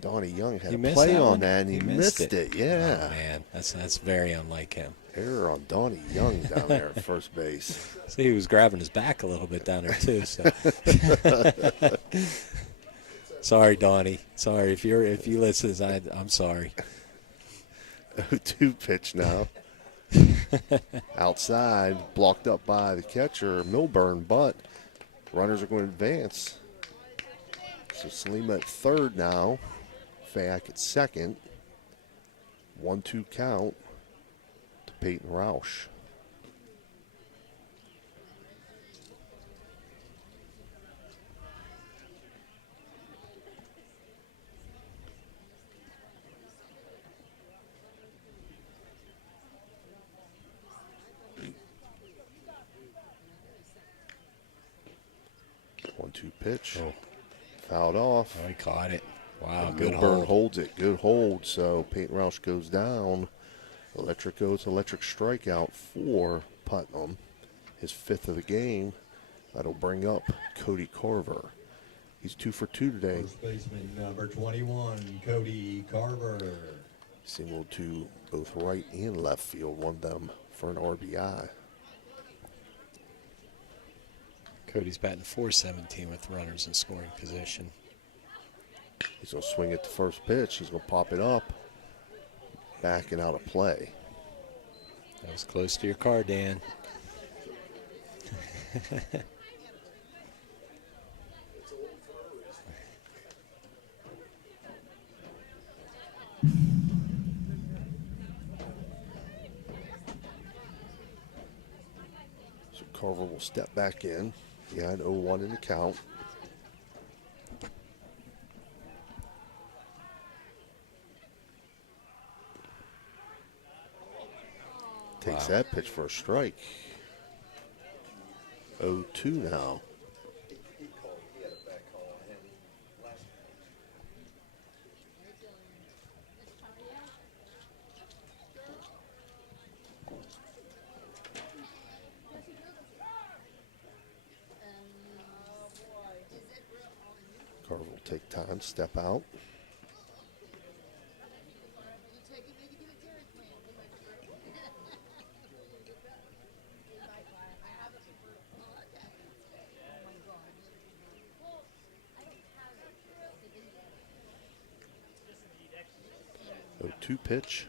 Donnie Young had a play on that, and he missed it. Yeah. Oh, man, that's very unlike him. Error on Donnie Young down there at first base. See, he was grabbing his back a little bit down there, too. So. Sorry, Donnie. Sorry. If you listen, I'm sorry. 0-2 pitch now. Outside, blocked up by the catcher, Milburn, but runners are going to advance. So Salima at third now. Fayak at second. 1-2 count to Peyton Roush. One-two pitch. Oh. Fouled off. Oh, he caught it. Wow, and good Milburn hold. holds it. Good hold. So Peyton Roush goes down. Electric goes electric strikeout for Putnam. His fifth of the game. That'll bring up Cody Carver. He's 2 for 2 today. First baseman number 21, Cody Carver. Single to both right and left field. Won them for an RBI. Cody's batting .417 with runners in scoring position. He's going to swing at the first pitch. He's going to pop it up. Back and out of play. That was close to your car, Dan. So Carver will step back in. He had 0-1 in the count. Takes that pitch for a strike. 0-2 now. Carver will take time, step out. Two pitch.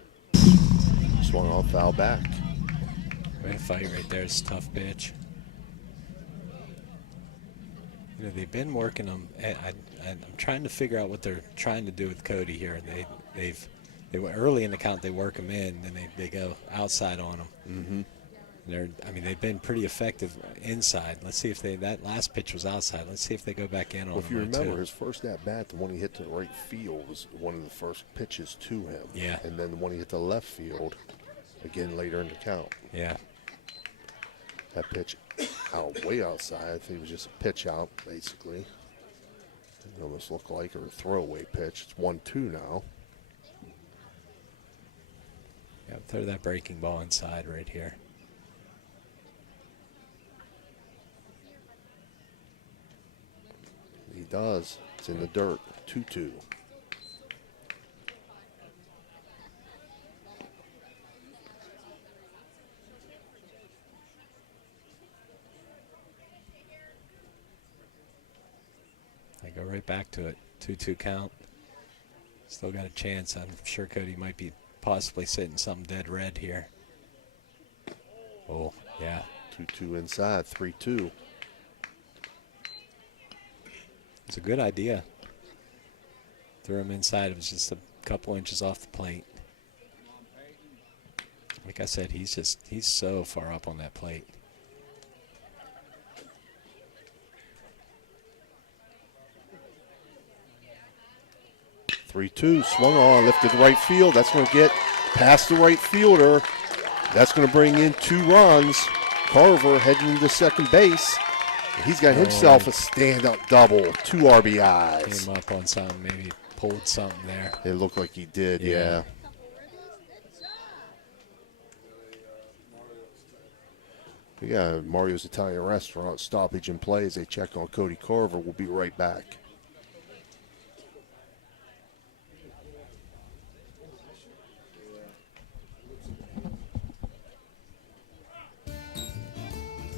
Swung off, foul back. Great fight right there. It's a tough pitch. they've been working them. I'm trying to figure out what they're trying to do with Cody here. They were early in the count. They work them in, and they go outside on them. Mm-hmm. They've been pretty effective inside. Let's see if that last pitch was outside. Let's see if they go back in on If you them. remember, his first at bat, the one he hit to the right field, was one of the first pitches to him. Yeah. And then the one he hit to left field, again later in the count. Yeah. That pitch out way outside. I think it was just a pitch out, basically. It almost looked like a throwaway pitch. It's 1-2 now. Yeah, throw that breaking ball inside right here. He does. It's in the dirt. 2-2. They go right back to it. 2-2 count. Still got a chance. I'm sure Cody might be possibly sitting something dead red here. Oh, yeah. 2-2 inside. 3-2. It's a good idea. Threw him inside. It was just a couple inches off the plate. Like I said, he's so far up on that plate. Three-two, swung on, lifted to right field. That's going to get past the right fielder. That's going to bring in 2 runs. Carver heading into second base. He's got himself a stand-up double, 2 RBIs. Came up on something, maybe pulled something there. It looked like he did, yeah. We got Mario's Italian Restaurant stoppage in play as they check on Cody Carver. We'll be right back.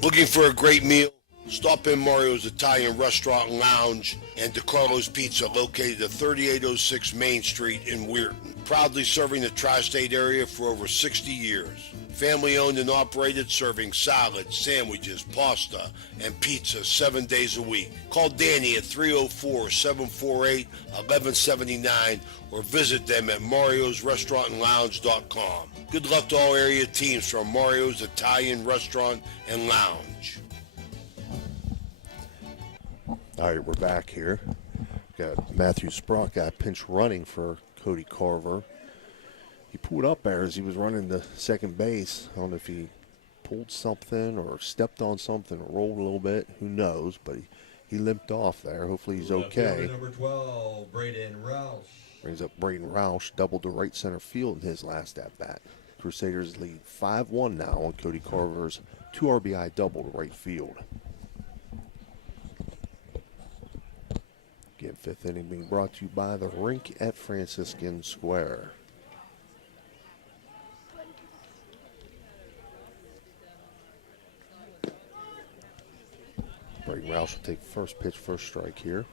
Looking for a great meal? Stop in Mario's Italian Restaurant and Lounge and DeCarlo's Pizza, located at 3806 Main Street in Weirton. Proudly serving the tri-state area for over 60 years. Family owned and operated, serving salads, sandwiches, pasta, and pizza 7 days a week. Call Danny at 304-748-1179 or visit them at mariosrestaurantandlounge.com. Good luck to all area teams from Mario's Italian Restaurant and Lounge. All right, we're back here. Got Matthew Sprock got pinch running for Cody Carver. He pulled up there as he was running to second base. I don't know if he pulled something or stepped on something or rolled a little bit. Who knows? But he limped off there. Hopefully he's okay. Number 12, Braden Roush. Brings up Braden Roush, doubled to right center field in his last at-bat. Crusaders lead 5-1 now on Cody Carver's 2 RBI double to right field. Again, 5th inning being brought to you by the Rink at Franciscan Square. Braden Roush will take first pitch, first strike here.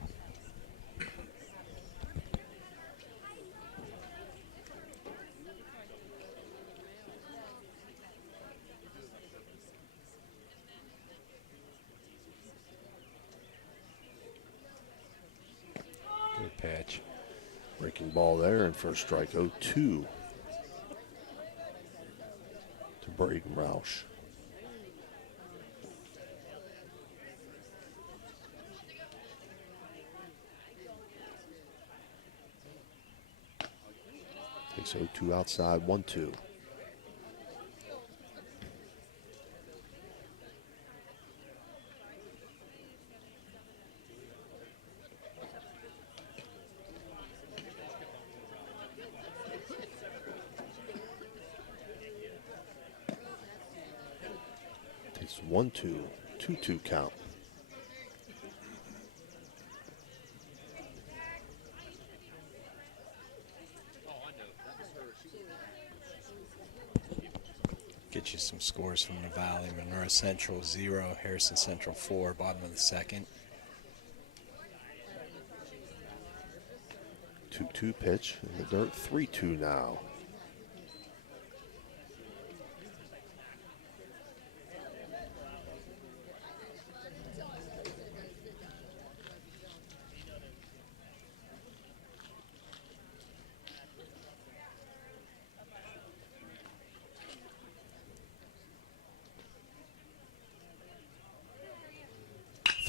Good pitch. Breaking ball there, and first strike 0-2 to Braden Roush. Takes 0-2 outside, 1-2. Takes 1-2, 2-2 count. Get you some scores from the Valley. Monroe Central 0, Harrison Central 4, bottom of the second. 2-2 pitch in the dirt, 3-2 now.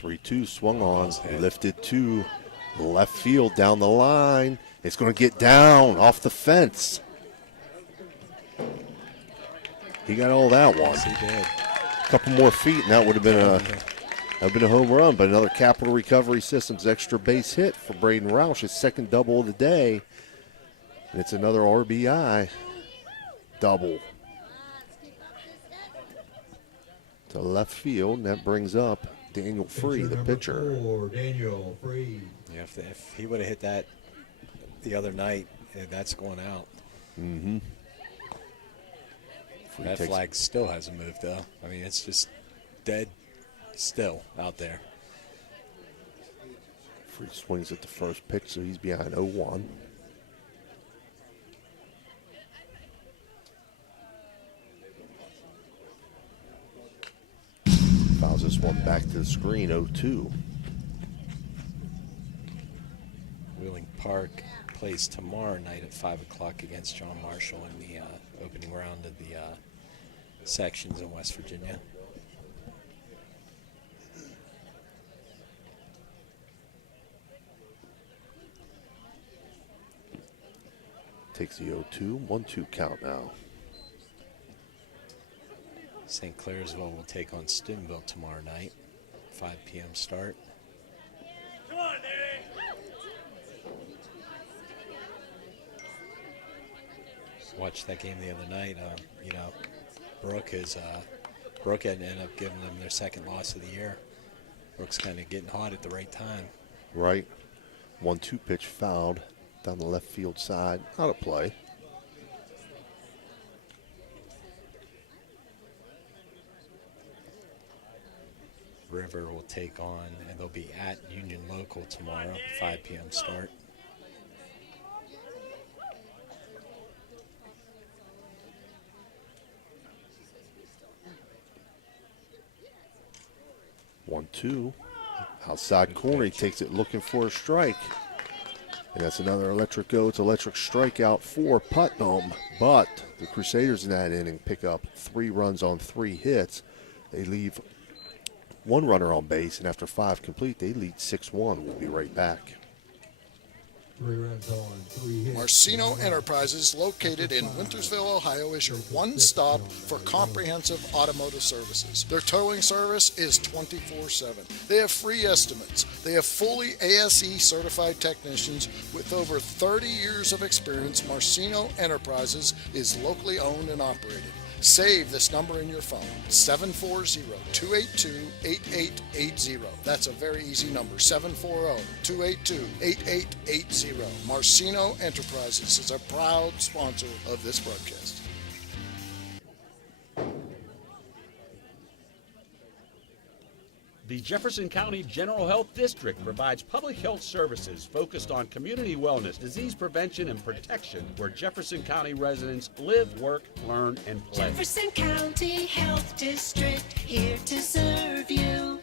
3-2 swung on, lifted to left field down the line. It's going to get down off the fence. He got all that one. Yes, he did. A couple more feet, and that would have been a home run. But another Capital Recovery Systems extra base hit for Braden Roush, his second double of the day. And it's another RBI double to left field, and that brings up Daniel Free, the pitcher. Daniel Free. Yeah, if he would have hit that the other night, that's going out. Mm-hmm. That flag still hasn't moved, though. I mean, it's just dead still out there. Free swings at the first pitch, so he's behind 0-1. Fouls this one back to the screen, 0-2. Wheeling Park plays tomorrow night at 5 o'clock against John Marshall in the opening round of the sections in West Virginia. Takes the 0-2, 1-2 count now. St. Clairsville will take on Steubenville tomorrow night, 5 p.m. start. Come on, Danny. Watched that game the other night. Brooke ended up giving them their second loss of the year. Brooke's kind of getting hot at the right time. Right. 1-2 pitch fouled down the left field side. Out of play. River will take on, and they'll be at Union Local tomorrow, 5 p.m. start. One, two. Outside corner, he takes it looking for a strike. And that's another electric go. It's electric strikeout for Putnam. But the Crusaders in that inning pick up 3 runs on 3 hits. They leave 1 runner on base, and after 5 complete, they lead 6-1. We'll be right back. 3 runs on, 3 hits. Marcino Enterprises, located in Wintersville, Ohio, is your one-stop for comprehensive automotive services. Their towing service is 24/7. They have free estimates. They have fully ASE certified technicians with over 30 years of experience. Marcino Enterprises is locally owned and operated. Save this number in your phone, 740-282-8880. That's a very easy number, 740-282-8880. Marcino Enterprises is a proud sponsor of this broadcast. The Jefferson County General Health District provides public health services focused on community wellness, disease prevention, and protection, where Jefferson County residents live, work, learn, and play. Jefferson County Health District, here to serve you.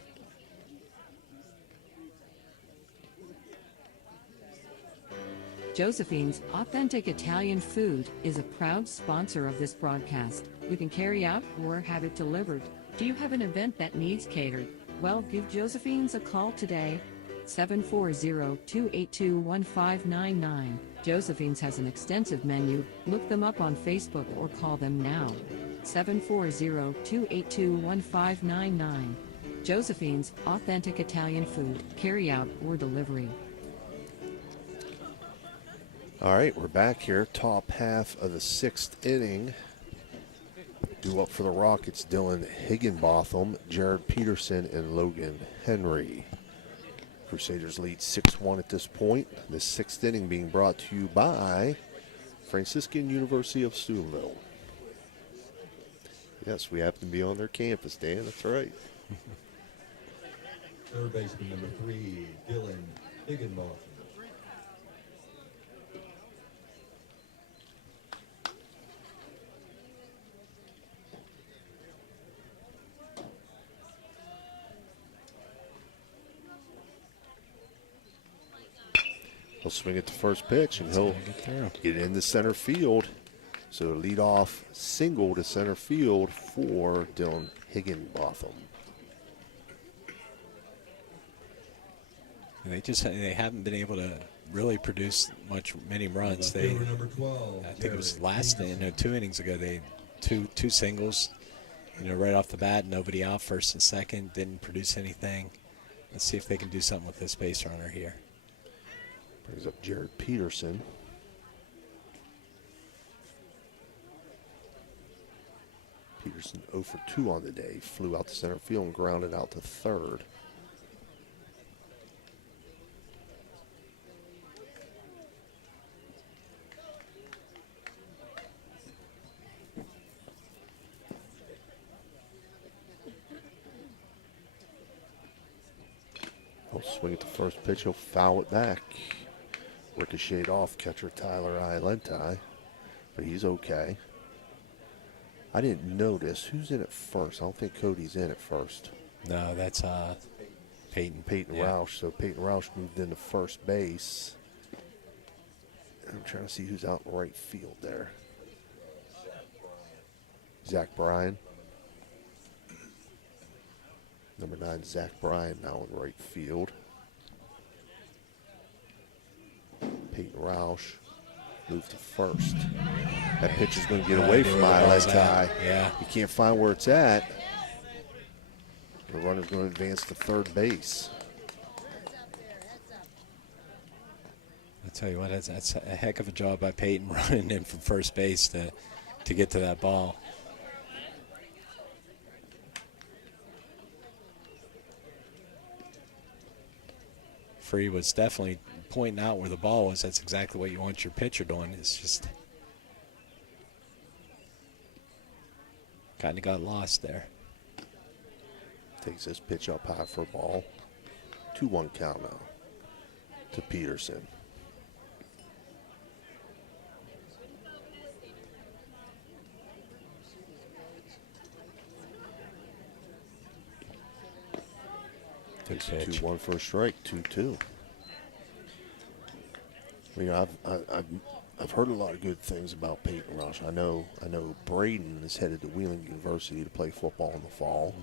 Josephine's Authentic Italian Food is a proud sponsor of this broadcast. You can carry out or have it delivered. Do you have an event that needs catered? Well, give Josephine's a call today. 740-282-1599. Josephine's has an extensive menu. Look them up on Facebook or call them now. 740-282-1599. Josephine's Authentic Italian Food, carry out or delivery. All right, we're back here. Top half of the 6th inning. Due up for the Rockets, Dylan Higginbotham, Jared Peterson, and Logan Henry. Crusaders lead 6-1 at this point. The 6th inning being brought to you by Franciscan University of Steubenville. Yes, we happen to be on their campus, Dan. That's right. Third baseman number 3, Dylan Higginbotham. He'll swing at the first pitch, and he'll get it into center field. So lead off single to center field for Dylan Higginbotham. They haven't been able to really produce many runs. I think it was two innings ago. They two singles, right off the bat, nobody out, first and second, didn't produce anything. Let's see if they can do something with this base runner here. Brings up Jared Peterson. Peterson 0 for 2 on the day. Flew out to center field and grounded out to third. He'll swing at the first pitch. He'll foul it back. Ricocheted off catcher Tyler Iolenti, but he's okay. I didn't notice who's in at first. I don't think Cody's in at first. No, that's Peyton. Peyton Roush. So Peyton Roush moved into first base. I'm trying to see who's out in right field there. Zach Bryan. Number 9, Zach Bryan, now in right field. Peyton Roush moved to first. That pitch is going to get away from Iolenti. Yeah. You can't find where it's at. The runner's going to advance to third base. I'll tell you what, that's a heck of a job by Peyton running in from first base to get to that ball. Free was definitely pointing out where the ball was. That's exactly what you want your pitcher doing. It's just kind of got lost there. Takes this pitch up high for a ball. 2-1 count now to Peterson. Takes a 2-1 for a strike. 2-2. I've heard a lot of good things about Peyton Roush. I know Braden is headed to Wheeling University to play football in the fall,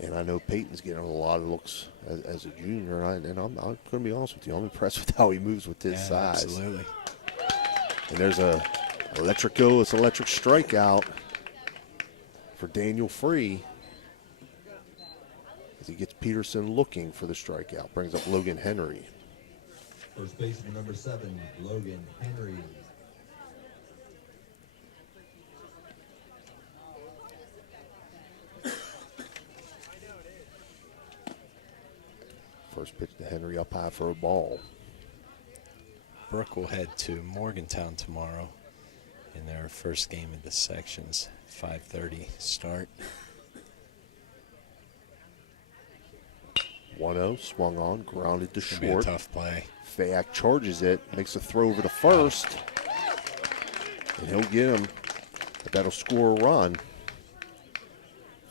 and I know Peyton's getting a lot of looks as a junior. And I'm going to be honest with you, I'm impressed with how he moves with his size. Absolutely. And there's a electric strikeout for Daniel Free. As he gets Peterson looking for the strikeout. Brings up Logan Henry. First baseman number 7, Logan Henry. First pitch to Henry up high for a ball. Brooke will head to Morgantown tomorrow in their first game of the sections. 5:30 start. 1-0, swung on, grounded to short. Be a tough play. Fayak charges it, makes a throw over to first, and he'll get him. That'll score a run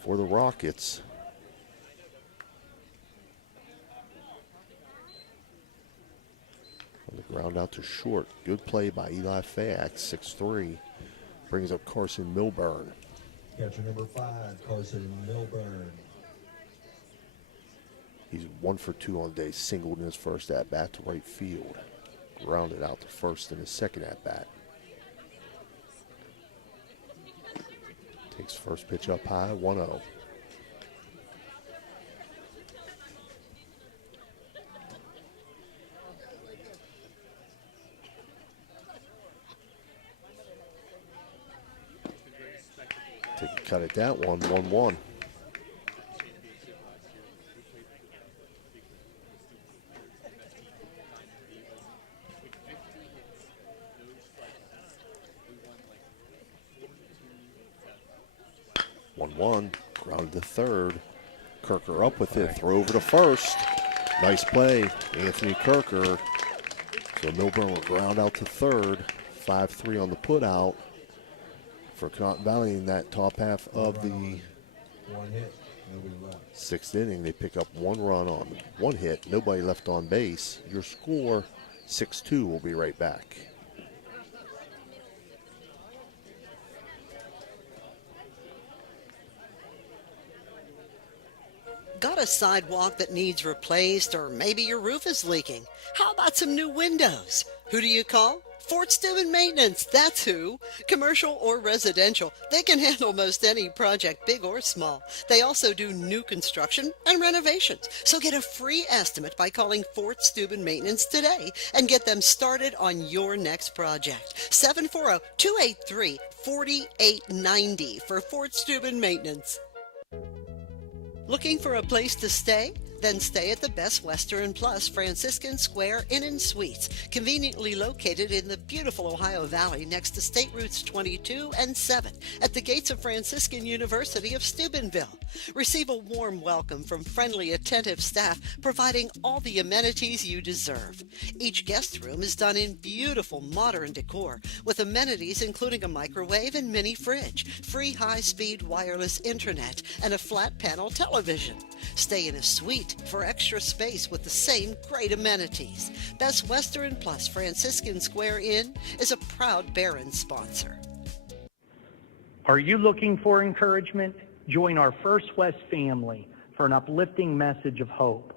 for the Rockets. On the ground out to short. Good play by Eli Fayak, 6'3". Brings up Carson Milburn. Catcher number 5, Carson Milburn. He's 1 for 2 on the day, singled in his first at-bat to right field. Grounded out to first in his second at-bat. Takes first pitch up high, 1-0. Take a cut at that one, 1-1. Grounded to third. Kirker up with it. Throw over to first. Nice play, Anthony Kirker. So Milburn will ground out to third. 5-3 on the put out for Conotton Valley in that top half of the 1 hit, nobody left. 6th inning. They pick up 1 run on 1 hit. Nobody left on base. Your score, 6-2. We'll be right back. Got a sidewalk that needs replaced, or maybe your roof is leaking? How about some new windows? Who do you call? Fort Steuben Maintenance, that's who. Commercial or residential, they can handle most any project, big or small. They also do new construction and renovations. So get a free estimate by calling Fort Steuben Maintenance today and get them started on your next project. 740-283-4890 for Fort Steuben Maintenance. Looking for a place to stay? Then stay at the Best Western Plus Franciscan Square Inn and Suites, conveniently located in the beautiful Ohio Valley next to State Routes 22 and 7 at the gates of Franciscan University of Steubenville. Receive a warm welcome from friendly, attentive staff, providing all the amenities you deserve. Each guest room is done in beautiful modern decor, with amenities including a microwave and mini fridge, free high-speed wireless internet, and a flat-panel television. Stay in a suite for extra space with the same great amenities. Best Western Plus Franciscan Square Inn is a proud Barron sponsor. Are you looking for encouragement? Join our First West family for an uplifting message of hope.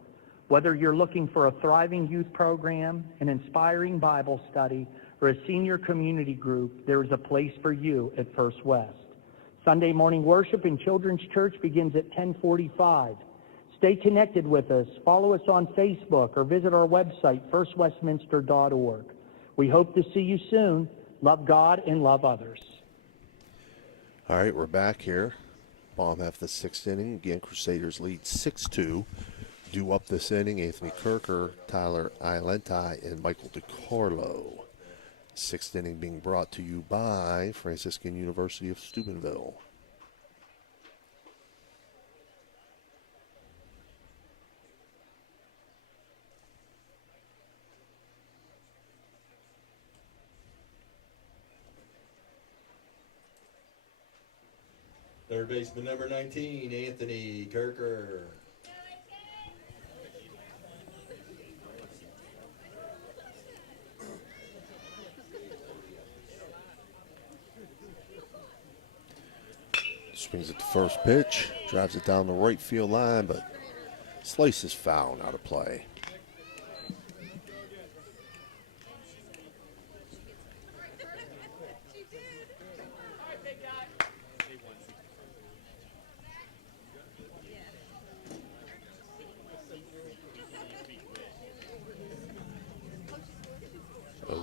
Whether you're looking for a thriving youth program, an inspiring Bible study, or a senior community group, there is a place for you at First West. Sunday morning worship in Children's Church begins at 10:45. Stay connected with us. Follow us on Facebook or visit our website, firstwestminster.org. We hope to see you soon. Love God and love others. All right, we're back here. Bottom half of the sixth inning. Again, Crusaders lead 6-2. Due up this inning, Anthony Kirker, Tyler Ialenti, and Michael DiCarlo. Sixth inning being brought to you by Franciscan University of Steubenville. Third baseman number 19, Anthony Kirker. Swings at the first pitch, drives it down the right field line, but Slice is foul, out of play.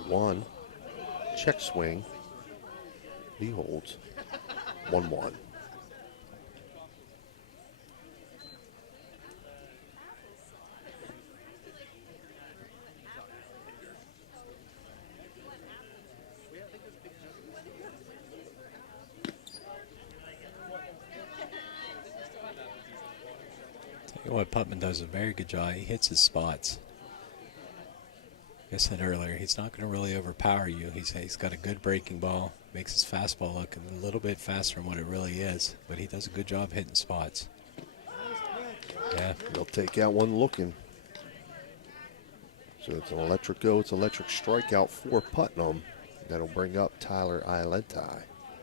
One check swing. He holds 1-1. Tell you what, Putman does a very good job. He hits his spots. Like I said earlier, he's not going to really overpower you. He's got a good breaking ball, makes his fastball look a little bit faster than what it really is, but he does a good job hitting spots. Yeah. They'll take out one looking. So it's an electric go. It's an electric strikeout for Putnam. That'll bring up Tyler Ialenti.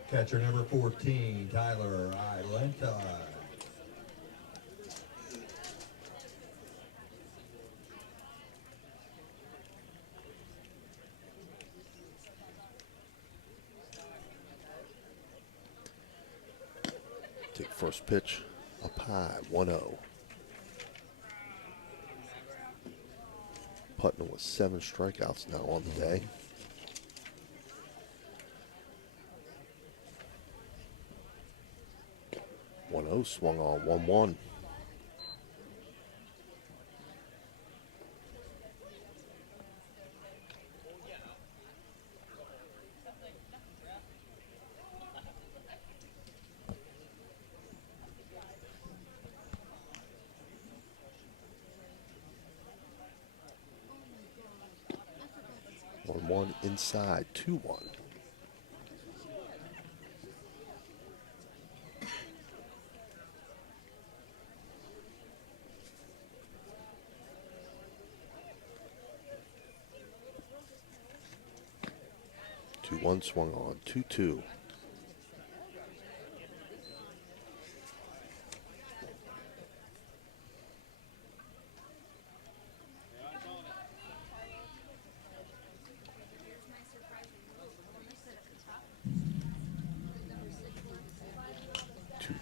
Catcher number 14, Tyler Ialenti. Take first pitch up high, 1-0. Putnam with 7 strikeouts now on the day. Swung on 1-1. One inside, 2-1. One swung on, 2-2.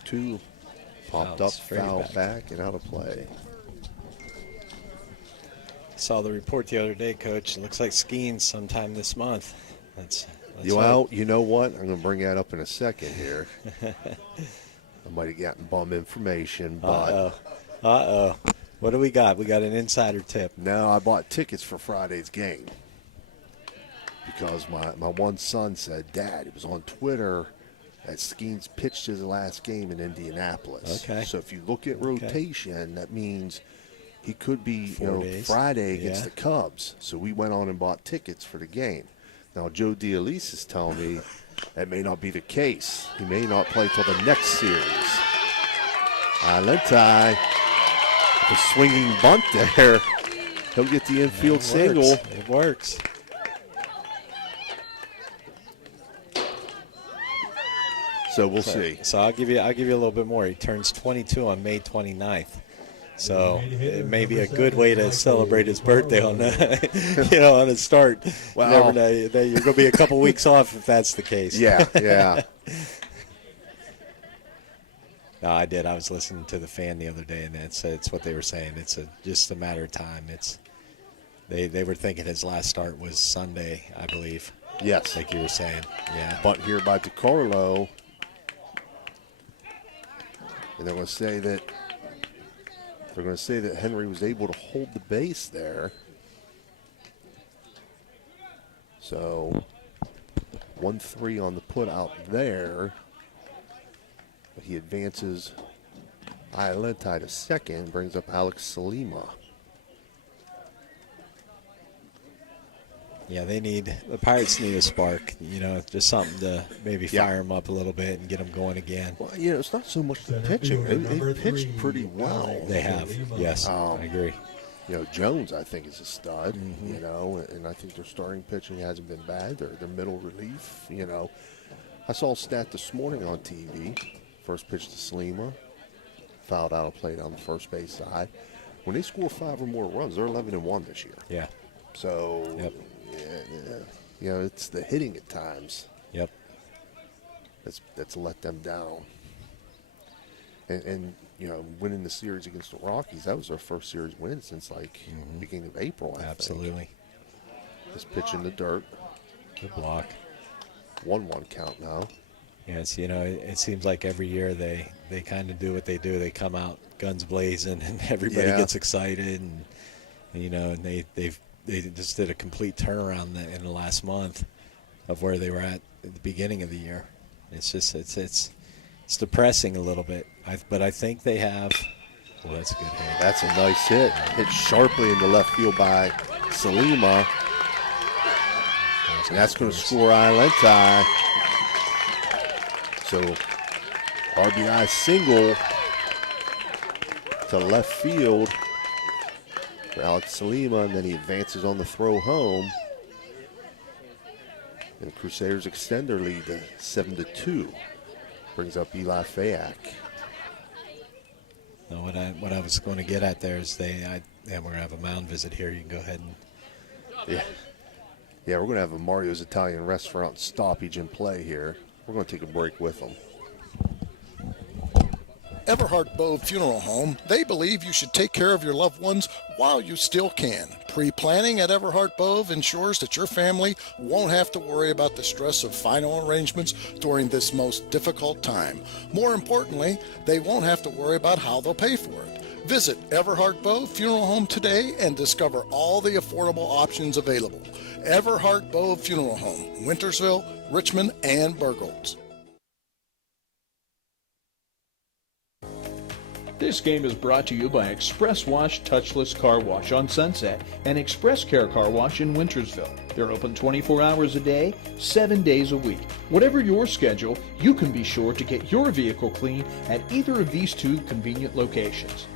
2 popped up, foul back, and out of play. Saw the report the other day, Coach. It looks like skiing sometime this month. Well, you know what? I'm going to bring that up in a second here. I might have gotten bum information, but what do we got? We got an insider tip. No, I bought tickets for Friday's game because my one son said, Dad, it was on Twitter that Skeens pitched his last game in Indianapolis. Okay. So if you look at rotation, that means he could be 4 days. Friday against the Cubs. So we went on and bought tickets for the game. Now, Joe D'Alise is telling me that may not be the case. He may not play till the next series. Lentai, the swinging bunt there. He'll get the infield single. It works. So we'll see. So I'll give you a little bit more. He turns 22 on May 29th. So it may be a good way to celebrate his birthday on on a start. Wow. You never know. You're going to be a couple weeks off if that's the case. Yeah. No, I did. I was listening to the fan the other day, and it's what they were saying. It's just a matter of time. They were thinking his last start was Sunday, I believe. Yes. Like you were saying. Yeah. Bunt here by DiCarlo. And they're going to say that Henry was able to hold the base there. So 1-3 on the put out there. But he advances Ialenti to second, brings up Alex Salima. Yeah, the Pirates need a spark, just something to maybe fire them up a little bit and get them going again. Well, it's not so much the pitching. They pitched pretty well. They have, yes, I agree. Jones, I think, is a stud, and I think their starting pitching hasn't been bad. Their middle relief, I saw a stat this morning on TV. First pitch to Salima, fouled out of play down the first base side. When they score 5 or more runs, they're 11-1 this year. Yeah. So, it's the hitting at times. Yep. That's let them down. And winning the series against the Rockies, that was their first series win since beginning of April. Absolutely. This pitch in the dirt. Good block. 1-1 count now. Yes, it seems like every year they kind of do what they do. They come out guns blazing, and everybody gets excited, and they just did a complete turnaround in the last month of where they were at the beginning of the year. It's just it's depressing a little bit. But I think they have. Well, that's a good hit. That's a nice hit. Hit sharply into left field by Salima. And that's going to score Ialenti. So, RBI single to left field for Alex Salima, and then he advances on the throw home. And the Crusaders extend their lead to 7-2. Brings up Eli Fayak. No, what I was going to get at there is we're going to have a mound visit here. You can go ahead and. Yeah, we're going to have a Mario's Italian Restaurant stoppage in play here. We're going to take a break with them. Everhart Bove Funeral Home, they believe you should take care of your loved ones while you still can. Pre-planning at Everhart Bove ensures that your family won't have to worry about the stress of final arrangements during this most difficult time. More importantly, they won't have to worry about how they'll pay for it. Visit Everhart Bove Funeral Home today and discover all the affordable options available. Everhart Bove Funeral Home, Wintersville, Richmond, and Burgolds. This game is brought to you by Express Wash Touchless Car Wash on Sunset and Express Care Car Wash in Wintersville. They're open 24 hours a day, 7 days a week. Whatever your schedule, you can be sure to get your vehicle clean at either of these 2 convenient locations.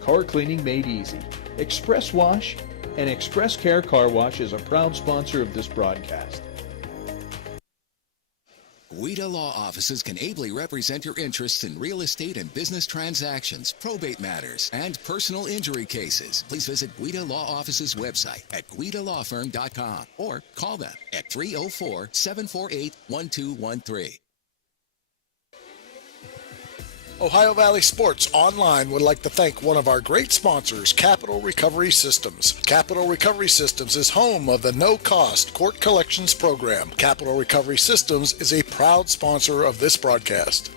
Car cleaning made easy. Express Wash and Express Care Car Wash is a proud sponsor of this broadcast. Guida Law Offices can ably represent your interests in real estate and business transactions, probate matters, and personal injury cases. Please visit Guida Law Offices' website at guidalawfirm.com or call them at 304-748-1213. Ohio Valley Sports Online would like to thank one of our great sponsors, Capital Recovery Systems. Capital Recovery Systems is home of the no-cost court collections program. Capital Recovery Systems is a proud sponsor of this broadcast.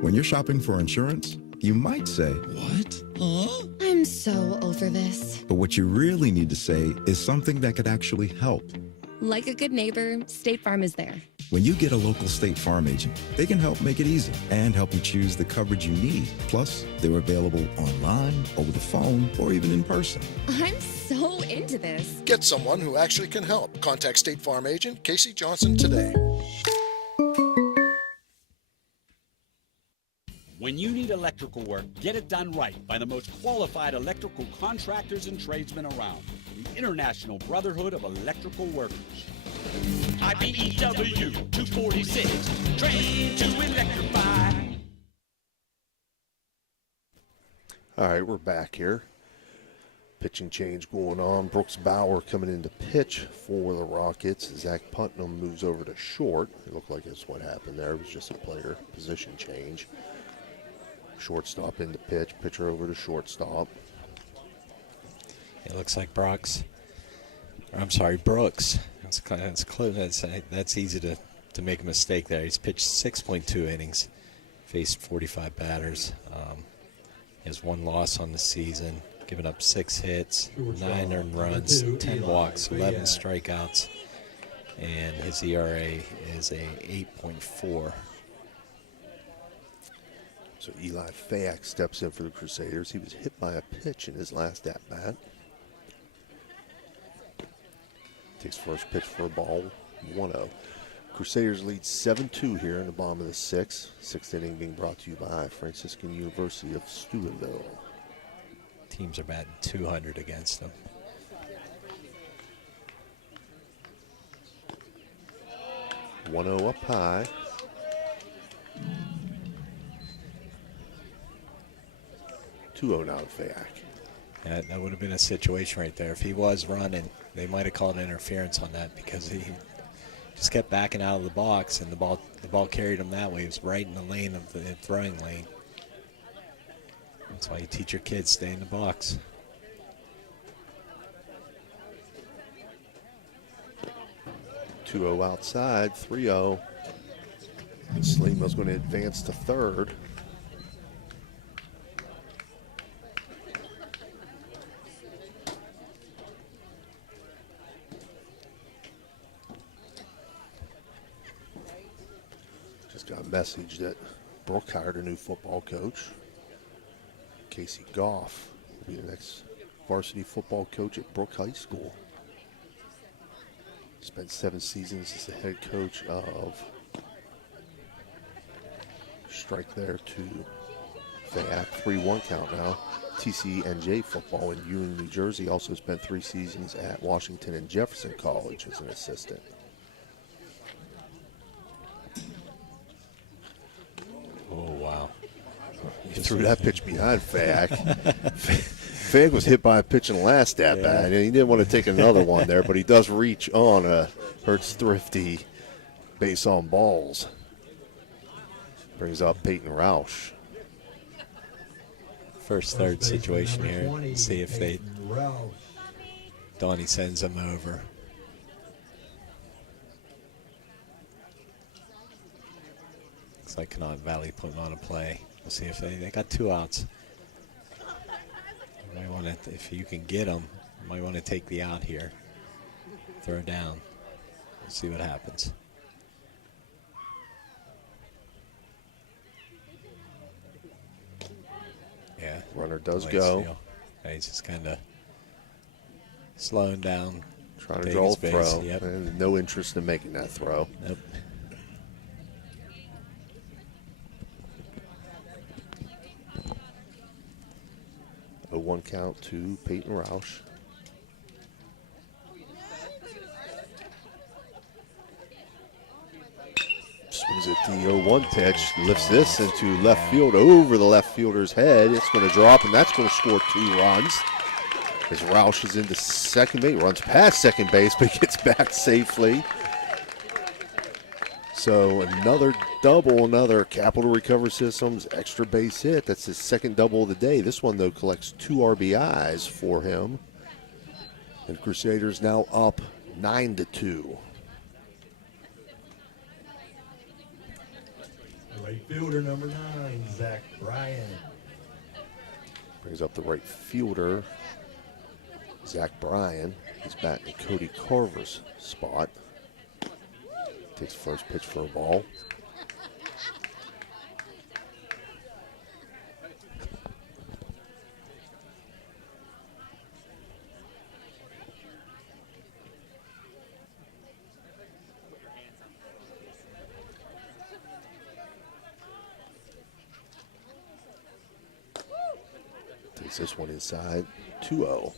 When you're shopping for insurance, you might say, What? Huh? I'm so over this. but what you really need to say is something that could actually help. Like a good neighbor, State Farm is there. When you get a local State Farm agent, they can help make it easy and help you choose the coverage you need. Plus, they're available online, over the phone, or even in person. I'm so into this. Get someone who actually can help. Contact State Farm agent Casey Johnson today. When you need electrical work, get it done right by the most qualified electrical contractors and tradesmen around. The International Brotherhood of Electrical Workers. IBEW 246, trained to electrify. All right, we're back here. Pitching change going on. Brooks Bauer coming into pitch for the Rockets. Zach Putnam moves over to short. It looked like that's what happened there. It was just a player position change. Shortstop into pitch, pitcher over to shortstop. It looks like Brooks. That's close. That's easy to make a mistake there. He's pitched 6.2 innings, faced 45 batters. He has 1 loss on the season, given up 6 hits, 9 earned runs, 10 walks, 11 strikeouts, and his ERA is a 8.4. So Eli Fayak steps in for the Crusaders. He was hit by a pitch in his last at-bat. Takes first pitch for a ball, 1-0. Crusaders lead 7-2 here in the bottom of the 6th. 6th inning being brought to you by Franciscan University of Steubenville. Teams are batting 200 against them. One-0 up high. Two-0 now to Fayak. That would have been a situation right there. If he was running, they might have called interference on that because he just kept backing out of the box, and the ball carried him that way. It was right in the lane of the throwing lane. That's why you teach your kids stay in the box. Two-0 outside, 3-0. Slima's going to advance to third. Got a message that Brooke hired a new football coach. Casey Goff will be the next varsity football coach at Brooke High School. Spent 7 seasons as the head coach of strike there to Fayak. 3-1 count now. TCNJ football in Ewing, New Jersey. Also spent 3 seasons at Washington and Jefferson College as an assistant. Oh, wow. He threw that pitch behind Fayak. Fayak was hit by a pitch in the last at-bat, and he didn't want to take another one there, but he does reach on a Hertz Thrifty base on balls. Brings up Peyton Roush. First, third situation here. See if Donnie sends him over. Looks like Conotton Valley putting on a play. We'll see if they got 2 outs. You might want to, if you can get them, you might want to take the out here. Throw down. We'll see what happens. Yeah. Runner does go. Yeah, he's just kind of slowing down. Trying to draw a throw. Yep. And no interest in making that throw. Nope. A 1 count to Peyton Roush. Swings at the 0-1 pitch, lifts this into left field over the left fielder's head. It's going to drop, and that's going to score 2 runs. As Roush is into second base, runs past second base, but gets back safely. So another double, another Capital Recovery Systems extra base hit. That's his second double of the day. This one, though, collects 2 RBIs for him. And Crusaders now up 9-2. Right fielder number 9, Zach Bryan. Brings up the right fielder, Zach Bryan. He's batting in Cody Carver's spot. Takes first pitch for a ball. Takes this one inside, 2-0.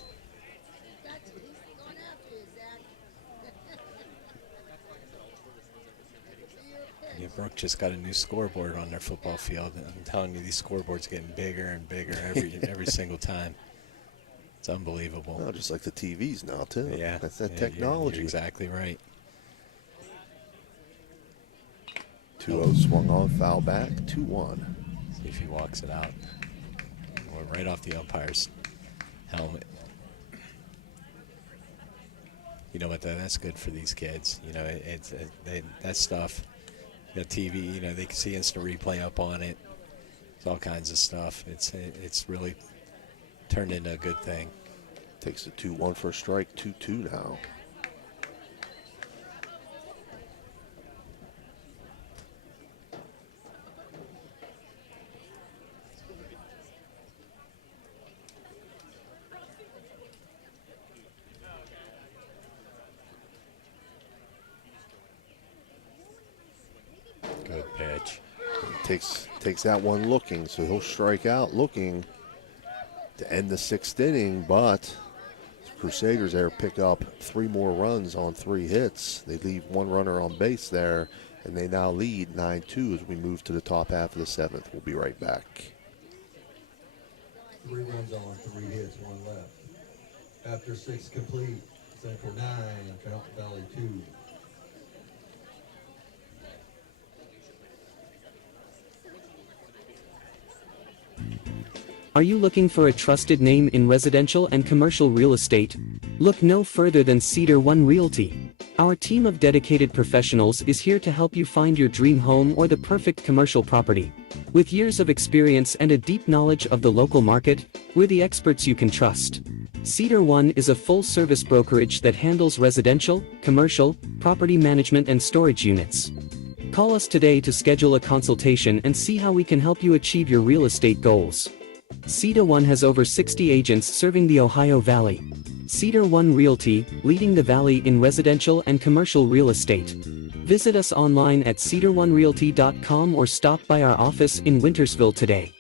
Yeah, Brooke just got a new scoreboard on their football field. I'm telling you, these scoreboards getting bigger and bigger every single time. It's unbelievable. Oh, just like the TVs now, too. Yeah. That's that yeah, technology. You're exactly right. 2-0 swung on, foul back, 2-1. See if he walks it out. Or right off the umpire's helmet. You know what, though? That's good for these kids. You know, that stuff. The TV, you know, they can see instant replay up on it. It's all kinds of stuff. It's really turned into a good thing. Takes the 2-1 for a strike, 2-2 now. Good pitch. Takes that one looking, so he'll strike out looking to end the 6th inning, but Crusaders there pick up 3 more runs on 3 hits. They leave 1 runner on base there, and they now lead 9-2 as we move to the top half of the 7th. We'll be right back. 3 runs on, 3 hits, 1 left. After 6 complete, Central 9, Conotton Valley 2. Are you looking for a trusted name in residential and commercial real estate? Look no further than Cedar One Realty. Our team of dedicated professionals is here to help you find your dream home or the perfect commercial property. With years of experience and a deep knowledge of the local market, we're the experts you can trust. Cedar One is a full-service brokerage that handles residential, commercial, property management and storage units. Call us today to schedule a consultation and see how we can help you achieve your real estate goals. Cedar One has over 60 agents serving the Ohio Valley. Cedar One Realty, leading the valley in residential and commercial real estate. Visit us online at cedaronerealty.com or stop by our office in Wintersville today.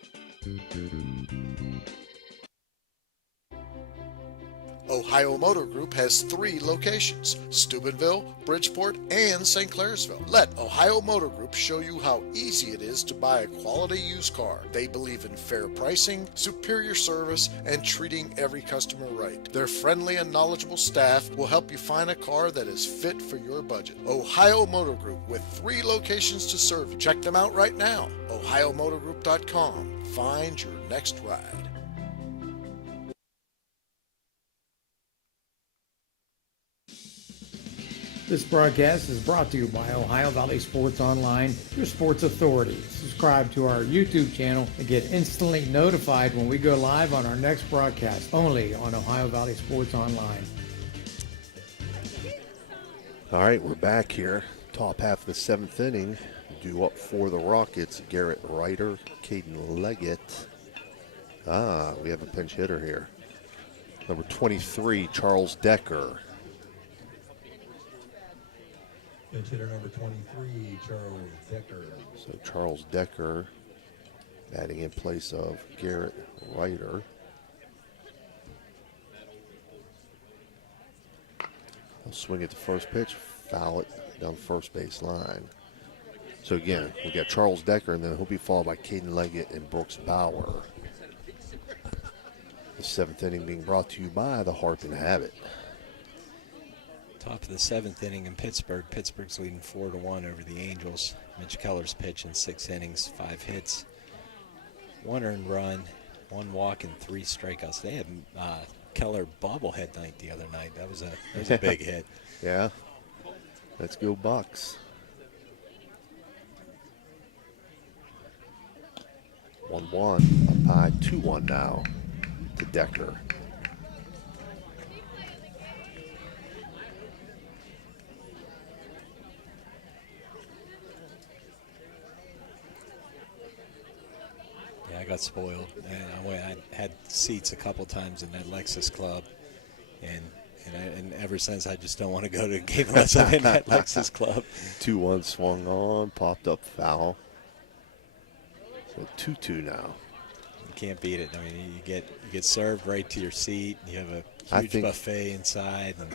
Ohio Motor Group has 3 locations, Steubenville, Bridgeport, and St. Clairsville. Let Ohio Motor Group show you how easy it is to buy a quality used car. They believe in fair pricing, superior service, and treating every customer right. Their friendly and knowledgeable staff will help you find a car that is fit for your budget. Ohio Motor Group with 3 locations to serve you. Check them out right now. OhioMotorGroup.com. Find your next ride. This broadcast is brought to you by Ohio Valley Sports Online, your sports authority. Subscribe to our YouTube channel and get instantly notified when we go live on our next broadcast, only on Ohio Valley Sports Online. All right, we're back here. Top half of the 7th inning. Due up for the Rockets, Garrett Ryder, Caden Leggett. We have a pinch hitter here. Number 23, Charles Decker. Pinch hitter number 23, Charles Decker. So Charles Decker batting in place of Garrett Ryder. He'll swing at the first pitch, foul it down first base line. So again, we got Charles Decker, and then he'll be followed by Caden Leggett and Brooks Bauer. The 7th inning being brought to you by the Harp and Habit. Top of the 7th inning in Pittsburgh. Pittsburgh's leading 4-1 over the Angels. Mitch Keller's pitching 6 innings, 5 hits, 1 earned run, 1 walk, and 3 strikeouts. They had Keller bobblehead night the other night. That was a big hit. Yeah. Let's go Bucks. 1-1. Up high, 2-1 now to Decker. Yeah, I got spoiled. And I had seats a couple times in that Lexus Club, and ever since I just don't want to go to a game unless I'm in that Lexus Club. 2-1 swung on, popped up foul. So 2-2 now. You can't beat it. I mean, you get served right to your seat. You have a huge buffet inside. And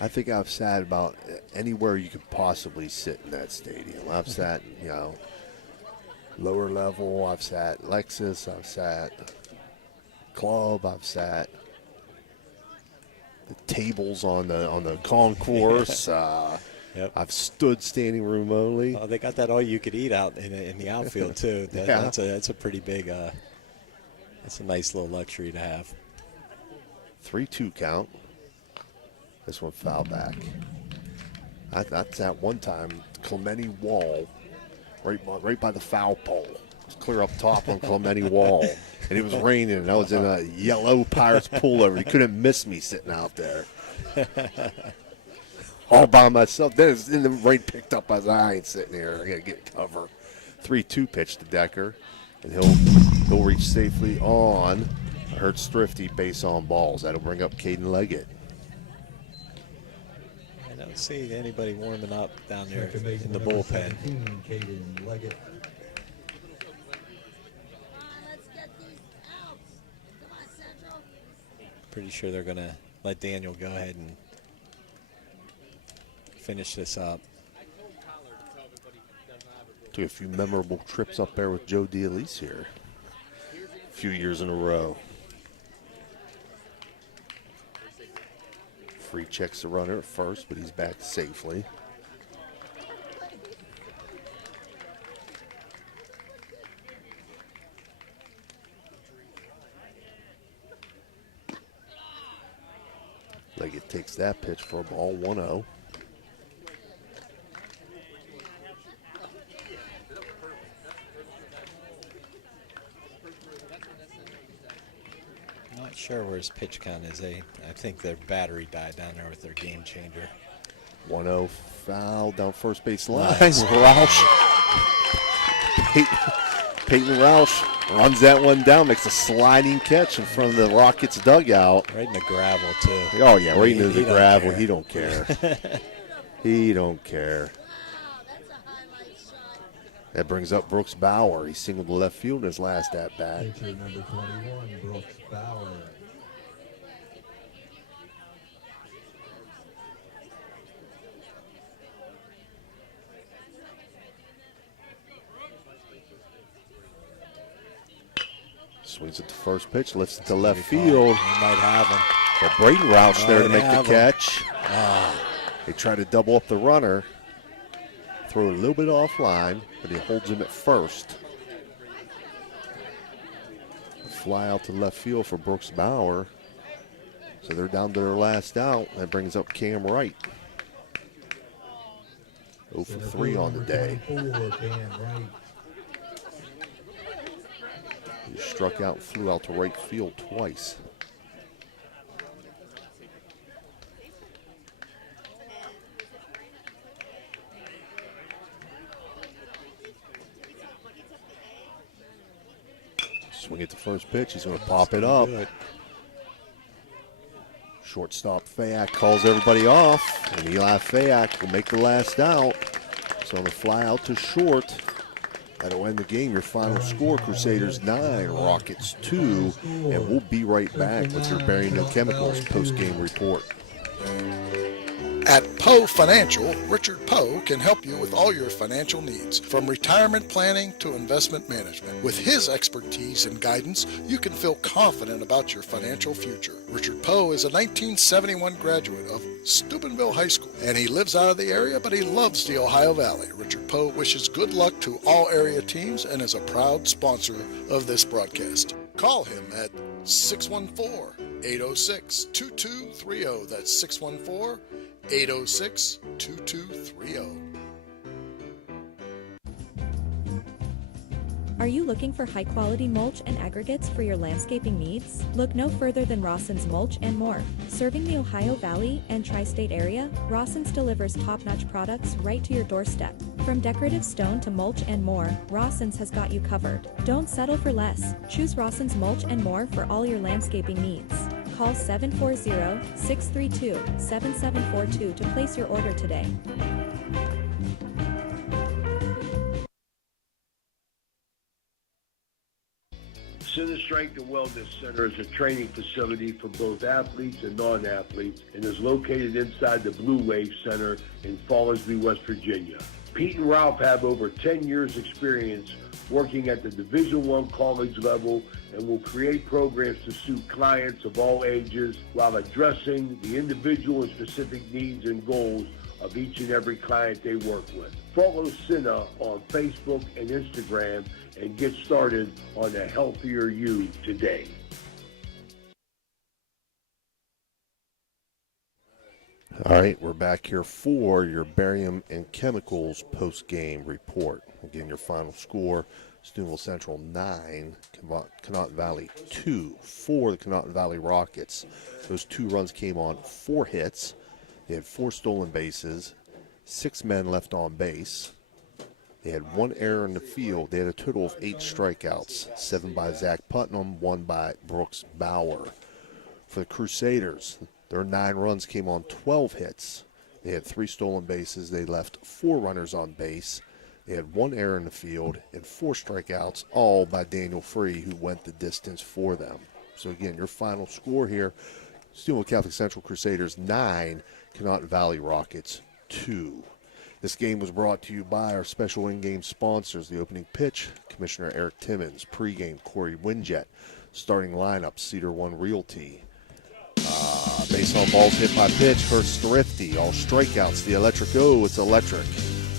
I think I've sat about anywhere you could possibly sit in that stadium. I've sat, lower level. I've sat Lexus. I've sat Club. I've sat the tables on the concourse. Yep. I've stood standing room only. Oh, they got that all-you-could-eat out in the outfield too. That's a pretty big. That's a nice little luxury to have. 3-2 count. This one foul back. That's that one time Clemente wall, right by the foul pole. It's clear up top on Clemente wall, and it was raining. And I was in a yellow Pirates pullover. He couldn't miss me sitting out there. All by myself. Then the rain picked up as I ain't sitting here. I got to get cover. 3-2 pitch to Decker, and he'll reach safely on Hertz Thrifty base on balls. That'll bring up Caden Leggett. I don't see anybody warming up down there in the bullpen. Caden Leggett. Pretty sure they're going to let Daniel go ahead and finish this up. Took a few memorable trips up there with Joe DeLise here. A few years in a row. Free checks the runner at first, but he's back safely. Leggett takes that pitch for a ball, 1-0. Not sure where his pitch count is. I think their battery died down there with their game changer. 1-0 foul down first base line. Nice. Roush. Peyton Roush runs that one down, makes a sliding catch in front of the Rockets dugout. Right in the gravel, too. Oh, yeah, right into the gravel. He don't care. He don't care. That brings up Brooks Bauer. He singled to left field in his last at-bat. Pitcher number 21, Brooks Bauer. Swings at the first pitch, lifts it to left field. He might have him. But Braden Roush there to make the have him. catch. They try to double up the runner. Throw a little bit offline, but he holds him at first. Fly out to left field for Brooks Bauer. So they're down to their last out. That brings up Cam Wright. 0 for 3 on the day. He struck out and flew out to right field twice. Swing at the first pitch. He's going to pop it up. Shortstop Fayak calls everybody off, and Eli Fayak will make the last out. So on the fly out to short, that'll end the game. Your final score, Crusaders 9, Rockets 2, and we'll be right back with your Barry No Chemicals post-game report. At Poe Financial, Richard Poe can help you with all your financial needs, from retirement planning to investment management. With his expertise and guidance, you can feel confident about your financial future. Richard Poe is a 1971 graduate of Steubenville High School, and he lives out of the area, but he loves the Ohio Valley. Richard Poe wishes good luck to all area teams and is a proud sponsor of this broadcast. Call him at 614-806-2230. That's 614-806-2230. Are you looking for high-quality mulch and aggregates for your landscaping needs? Look no further than Rawson's Mulch and More. Serving the Ohio Valley and tri-state area, Rawson's delivers top-notch products right to your doorstep. From decorative stone to mulch and more, Rawson's has got you covered. Don't settle for less. Choose Rawson's Mulch and More for all your landscaping needs. Call 740-632-7742 to place your order today. Center Strength and Wellness Center is a training facility for both athletes and non-athletes and is located inside the Blue Wave Center in Fallersby, West Virginia. Pete and Ralph have over 10 years experience working at the Division I college level and will create programs to suit clients of all ages while addressing the individual and specific needs and goals of each and every client they work with. Follow Cena on Facebook and Instagram and get started on a healthier you today. All right, we're back here for your barium and chemicals post-game report. Again, your final score, Steubenville Central 9, Conotton Valley 2 for the Conotton Valley Rockets. Those 2 runs came on 4 hits. They had 4 stolen bases, 6 men left on base. They had 1 error in the field. They had a total of 8 strikeouts, 7 by Zach Putnam, 1 by Brooks Bauer. For the Crusaders, their 9 runs came on 12 hits. They had 3 stolen bases. They left 4 runners on base. They had 1 error in the field and 4 strikeouts, all by Daniel Free, who went the distance for them. So again, your final score here, Steubenville Catholic Central Crusaders 9, Conotton Valley Rockets 2. This game was brought to you by our special in-game sponsors. The opening pitch, Commissioner Eric Timmons. Pre-game, Corey Winjet. Starting lineup, Cedar One Realty. Base on balls hit by pitch, Hurst Thrifty. All strikeouts, the electric. Oh, it's electric.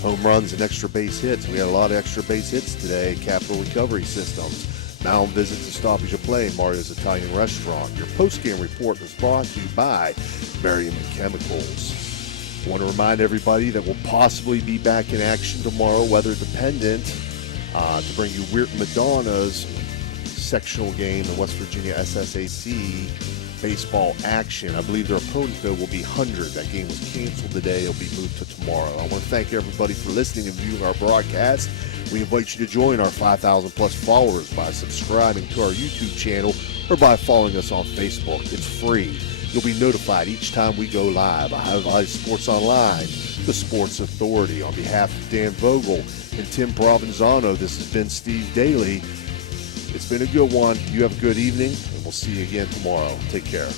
Home runs and extra base hits. We had a lot of extra base hits today. Capital Recovery Systems. Mound visits and stoppage of play, Mario's Italian Restaurant. Your post-game report was brought to you by Barium and Chemicals. I want to remind everybody that we'll possibly be back in action tomorrow, weather dependent, to bring you Weirton Madonna's sectional game, the West Virginia SSAC baseball action. I believe their opponent, though, will be 100. That game was canceled today. It'll be moved to tomorrow. I want to thank everybody for listening and viewing our broadcast. We invite you to join our 5,000-plus followers by subscribing to our YouTube channel or by following us on Facebook. It's free. You'll be notified each time we go live. Ohio Valley Sports Online, the Sports Authority. On behalf of Dan Vogel and Tim Provenzano, this has been Steve Daly. It's been a good one. You have a good evening, and we'll see you again tomorrow. Take care.